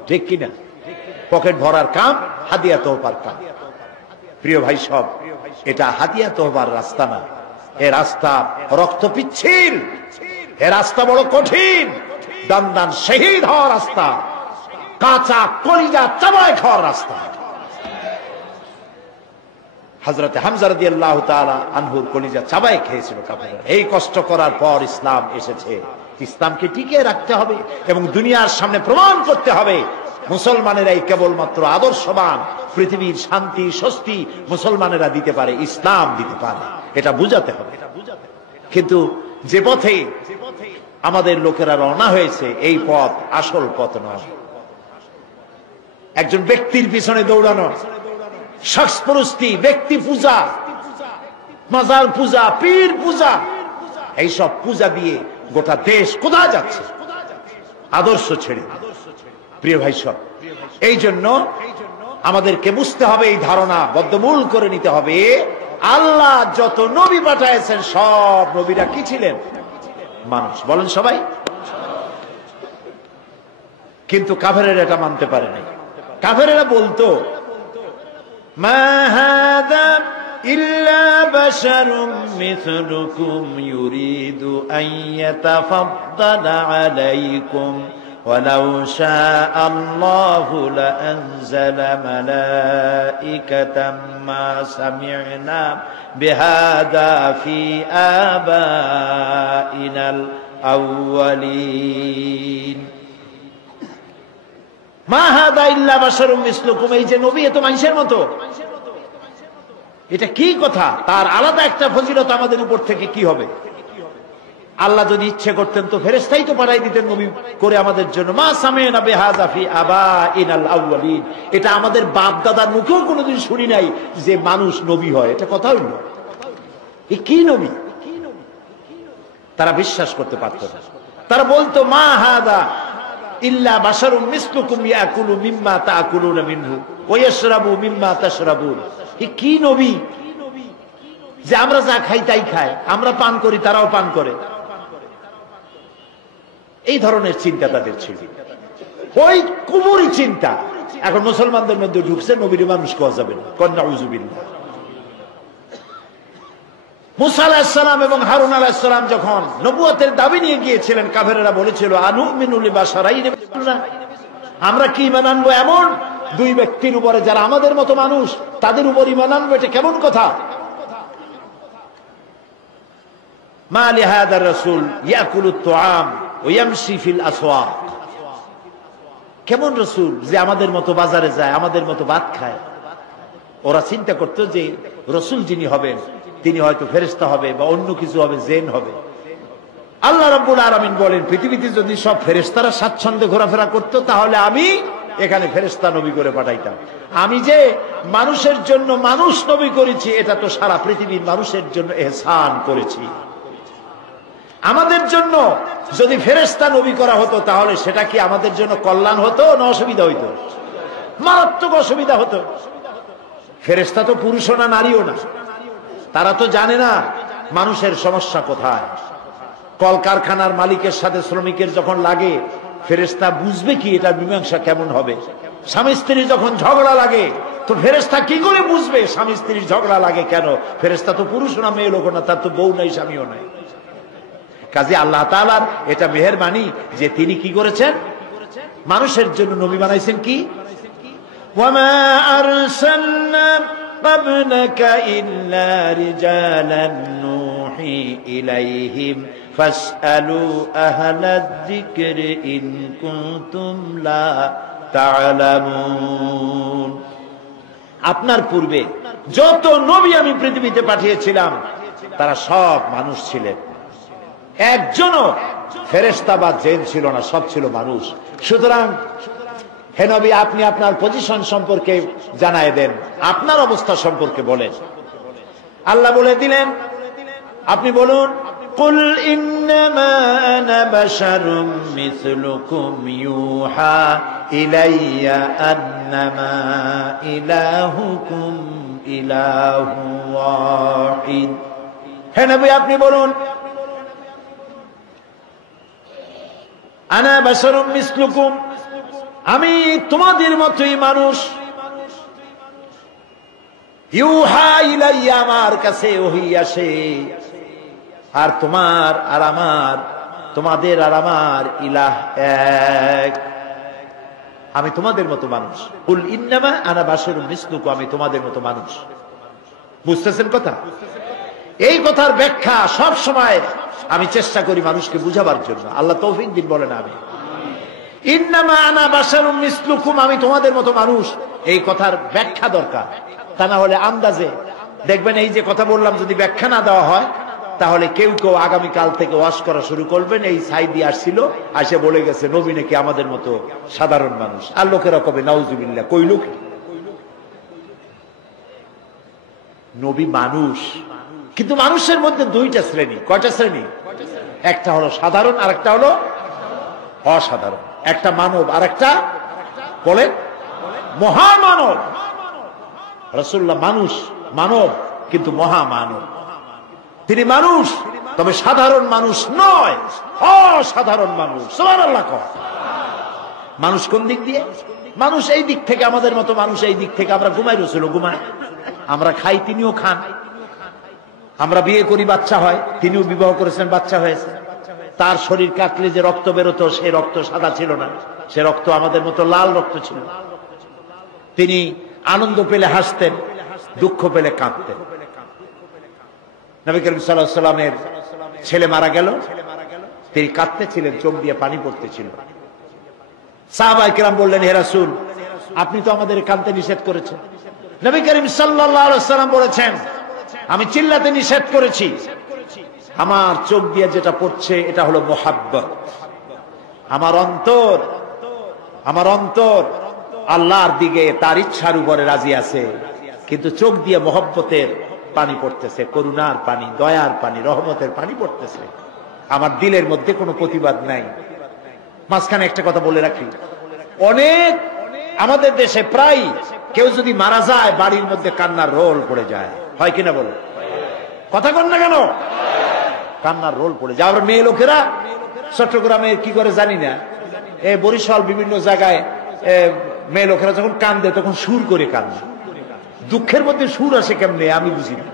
ঠিক কিনা? পকেট ভরার কাম হাদিয়া তোহবার কাম। প্রিয় ভাই সব, এটা হাদিয়া তোহবার রাস্তা না, এ রাস্তা রক্ত পিচ্ছিল, এ রাস্তা বড় কঠিন, দান দান শহীদ হওয়ার রাস্তা, কাঁচা কলিজা চাবায় খাওয়ার রাস্তা। হযরত হামজা রাদিয়াল্লাহু তাআলা আনহুর কলিজা চাবায় খেয়েছিল কাফেররা। এই কষ্ট করার পর ইসলাম এসেছে। ইসলামকে টিকিয়ে রাখতে হবে এবং দুনিয়ার সামনে প্রমাণ করতে হবে মুসলমানেরাই কেবলমাত্র আদর্শবান, পৃথিবীর শান্তি স্বস্তি মুসলমানেরা দিতে পারে, ইসলাম দিতে পারে, এটা বুঝাতে হবে। কিন্তু যে পথে আমাদের লোকেরা রওনা হয়েছে, এই পথ আসল পথ নয়। একজন ব্যক্তির পিছনে দৌড়ানো, শখসপরস্তি, ব্যক্তি পূজা, মাজার পূজা, পীর পূজা, এইসব পূজা দিয়ে গোটা দেশ কোথায় যাচ্ছে? আদর্শ ছেড়ে। প্রিয় ভাই সব, এই জন্য আমাদেরকে বুঝতে হবে, এই ধারণা বদ্ধমূল করে নিতে হবে, আল্লাহ যত নবী পাঠাইছেন সব নবীরা কি ছিলেন? মানুষ। বলেন সবাই। কিন্তু কাফেরেরা এটা মানতে পারে নাই। কাফেরেরা বলতো, মা হাযা ইল্লা বাশারুম মিথলুকুম ইউরিদু আন ইয়াতাফাদ্দালা আলাইকুম ওয়ালাউ শাআল্লাহু লাআনজালা মালাইকাতাম মা সামি'না বিহাদা ফি আবাইনাল আউওয়ালিন। মা হাদা ইল্লা বাশারুম মিসলুকুম, এই যে নবী, এ তো মানুষের মতো। এটা কি কথা? তার আলাদা একটা ফজিলত আমাদের উপর থেকে কি হবে? আল্লাহ যদি ইচ্ছে করতেন তো ফেরেশতাই তো পাঠাই দিতেন নবী করে আমাদের জন্য। মা সামি'না বিহাযা ফি আবাইনাল আউয়ালিন, এটা আমাদের বাপ দাদার মুখেও কোনোদিন শুনি নাই যে মানুষ নবী হয়। এটা কথা হইল? এ কি নবী? তারা বিশ্বাস করতে পারত না। তারা বলতো মা হাদা ইল্লা বাশারুম মিসলুকুম ইয়াকুলু মিম্মা তাআকুলুনা মিনহু ওয়া ইয়াশরাবু মিম্মা তাশরাবুন। এ কি নবী যে আমরা যা খাই তাই খায়, আমরা পান করি তারাও পান করে? এই ধরনের চিন্তা তাদের ছিল, ওই কুবুরি চিন্তা। এখন মুসলমানদের মধ্যে ঢুকছে, নবীর মানুষ কোয়া যাবে না। নাউযুবিল্লাহ। মুসা আলাইহিস সালাম এবং হারুন আলাইহিস সালাম যখন নবুয়তের দাবি নিয়ে গিয়েছিলেন, কাফেররা বলেছিল আনুমিনু লিবাশারাইন, আমরা কি ঈমান আনবো এমন দুই ব্যক্তির উপরে যারা আমাদের মতো মানুষ, তাদের উপর ঈমান আনবো? এটা কেমন কথা? মা লিহাদার রাসূল ইয়াকুলুত তুআম ওয়া ইয়ামশি ফিল আসওয়াক। কেমন রাসূল যে আমাদের মতো বাজারে যায়, আমাদের মতো ভাত খায়? ওরা চিন্তা করত যে রাসূল যিনি হবেন তিনি হয়তো ফেরেশতা হবে বা অন্য কিছু হবে, জিন হবে। আল্লাহ রাব্বুল আলামিন বলেন, পৃথিবীতে যদি সব ফেরেশতারা স্বাচ্ছন্দ্যে ঘোরাফেরা করত তাহলে আমি এখানে ফেরেশতা নবী করে পাঠাইতাম। আমি যে মানুষের জন্য মানুষ নবী করেছি, এটা তো সারা পৃথিবীর মানুষের জন্য ইহসান করেছি। আমাদের জন্য যদি ফেরেশতা নবী করা হতো তাহলে সেটা কি আমাদের জন্য কল্যাণ হতো না অসুবিধা হইতো? মারাত্মক অসুবিধা হতো। ফেরেশতা তো পুরুষও না নারীও না, তারা তো জানে না মানুষের সমস্যা কোথায়। কলকারখানার মালিকের সাথে শ্রমিকের যখন লাগে, ফেরেশতা বুঝবে কি এটা মীমাংসা কেমন হবে? স্বামী স্ত্রীর যখন ঝগড়া লাগে তো ফেরেশতা কি করে বুঝবে স্বামী স্ত্রীর ঝগড়া লাগে কেন? ফেরেশতা তো পুরুষ না মেয়ে লোক না, তার তো বউ নাই স্বামীও নাই। কাজে আল্লাহ তাআলার এটা মেহেরবানি যে তিনি কি করেছেন, মানুষের জন্য নবী বানাইছেন। কি ওয়ামা আরসালনা ক্বাবলাকা ইল্লা রিজালান নূহি ইলাইহিম ফাসআলু আহলাদ যিকরি ইন কুনতুম লা তা'লামুন। আপনার পূর্বে যত নবী আমি পৃথিবীতে পাঠিয়েছিলাম তারা সব মানুষ ছিলেন, একজনও ফেরেশতা বা জিন ছিল না, সব ছিল মানুষ। সুতরাং হে নবী, আপনি আপনার পজিশন সম্পর্কে জানায় দেন, আপনার অবস্থা সম্পর্কে বলেন। আল্লাহ বলে দিলেন, আপনি বলুন, কুল ইন্নামা আনা বাশারুম মিসলুকুম ইউহা ইলাইয়া আন্নামা ইলাহুকুম ইলাহু ওয়াহিদ। হে নবী, আপনি বলুন, আনা বাশারুম মিসলুকুম, আমি তোমাদের মতোই মানুষ। ইউহা ইলাইয়া, আমার কাছে ওহী আসে। আর তোমার আর আমার, তোমাদের আর আমার ইলাহ এক। আমি তোমাদের মতো মানুষ। কুল ইন্নামা আনা বাশারুম মিসলুকুম, আমি তোমাদের মতো মানুষ। বুঝতেছেন কথা? এই কথার ব্যাখ্যা সব সময় আমি চেষ্টা করি মানুষকে বুঝাবার জন্য। আল্লাহ তৌফিক দিন, বলেন আমি। ইন্নামা আনা বাশারুম মিসলুকুম, আমি তোমাদের মতো মানুষ, এই কথার ব্যাখ্যা দরকার। তা না হলে আন্দাজে দেখবেন এই যে কথা বললাম, যদি ব্যাখ্যা না দেওয়া হয় তাহলে কেউ কেউ আগামীকাল থেকে ওয়াজ করা শুরু করবেন, এই সাইদি আসছিল, আসে বলে গেছে নবী নাকি আমাদের মতো সাধারণ মানুষ। আর লোকেরা কবে নাউজুবিল্লাহ, কই লোক? নবী মানুষ, কিন্তু মানুষের মধ্যে দুইটা শ্রেণী। কয়টা শ্রেণী? একটা হলো সাধারণ আর একটা হলো অসাধারণ। একটা মানব আর একটা বলেন মহামানব। রাসূলুল্লাহ মানুষ, মানব কিন্তু মহামানব। তিনি মানুষ, তবে সাধারণ মানুষ নয়, অসাধারণ মানুষ। সুবহানাল্লাহ। মানুষ কোন দিক দিয়ে? মানুষ এই দিক থেকে আমাদের মতো মানুষ, এই দিক থেকে আমরা ঘুমাই, রাসূলও ঘুমায়। আমরা খাই, তিনিও খান। আমরা বিয়ে করি, বাচ্চা হয়, তিনিও বিবাহ করেছেন, বাচ্চা হয়েছে। তার শরীর কাটলে যে রক্ত বেরোতো, সেই রক্ত সাদা ছিল না, সে রক্ত আমাদের মতো লাল রক্ত ছিল। তিনি আনন্দ পেলে হাসতেন, দুঃখ পেলে কাঁদতেন। নবী করিম সাল্লাল্লাহু আলাইহি ওয়াসাল্লামের ছেলে মারা গেল, তিনি কাঁদতেছিলেন, চোখ দিয়ে পানি পড়তেছিল। সাহাবায়ে কেরাম বললেন, হে রাসূল, আপনি তো আমাদের কাঁদতে নিষেধ করেছেন। নবী করিম সাল্লাল্লাহু আলাইহি ওয়াসাল্লাম বলেছেন, আমি চিল্লাতে নিষেধ করেছি, আমার চোখ দিয়ে যেটা পড়ছে এটা হলো মুহাব্বত। আমার অন্তর আল্লাহর দিকে তার ইচ্ছার উপরে রাজি আছে, কিন্তু চোখ দিয়ে মহব্বতের পানি পড়তেছে, করুণার পানি, দয়ার পানি, রহমতের পানি পড়তেছে। আমার দিলের মধ্যে কোনো প্রতিবাদ নাই। মাঝখানে একটা কথা বলে রাখি, অনেক আমাদের দেশে প্রায় কেউ যদি মারা যায় বাড়ির মধ্যে কান্নার রোল পড়ে যায়, হয় কিনা বলো? কথা কন না কেন? কান্নার রোল পড়ে যায়। আবার মেয়ে লোকেরা চট্টগ্রামে কি করে জানি না, বরিশাল বিভিন্ন জায়গায় মেয়ে লোকেরা যখন কান্দে তখন সুর করে কান্দে। দুঃখের মধ্যে সুর আসে কেমনে আমি বুঝি না।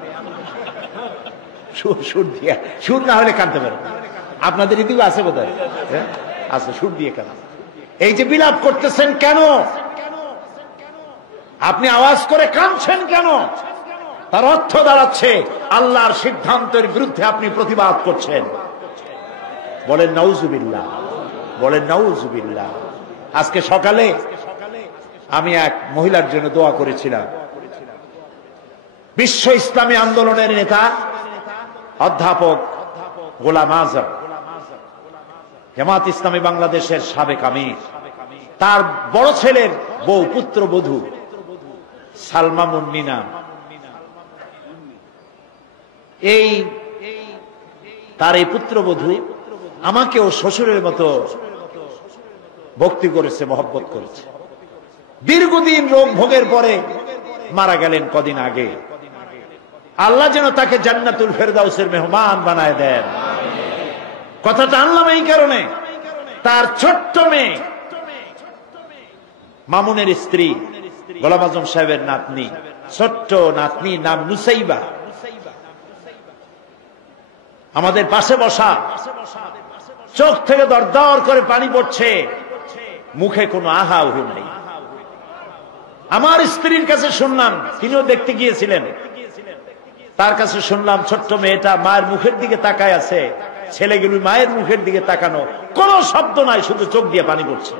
সুর না হলে কান্দতে পারে। আপনাদের এদিকে আছে বোধহয়, আছে, সুর দিয়ে কান্দে। এই যে বিলাপ করতেছেন কেন? আপনি আওয়াজ করে কাঁদছেন কেন? তার অর্থ দাঁড়াচ্ছে আল্লাহর সিদ্ধান্তের বিরুদ্ধে আপনি প্রতিবাদ করছেন। বলেন নাউজুবিল্লাহ, বলেন নাউজুবিল্লাহ। আজকে সকালে আমি এক মহিলার জন্য দোয়া করেছিলাম। বিশ্ব ইসলামী আন্দোলনের নেতা অধ্যাপক গোলাম আজম, জামাত ইসলামী বাংলাদেশের সাবেক আমির, তার বড় ছেলের বউ, পুত্রবধূ সালমা মুন্নিনা, তার এই পুত্রবধূ আমাকেও শ্বশুরের মতো ভক্তি করেছে, মহব্বত করেছে। দীর্ঘদিন রোগ ভোগের পরে মারা গেলেন কদিন আগে। আল্লাহ যেন তাকে জান্নাতুল ফেরদাউসের মেহমান বানায় দেন। কথাটা আনলাম এই কারণে, তার ছোট্ট মেয়ে মামুনের স্ত্রী গোলাম আজম সাহেবের নাতনি, ছোট্ট নাতনি, নাম নুসাইবা, আমাদের পাশে বসা, চোখ থেকে দরদর করে পানি পড়ছে, মুখে কোনো আহা উহু নাই। আমার স্ত্রীর কাছে শুনলাম, তিনিও দেখতে গিয়েছিলেন, তার কাছে শুনলাম ছোট্ট মেয়েটা মায়ের মুখের দিকে তাকায় আছে, ছেলেগুলো মায়ের মুখের দিকে তাকানো, কোন শব্দ নাই, শুধু চোখ দিয়ে পানি পড়ছে।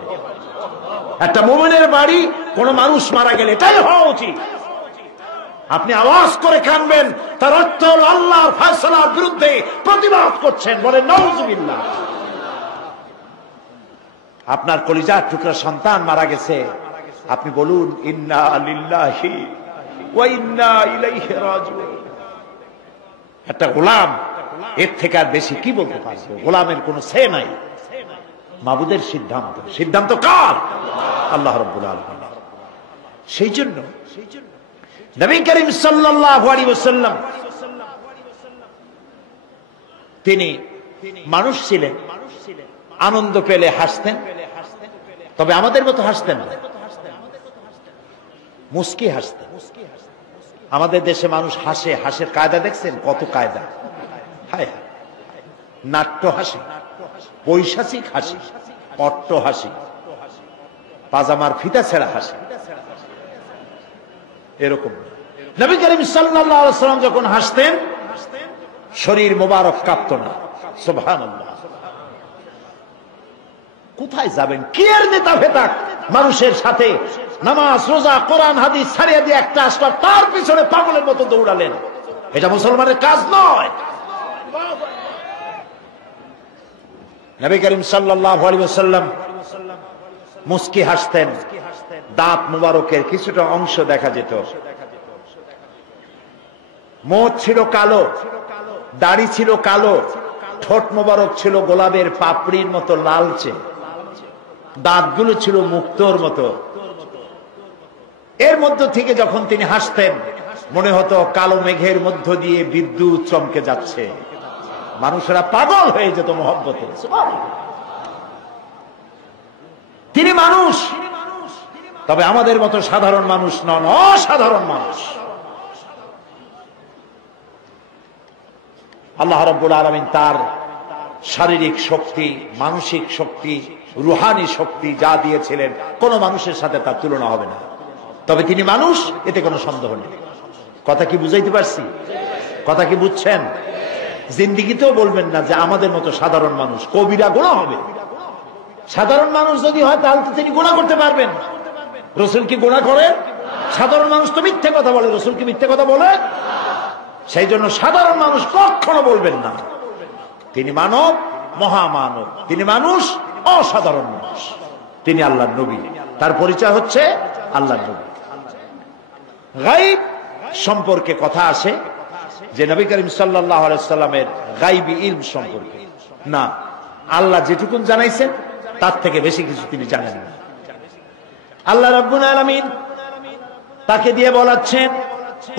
একটা মুমিনের বাড়ি, কোন মানুষ মারা গেলে এটাই হওয়া উচিত। আপনি আওয়াজ করে কাঁদবেন, তার অর্থ হল আল্লাহর ফয়সালার বিরুদ্ধে প্রতিবাদ করছেন। বলেন নাউজুবিল্লাহ। আপনার কলিজার টুকরা সন্তান মারা গেছে, আপনি বলুন ইন্না লিল্লাহি ওয়া ইন্না ইলাইহি রাজিউন। একটা গোলাম এর থেকে আর বেশি কি বলতে পারবে? গোলামের কোনো সে নাই। মাবুদের সিদ্ধান্ত, সিদ্ধান্ত কার? আল্লাহ রাব্বুল আলামিন। সেই জন্য নবী করিম সাল্লাল্লাহু আলাইহি ওয়াসাল্লাম তিনি মানুষ ছিলেন, আনন্দ পেলে হাসতেন, তবে আমাদের মতো হাসতেন না, মুস্কি হাসতেন। আমাদের দেশে মানুষ হাসে, হাসের কায়দা দেখছেন? কত কায়দা! হায় হায়, নাট্য হাসি, পৈশাচিক হাসি, অট্ট হাসি, পাজামার ফিতা ছেঁড়া হাসি, এরকম। নবী করিম সাল্লাল্লাহু আলাইহি ওয়াসাল্লাম যখন হাসতেন শরীর মোবারক কাঁপত না। সুবহানাল্লাহ। কোথায় যাবেন? কি এর নেতা ফেতাক মানুষের সাথে নামাজ, রোজা, কোরআন, হাদিস ছাড়িয়ে দিয়ে একটা আসলাম, তার পিছনে পাগলের মতো দৌড়ালেন। এটা মুসলমানের কাজ নয়। নবী করিম সাল্লাল্লাহু আলাইহি ওয়াসাল্লাম মুস্কি হাসতেন, দাঁত মুবারকের কিছুটা অংশ দেখা যেত। মুখ ছিল কালো, দাড়ি ছিল কালো, ঠোঁট মোবারক ছিল গোলাপের পাপড়ির মতো লালচে, দাঁতগুলো ছিল মুক্তোর মতো। এর মধ্য থেকে যখন তিনি হাসতেন মনে হতো কালো মেঘের মধ্য দিয়ে বিদ্যুৎ চমকে যাচ্ছে, মানুষেরা পাগল হয়ে যেত মহব্বতে। তিনি মানুষ, তবে আমাদের মতো সাধারণ মানুষ নন, অসাধারণ মানুষ। আল্লাহ রাব্বুল আলামিন তার শারীরিক শক্তি, মানসিক শক্তি, রুহানি শক্তি যা দিয়েছিলেন কোন মানুষের সাথে তার তুলনা হবে না। তবে তিনি মানুষ, এতে কোনো সন্দেহ নেই। কথা কি বুঝাইতে পারছি? কথা কি বুঝছেন? জিন্দিগিতেও বলবেন না যে আমাদের মতো সাধারণ মানুষ, কবিরা গোনা হবে। সাধারণ মানুষ যদি হয় তাহলে তো তিনি গুনাহ করতে পারবেন। রসুল কি গুনাহ করেন? সাধারণ মানুষ তো মিথ্যে কথা বলে, রসুল কি মিথ্যে কথা বলে? সেই জন্য সাধারণ মানুষ কখনো বলবেন না। তিনি মানব, মহামানব, তিনি মানুষ, অসাধারণ মানুষ, তিনি আল্লাহর নবী, তার পরিচয় হচ্ছে আল্লাহর নবী। গায়ব সম্পর্কে কথা আসে যে নবী করিম সাল্লাল্লাহু আলাইহি সাল্লামের গায়বী ইলম সম্পর্কে না, আল্লাহ যেটুকুন জানাইছেন তার থেকে বেশি কিছু তিনি জানেন না। আল্লাহ রাব্বুল আলামিন তাকে দিয়ে বলাচ্ছেন,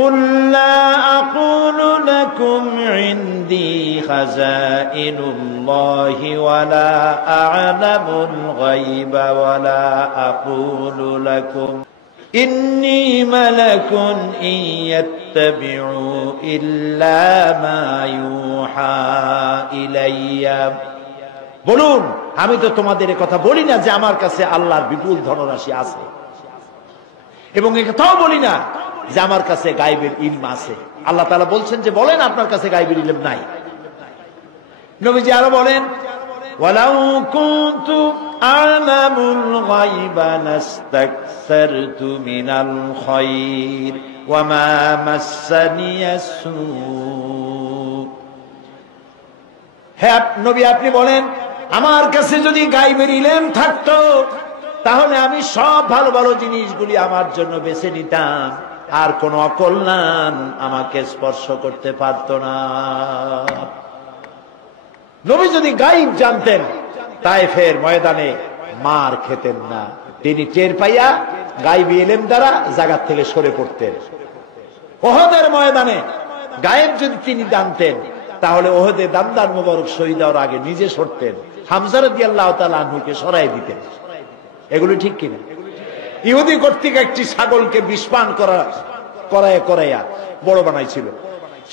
قُلْ لَا أَقُولُ لَكُمْ عِنْدِي خَزَائِنُ اللَّهِ وَلَا أَعْلَمُ الْغَيْبَ وَلَا أَقُولُ لَكُمْ إِنِّي مَلَكٌ إِنْ يَتَّبِعُ إِلَّا مَا يُوحَى إِلَيَّ। বলুন, আমি তো তোমাদের কথা বলি না যে আমার কাছে আল্লাহর বিপুল ধনরাশি আছে, এবং একথাও বলি না যে আমার কাছে গায়বের ইলম আছে। আল্লাহ তাআলা বলছেন যে বলেন আপনার কাছে গায়বের ইলম নাই। নবীজি আরো বলেন, ওয়ালাউ কুনতু আ'লামুল গায়বা লাস্তাকসারতু মিনাল খায়র ওয়া মা মাসসানিয়াস সূ। হে নবী, আপনি বলেন আমার কাছে যদি গায়বের ইলম থাকতো তাহলে আমি সব ভালো ভালো জিনিসগুলি আমার জন্য বেছে নিতাম, আর কোন অকল্যাণ আমাকে স্পর্শ করতে পারত না। নবী যদি গায়ব জানতেন তায়েফের ময়দানে মার খেতেন না, তিনি টের পাইয়া গায়বী ইলম দ্বারা জায়গা থেকে সরে পড়তেন। ওহদের ময়দানে গায়েব যদি তিনি জানতেন তাহলে ওহদে দামদার মোবারক শহীদ হওয়ার আগে নিজে সরতেন, হামজা রাদিয়াল্লাহু তাআলা আনহুকে সরাই দিতেন। এগুলো ঠিক কিনা? ইহুদি কর্তৃক একটি ছাগলকে বিষপান করাইয়া বড় বানাইছিল,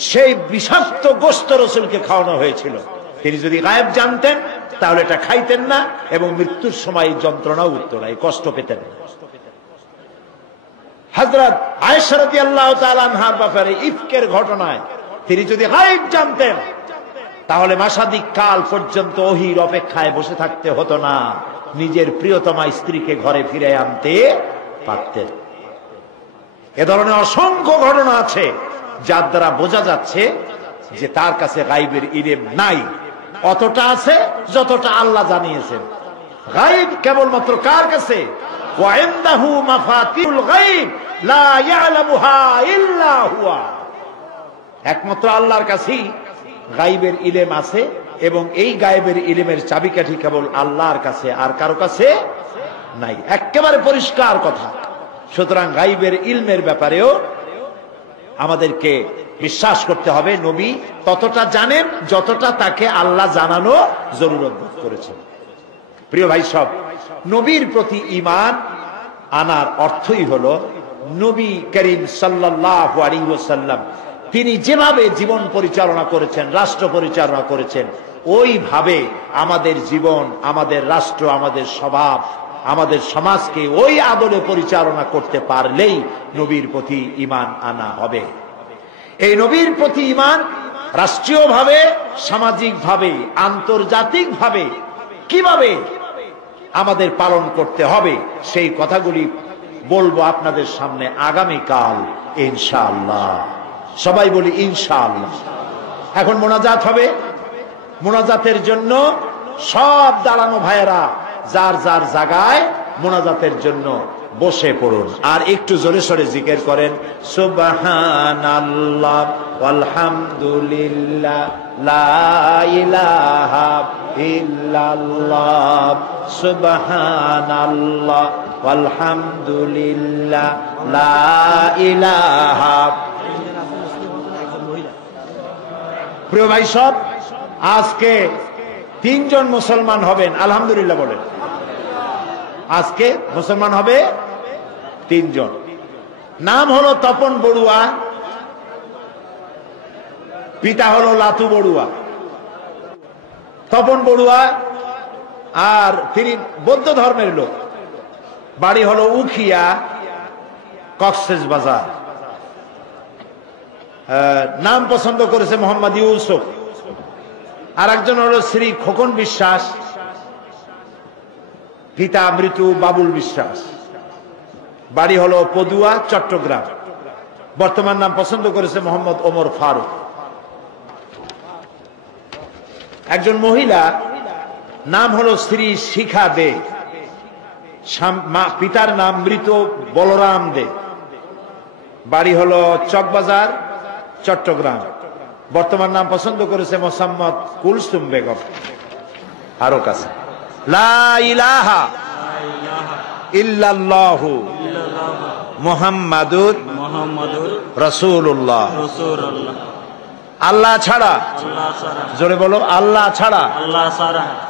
সেই বিষাক্ত গোশত রাসূলকে খাওয়ানো হয়েছিল। তিনি যদি গায়েব জানতেন তাহলে এটা খাইতেন না, এবং মৃত্যুর সময় যন্ত্রণাও উঠতো না, কষ্ট পেতেন না। হযরত আয়েশা রাদিয়াল্লাহু তাআলা আনহার ব্যাপারে ইফকের ঘটনায় তিনি যদি গায়েব জানতেন তাহলে মাসাদিক কাল পর্যন্ত ওহীর অপেক্ষায় বসে থাকতে হতো না, নিজের প্রিয়তমা স্ত্রীকে ঘরে ফিরে আনতে পারতেন। এ ধরনের অসংখ্য ঘটনা আছে যার দ্বারা বোঝা যাচ্ছে যে তার কাছে গায়বের ইলম নাই। অতটা আছে যতটা আল্লাহ জানিয়েছেন। গায়ব কেবলমাত্র কার কাছে? ওয়া ইনদাহু মাফাতিহুল গায়ব লা ইয়ালামুহা ইল্লা হুয়া। একমাত্র আল্লাহর কাছেই গায়বের ইলম আছে, এবং এই গায়বের ইলমের চাবিকাঠি কেবল আল্লাহর কাছে, আর কারো কাছে নাই। একেবারে পরিষ্কার কথা। সুতরাং গায়বের ইলমের ব্যাপারেও আমাদেরকে বিশ্বাস করতে হবে নবী ততটা জানেন যতটা তাকে আল্লাহ জানানো জরুরত বোধ করেছেন। প্রিয় ভাই সব, নবীর প্রতি ঈমান আনার অর্থই হলো নবী করিম সাল্লাল্লাহু আলাইহি ওয়াসাল্লাম তিনি যেভাবে জীবন পরিচালনা করেছেন, রাষ্ট্র পরিচালনা করেছেন, ওইভাবে আমাদের জীবন, আমাদের রাষ্ট্র, আমাদের স্বভাব, আমাদের সমাজকে ওই আদলে পরিচালনা করতে পারলেই নবীর প্রতি ঈমান আনা হবে। এই নবীর প্রতি ঈমান রাষ্ট্রীয়ভাবে, সামাজিকভাবে, আন্তর্জাতিকভাবে কিভাবে আমাদের পালন করতে হবে সেই কথাগুলি বলবো আপনাদের সামনে আগামীকাল ইনশাআল্লাহ। সবাই বলি ইনশাআল্লাহ। এখন মোনাজাত হবে। মোনাজাতের জন্য সব দাঁড়ানো ভাইয়েরা যার যার জায়গায় মোনাজাতের জন্য বসে পড়ুন, আর একটু জোরে সোরে জিকির করেন, সুবহানাল্লাহ ওয়ালহামদুলিল্লাহ লা ইলাহা ইল্লাল্লাহ, সুবহানাল্লাহ ওয়ালহামদুলিল্লাহ লা ইলাহা। প্রিয় ভাই সব, আজকে 3 জন মুসলমান হবেন, আলহামদুলিল্লাহ বলেন। আজকে মুসলমান হবে 3 জন। নাম হলো তপন বড়ুয়া, পিতা হলো লাতু বড়ুয়া। তপন বড়ুয়া, আর তিনি বৌদ্ধ ধর্মের লোক, বাড়ি হলো উখিয়া, কক্সবাজার। নাম পছন্দ করেছে মোহাম্মদ ইউসুফ। আর একজন হলো শ্রী খোকন বিশ্বাস, পিতা মৃত্যু বাবুল বিশ্বাস, বাড়ি হলো পদুয়া, চট্টগ্রাম। বর্তমান নাম পছন্দ করেছে মোহাম্মদ ওমর ফারুক। একজন মহিলা, নাম হলো শ্রী শিখা দে, পিতার নাম মৃত বলরাম দে, বাড়ি হলো চকবাজার, চট্টগ্রাম। বর্তমান নাম পছন্দ করেছে মোসাম্মদ কুলসুম বেগম। আরো কাছে লা ইলাহা ইল্লাল্লাহু মুহাম্মাদুর রাসূলুল্লাহ। আল্লাহ ছাড়া, জোরে বলো, আল্লাহ ছাড়া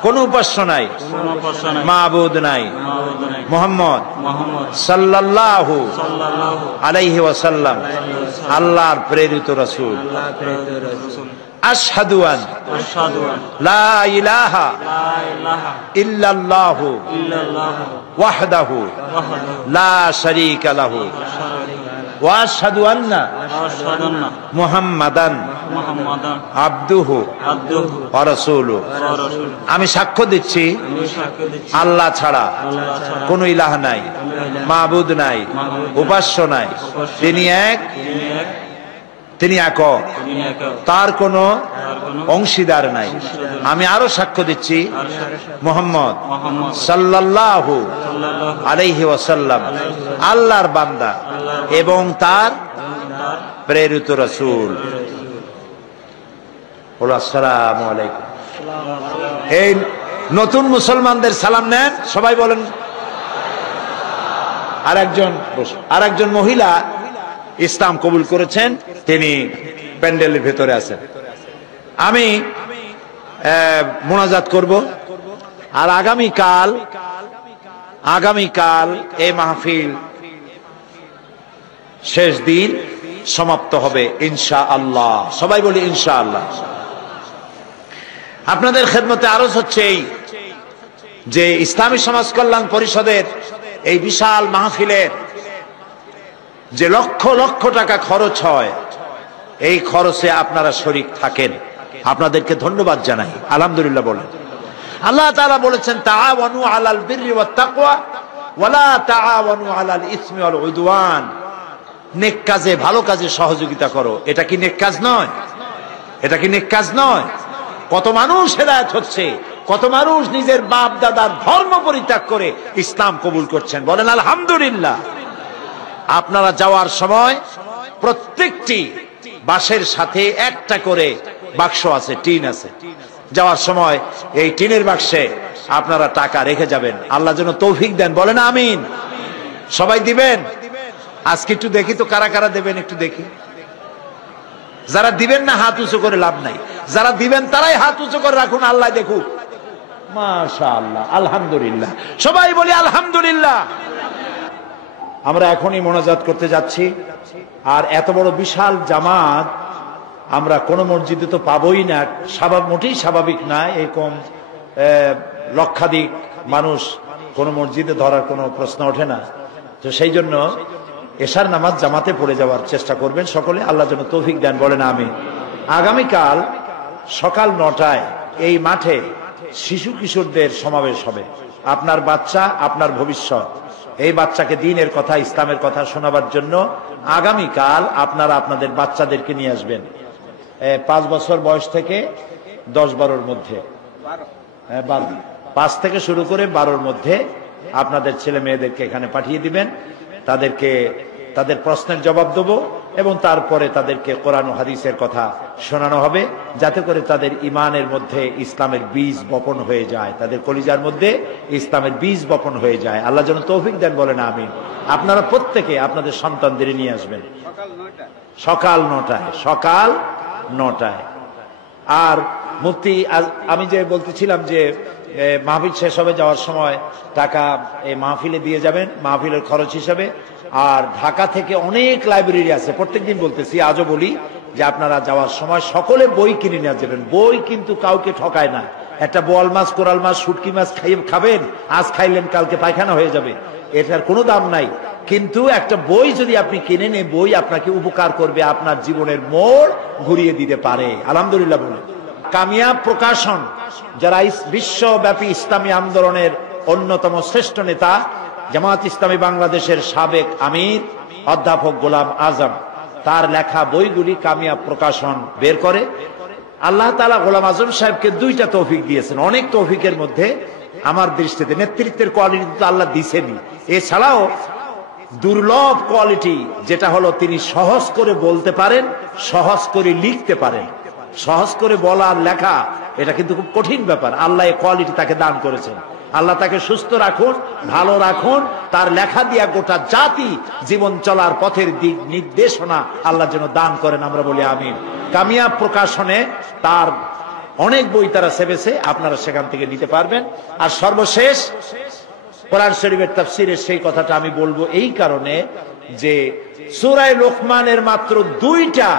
কোন উপাস্য নাই, মাবুদ নাই, মুহাম্মদ সাল্লাল্লাহু আলাইহি ওয়াসাল্লাম আল্লাহর প্রেরিত রাসূল। আশহাদু আন লা ইলাহা ইল্লাল্লাহু ওয়াহদাহু লা শারীকা লাহু ওয়া আশহাদু আন্না মুহাম্মাদান আবদুহু ওয়া রাসূলুহু। আমি সাক্ষ্য দিচ্ছি আল্লাহ ছাড়া কোন ইলাহ নাই, মাবুদ নাই, উপাস্য নাই, তিনি এক, তিনি একক, তার কোনো অংশীদার নাই। আমি আরো সাক্ষ্য দিচ্ছি মুহাম্মদ সাল্লাল্লাহু আলাইহি ওয়াসাল্লাম আল্লাহর বান্দা এবং তার প্রেরিত রাসূল। আসসালামু আলাইকুম। এই নতুন মুসলমানদের সালাম নেন, সবাই বলেন। আরেকজন মহিলা ইসলাম কবুল করেছেন, তিনি প্যান্ডেলের ভেতরে আছেন। আমি মোনাজাত করব। আর আগামীকাল এই মাহফিল শেষ দিন সমাপ্ত হবে ইনশাআল্লাহ। সবাই বলি ইনশাআল্লাহ। আপনাদের খেদমতে আরজ হচ্ছে এই যে ইসলামী সমাজ কল্যাণ পরিষদের এই বিশাল মাহফিলের যে লক্ষ লক্ষ টাকা খরচ হয়, এই খরচে আপনারা শরীক থাকেন, আপনাদেরকে ধন্যবাদ জানাই। আলহামদুলিল্লাহ বলেন। আল্লাহ তাআলা বলেছেন তাআওয়ানু আলাল বিররি ওয়াত তাকওয়া ওয়ালা তাআওয়ানু আলাল ইসমি ওয়াল উদওয়ান। নেক কাজে, ভালো কাজে সহযোগিতা করো। এটা কি নেক কাজ নয়? এটা কি নেক কাজ নয়? কত মানুষ হেদায়েত হচ্ছে, কত মানুষ নিজের বাপ দাদার ধর্ম পরিত্যাগ করে ইসলাম কবুল করছেন। বলেন আলহামদুলিল্লাহ। আপনারা যাওয়ার সময় প্রত্যেকটি বাসের সাথে একটা করে বাক্স আছে, টিন আছে। যাওয়ার সময় এই টিনের বাক্সে আপনারা টাকা রেখে যাবেন। আল্লাহ যেন তৌফিক দেন। বলেন আমিন। সবাই দিবেন? আজকে একটু দেখি তো কারা কারা দেবেন, একটু দেখি। যারা দিবেন না হাত উঁচু করে লাভ নাই, যারা দিবেন তারাই হাত উঁচু করে রাখুন, আল্লাহ দেখুক। মাশাআল্লাহ, আলহামদুলিল্লাহ। সবাই বলি আলহামদুলিল্লাহ। আমরা এখনই মোনাজাত করতে যাচ্ছি। আর এত বড় বিশাল জামাত আমরা কোন মসজিদে তো পাবোই না, মোটেই স্বাভাবিক না। এরকম লক্ষাধিক মানুষ কোন মসজিদে ধরার কোনো প্রশ্ন ওঠে না। তো সেই জন্য এশার নামাজ জামাতে পড়ে যাওয়ার চেষ্টা করবেন সকলে। আল্লাহ যেন তৌফিক দেন। বলেন আমিন। আগামীকাল সকাল 9টায় এই মাঠে শিশু কিশোরদের সমাবেশ হবে। আপনার বাচ্চা, আপনার ভবিষ্যৎ, এই বাচ্চাকে দ্বীনের কথা, ইসলামের কথা শোনাবার জন্য আগামীকাল আপনারা আপনাদের বাচ্চাদেরকে নিয়ে আসবেন। 5 বছর বয়স থেকে 10-12-র মধ্যে, 5 থেকে শুরু করে 12-র মধ্যে আপনাদের ছেলে মেয়েদেরকে এখানে পাঠিয়ে দিবেন। তাদেরকে তাদের প্রশ্নের জবাব দেব এবং তারপরে তাদেরকে কোরআন ও হাদিসের কথা শোনানো হবে, যাতে করে তাদের ইমানের মধ্যে ইসলামের বীজ বপন হয়ে যায়, তাদের কলিজার মধ্যে ইসলামের বীজ বপন হয়ে যায়। আল্লাহ যেন তৌফিক দেন। বলেন আমিন। আপনারা প্রত্যেকে আপনাদের সন্তানদের নিয়ে আসবেন সকাল 9টায়। আর মুফতি, আমি যে বলতেছিলাম যে মাহফিল শেষ হবে, যাওয়ার সময় টাকা এই মাহফিলে দিয়ে যাবেন, মাহফিলের খরচ হিসাবে। আর ঢাকা থেকে অনেক লাইব্রেরি আছে, প্রত্যেকদিন বলতেছি, আজও বলি যে আপনারা যাওয়ার সময় সকলে বই কিনে নিয়ে যাবেন। বই কিন্তু কাউকে ঠকায় না। একটা বোয়াল মাছ, কোরাল মাছ, শুটকি মাছ খাবেন, আজ খাইলেন কালকে পায়খানা হয়ে যাবে, এটার কোনো দাম নাই। কিন্তু একটা বই যদি আপনি কিনে নেন, বই আপনাকে উপকার করবে, আপনার জীবনের মোড় ঘুরিয়ে দিতে পারে। আলহামদুলিল্লাহ বলে। কামিয়াব প্রকাশন যারা বিশ্বব্যাপী ইসলামী আন্দোলনের অন্যতম শ্রেষ্ঠ নেতা জামাত ইসলামী বাংলাদেশের সাবেক আমির অধ্যাপক গোলাম আজম, তার লেখা বইগুলি কামিয়াব প্রকাশন বের করে। আল্লাহ তাআলা গোলাম আজম সাহেবকে দুইটা তৌফিক দিয়েছেন। অনেক তৌফিকের মধ্যে আমার দৃষ্টিতে নেতৃত্বের কোয়ালিটি তো আল্লাহ দিছেনই, এছাড়াও দুর্লভ কোয়ালিটি যেটা হলো তিনি সহজ করে বলতে পারেন, সহজ করে লিখতে পারেন। সহজ করে বলা আর লেখা এটা কিন্তু খুব কঠিন ব্যাপার। আল্লাহ এই কোয়ালিটি তাকে দান করেছেন। আল্লাহ তাকে সুস্থ রাখুন, ভালো রাখুন। তার লেখা দিয়া গোটা জাতি জীবন চলার পথের দিক নির্দেশনা আল্লাহ যেন দান করেন, আমরা বলি আমিন। কামিয়াব প্রকাশনে তার অনেক বই তারা সেবেছে, আপনারা সেখান থেকে নিতে পারবেন। আর সর্বশেষ কোরআন শরীফের তাফসীরের সেই কথাটা আমি বলবো এই কারণে যে সূরা লোকমানের মাত্র 2টা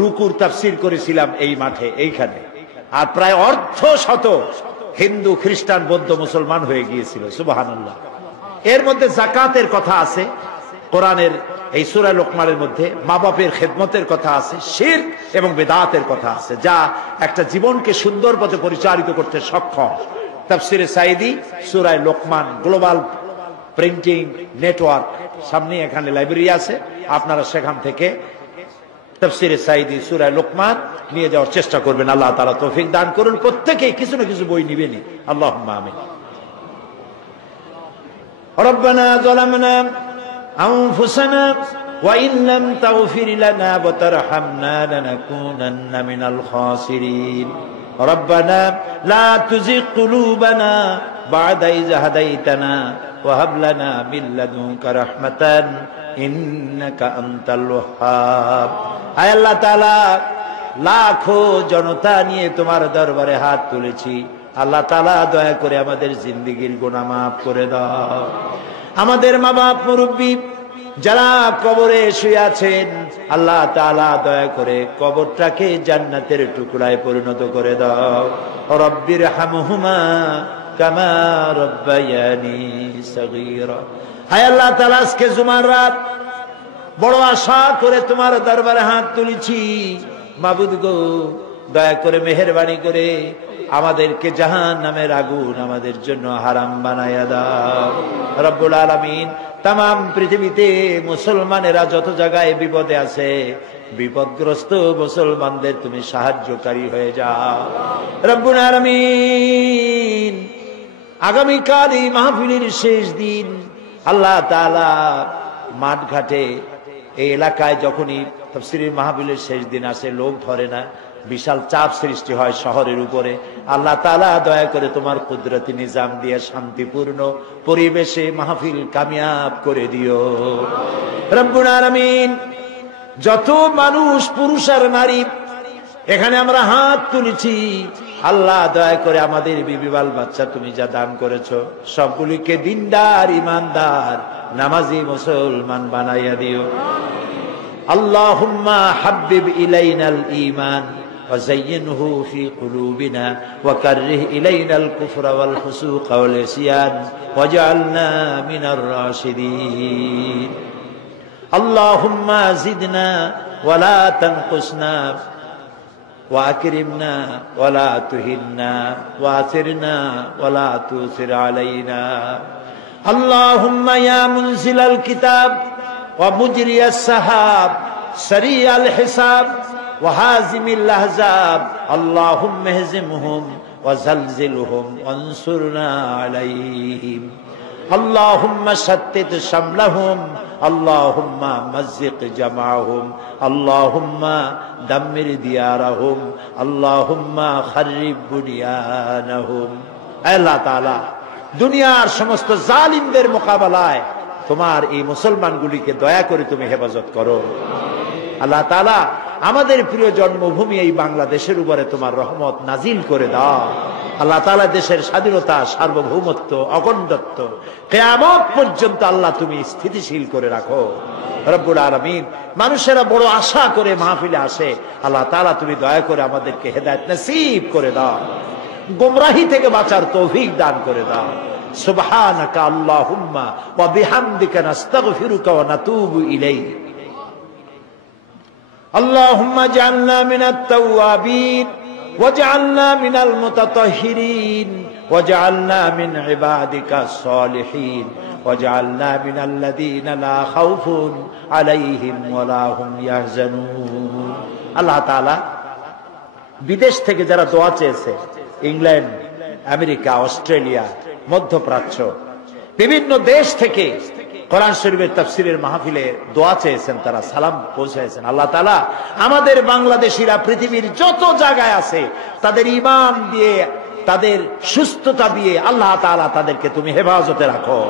রুকুর তাফসীর করেছিলাম এই মাঠে, এইখানে, আর প্রায় অর্ধশত হিন্দু, খ্রিস্টান, বৌদ্ধ, মুসলমান হয়ে গিয়েছিল। সুবহানাল্লাহ। এর মধ্যে যাকাতের কথা আছে কোরআনের এই সূরা লোকমানের মধ্যে, মা বাপের খেদমতের কথা আছে, শিরক এবং বিদআতের কথা আছে, যা একটা জীবনকে সুন্দর পথে পরিচালিত করতে সক্ষম। তাফসীরে সাঈদী সূরা লোকমান গ্লোবাল প্রিন্টিং নেটওয়ার্ক, সামনে এখানে লাইব্রেরি আছে, আপনারা সেখান থেকে তাফসীরে সাঈদী সূরা লোকমান নিয়ে যাওয়ার চেষ্টা করবেন। আল্লাহ তাআলা তৌফিক দান করুন। প্রত্যেকেই কিছু না কিছু বই নিবেনই। আল্লাহুম্মা আমিন। রব্বানা যালামনা আনফুসানা ওয়া ইন লাম তাগফির লানা ওয়া তারহামনা লানাকুনান্না মিনাল খাসিরিন। রব্বানা লা তুযিগ কুলুবানা বা'দা ইয হাদাইতানা ওয়া হাব লানা মিন লাদুনকা রাহমাতান ইন্নাকা আনতাল ওয়াহ্হাব। আয় আল্লাহ তাআলা, লাখো জনতা নিয়ে তোমার দরবারে হাত তুলেছি। আল্লাহ তাআলা দয়া করে আমাদের জিন্দেগীর গুনাহ মাফ করে দাও। আমাদের মা বাপ, মুরব্বী যারা কবরে শুয়ে আছেন, আল্লাহ তাআলা দয়া করে কবরটাকে জান্নাতের টুকরায় পরিণত করে দাও। রব্বির হামহুমা কামা রব্বায়ানি সগীরা। হায় আল্লাহ তাআলা, আজকে জুমার রাত বড় আশা করে তোমার দরবারে হাত তুলেছি। মাবুদ গো, দয়া করে মেহেরবানি করে আমাদেরকে জাহান্নামের আগুন আমাদের জন্য হারাম বানায়া দাও। রব্বুল আলামিন, তামাম পৃথিবীতে মুসলমানেরা যত জায়গায় বিপদে আছে, বিপদগ্রস্ত মুসলমানদের তুমি সাহায্যকারী হয়ে যাও। রব্বুল আলামিন, আগামীকাল এই মাহফিলের শেষ দিন, আল্লাহ তাআলা মাঠ ঘাটে এই এলাকায় যখনই তাফসীরের মাহফিলের শেষ দিন আসে, লোক ধরে না, বিশাল চাপ সৃষ্টি হয় শহরের উপরে। আল্লাহ তাআলা দয়া করে তোমার কুদরতি নিজাম দিয়ে শান্তিপূর্ণ পরিবেশে মাহফিল কামিয়াব করে দিও। রব্বুল আলামিন, যত মানুষ, পুরুষ আর নারী এখানে আমরা হাত তুলেছি, আল্লাহ দয়া করে আমাদের বিবি বাল বাচ্চা তুমি যা দান করেছো সবগুলিকে দিনদার, ইমানদার, নামাজি মুসলমান বানাইয়া দিও। আল্লাহুম্মা হাব্বিব ইলাইনাল ঈমান ওয়া যায়্যিনহু ফি কুলুবিনা ওয়া কাররিহ ইলাইনাল কুফরা ওয়াল ফুসুকা ওয়াল ইসয়ান ওয়াজআলনা মিনার রাশিদিন। আল্লাহুম্মা জিদনা ওয়া লা তানকুসনা وأكرمنا ولا تهنا وآثرنا ولا تؤثر علينا. اللهم يا منزل الكتاب ومجري السحاب سريع الحساب وهازم الأحزاب، اللهم اهزمهم وزلزلهم وانصرنا عليهم. اللهم شتت شملهم، اللهم مزق جمعهم، اللهم دمر ديارهم، اللهم خرب بنيانهم. আল্লাহ তাআলা, দুনিয়ার সমস্ত জালিমদের মোকাবেলায় তোমার এই মুসলমানগুলিকে দয়া করে তুমি হেফাজত করো। আল্লাহ তাআলা, আমাদের প্রিয় জন্মভূমি এই বাংলাদেশের উপরে তোমার রহমত নাজিল করে দাও। আল্লাহ তাআলা দেশের স্বাধীনতা, সার্বভৌমত্ব, অখণ্ডত্ব কিয়ামত পর্যন্ত আল্লাহ তুমি স্থিতিশীল করে রাখো। রব্বুল আলামিন, মানুষেরা বড় আশা করে মাহফিলে আসে, আল্লাহ তাআলা তুমি দয়া করে আমাদেরকে হেদায়েত নসিব করে দাও, গোমরাহি থেকে বাঁচার তৌফিক দান করে দাও। সুবহানাকা আল্লাহুম্মা ওয়া বিহামদিকা নাস্তাগফিরুকা ওয়া নাতুবু ইলাইক। اللهم اجعلنا من التوابين ওয়াজআলনা মিনাল মুতাতাহহিরিন ওয়াজআলনা মিন ইবাদিকাস সালিহিন ওয়াজআলনা মিনাল্লাযীনা লা খাউফুন আলাইহিম ওয়ালা হুম ইয়াহজানুন। আল্লাহ তাআলা বিদেশ থেকে যারা দোয়া চেয়েছে, ইংল্যান্ড, আমেরিকা, অস্ট্রেলিয়া, মধ্যপ্রাচ্য, বিভিন্ন দেশ থেকে কোরআন শরীফের তাফসীরের মাহফিলে দোয়া চেয়েছেন, তারা সালাম পৌঁছাইছেন। আল্লাহ তাআলা আমাদের বাংলাদেশিরা পৃথিবীর যত জায়গায় আছে তাদের ঈমান দিয়ে, তাদের সুস্থতা দিয়ে আল্লাহ তাআলা তাদেরকে তুমি হেফাজতে রাখো।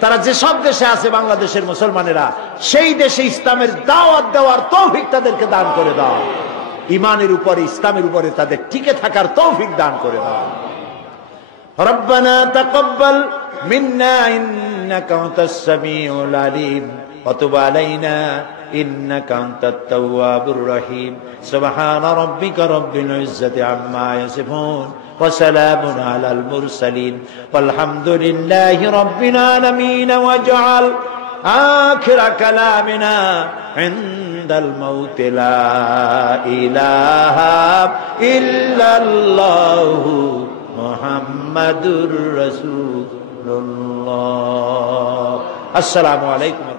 তারা যে সব দেশে আছে বাংলাদেশের মুসলমানেরা, সেই দেশে ইসলামের দাওয়াত দেওয়ার তৌফিক তাদেরকে দান করে দাও। ঈমানের উপরে, ইসলামের উপরে তাদের টিকে থাকার তৌফিক দান করে দাও। রব্বানা তাকাব্বাল মিন্না ইন্নাকা আনতাস সামিউল আলিম ওয়া তুব আলাইনা ইন্নাকা আনতাত তাওয়াবুর রহিম। সুবহানা রাব্বিকা রাব্বিল ইজ্জাতি আম্মা ইয়াসিফুন ওয়া সালামুন আলাল মুরসালিন ওয়ালহামদুলিল্লাহি রাব্বিল আলামিন। ওয়াজআল আখিরা কালামিনা ইনদাল মাউত লা ইলাহা ইল্লাল্লাহু মুহাম্মাদুর রাসূলুল্লাহ। আসসালামু আলাইকুম।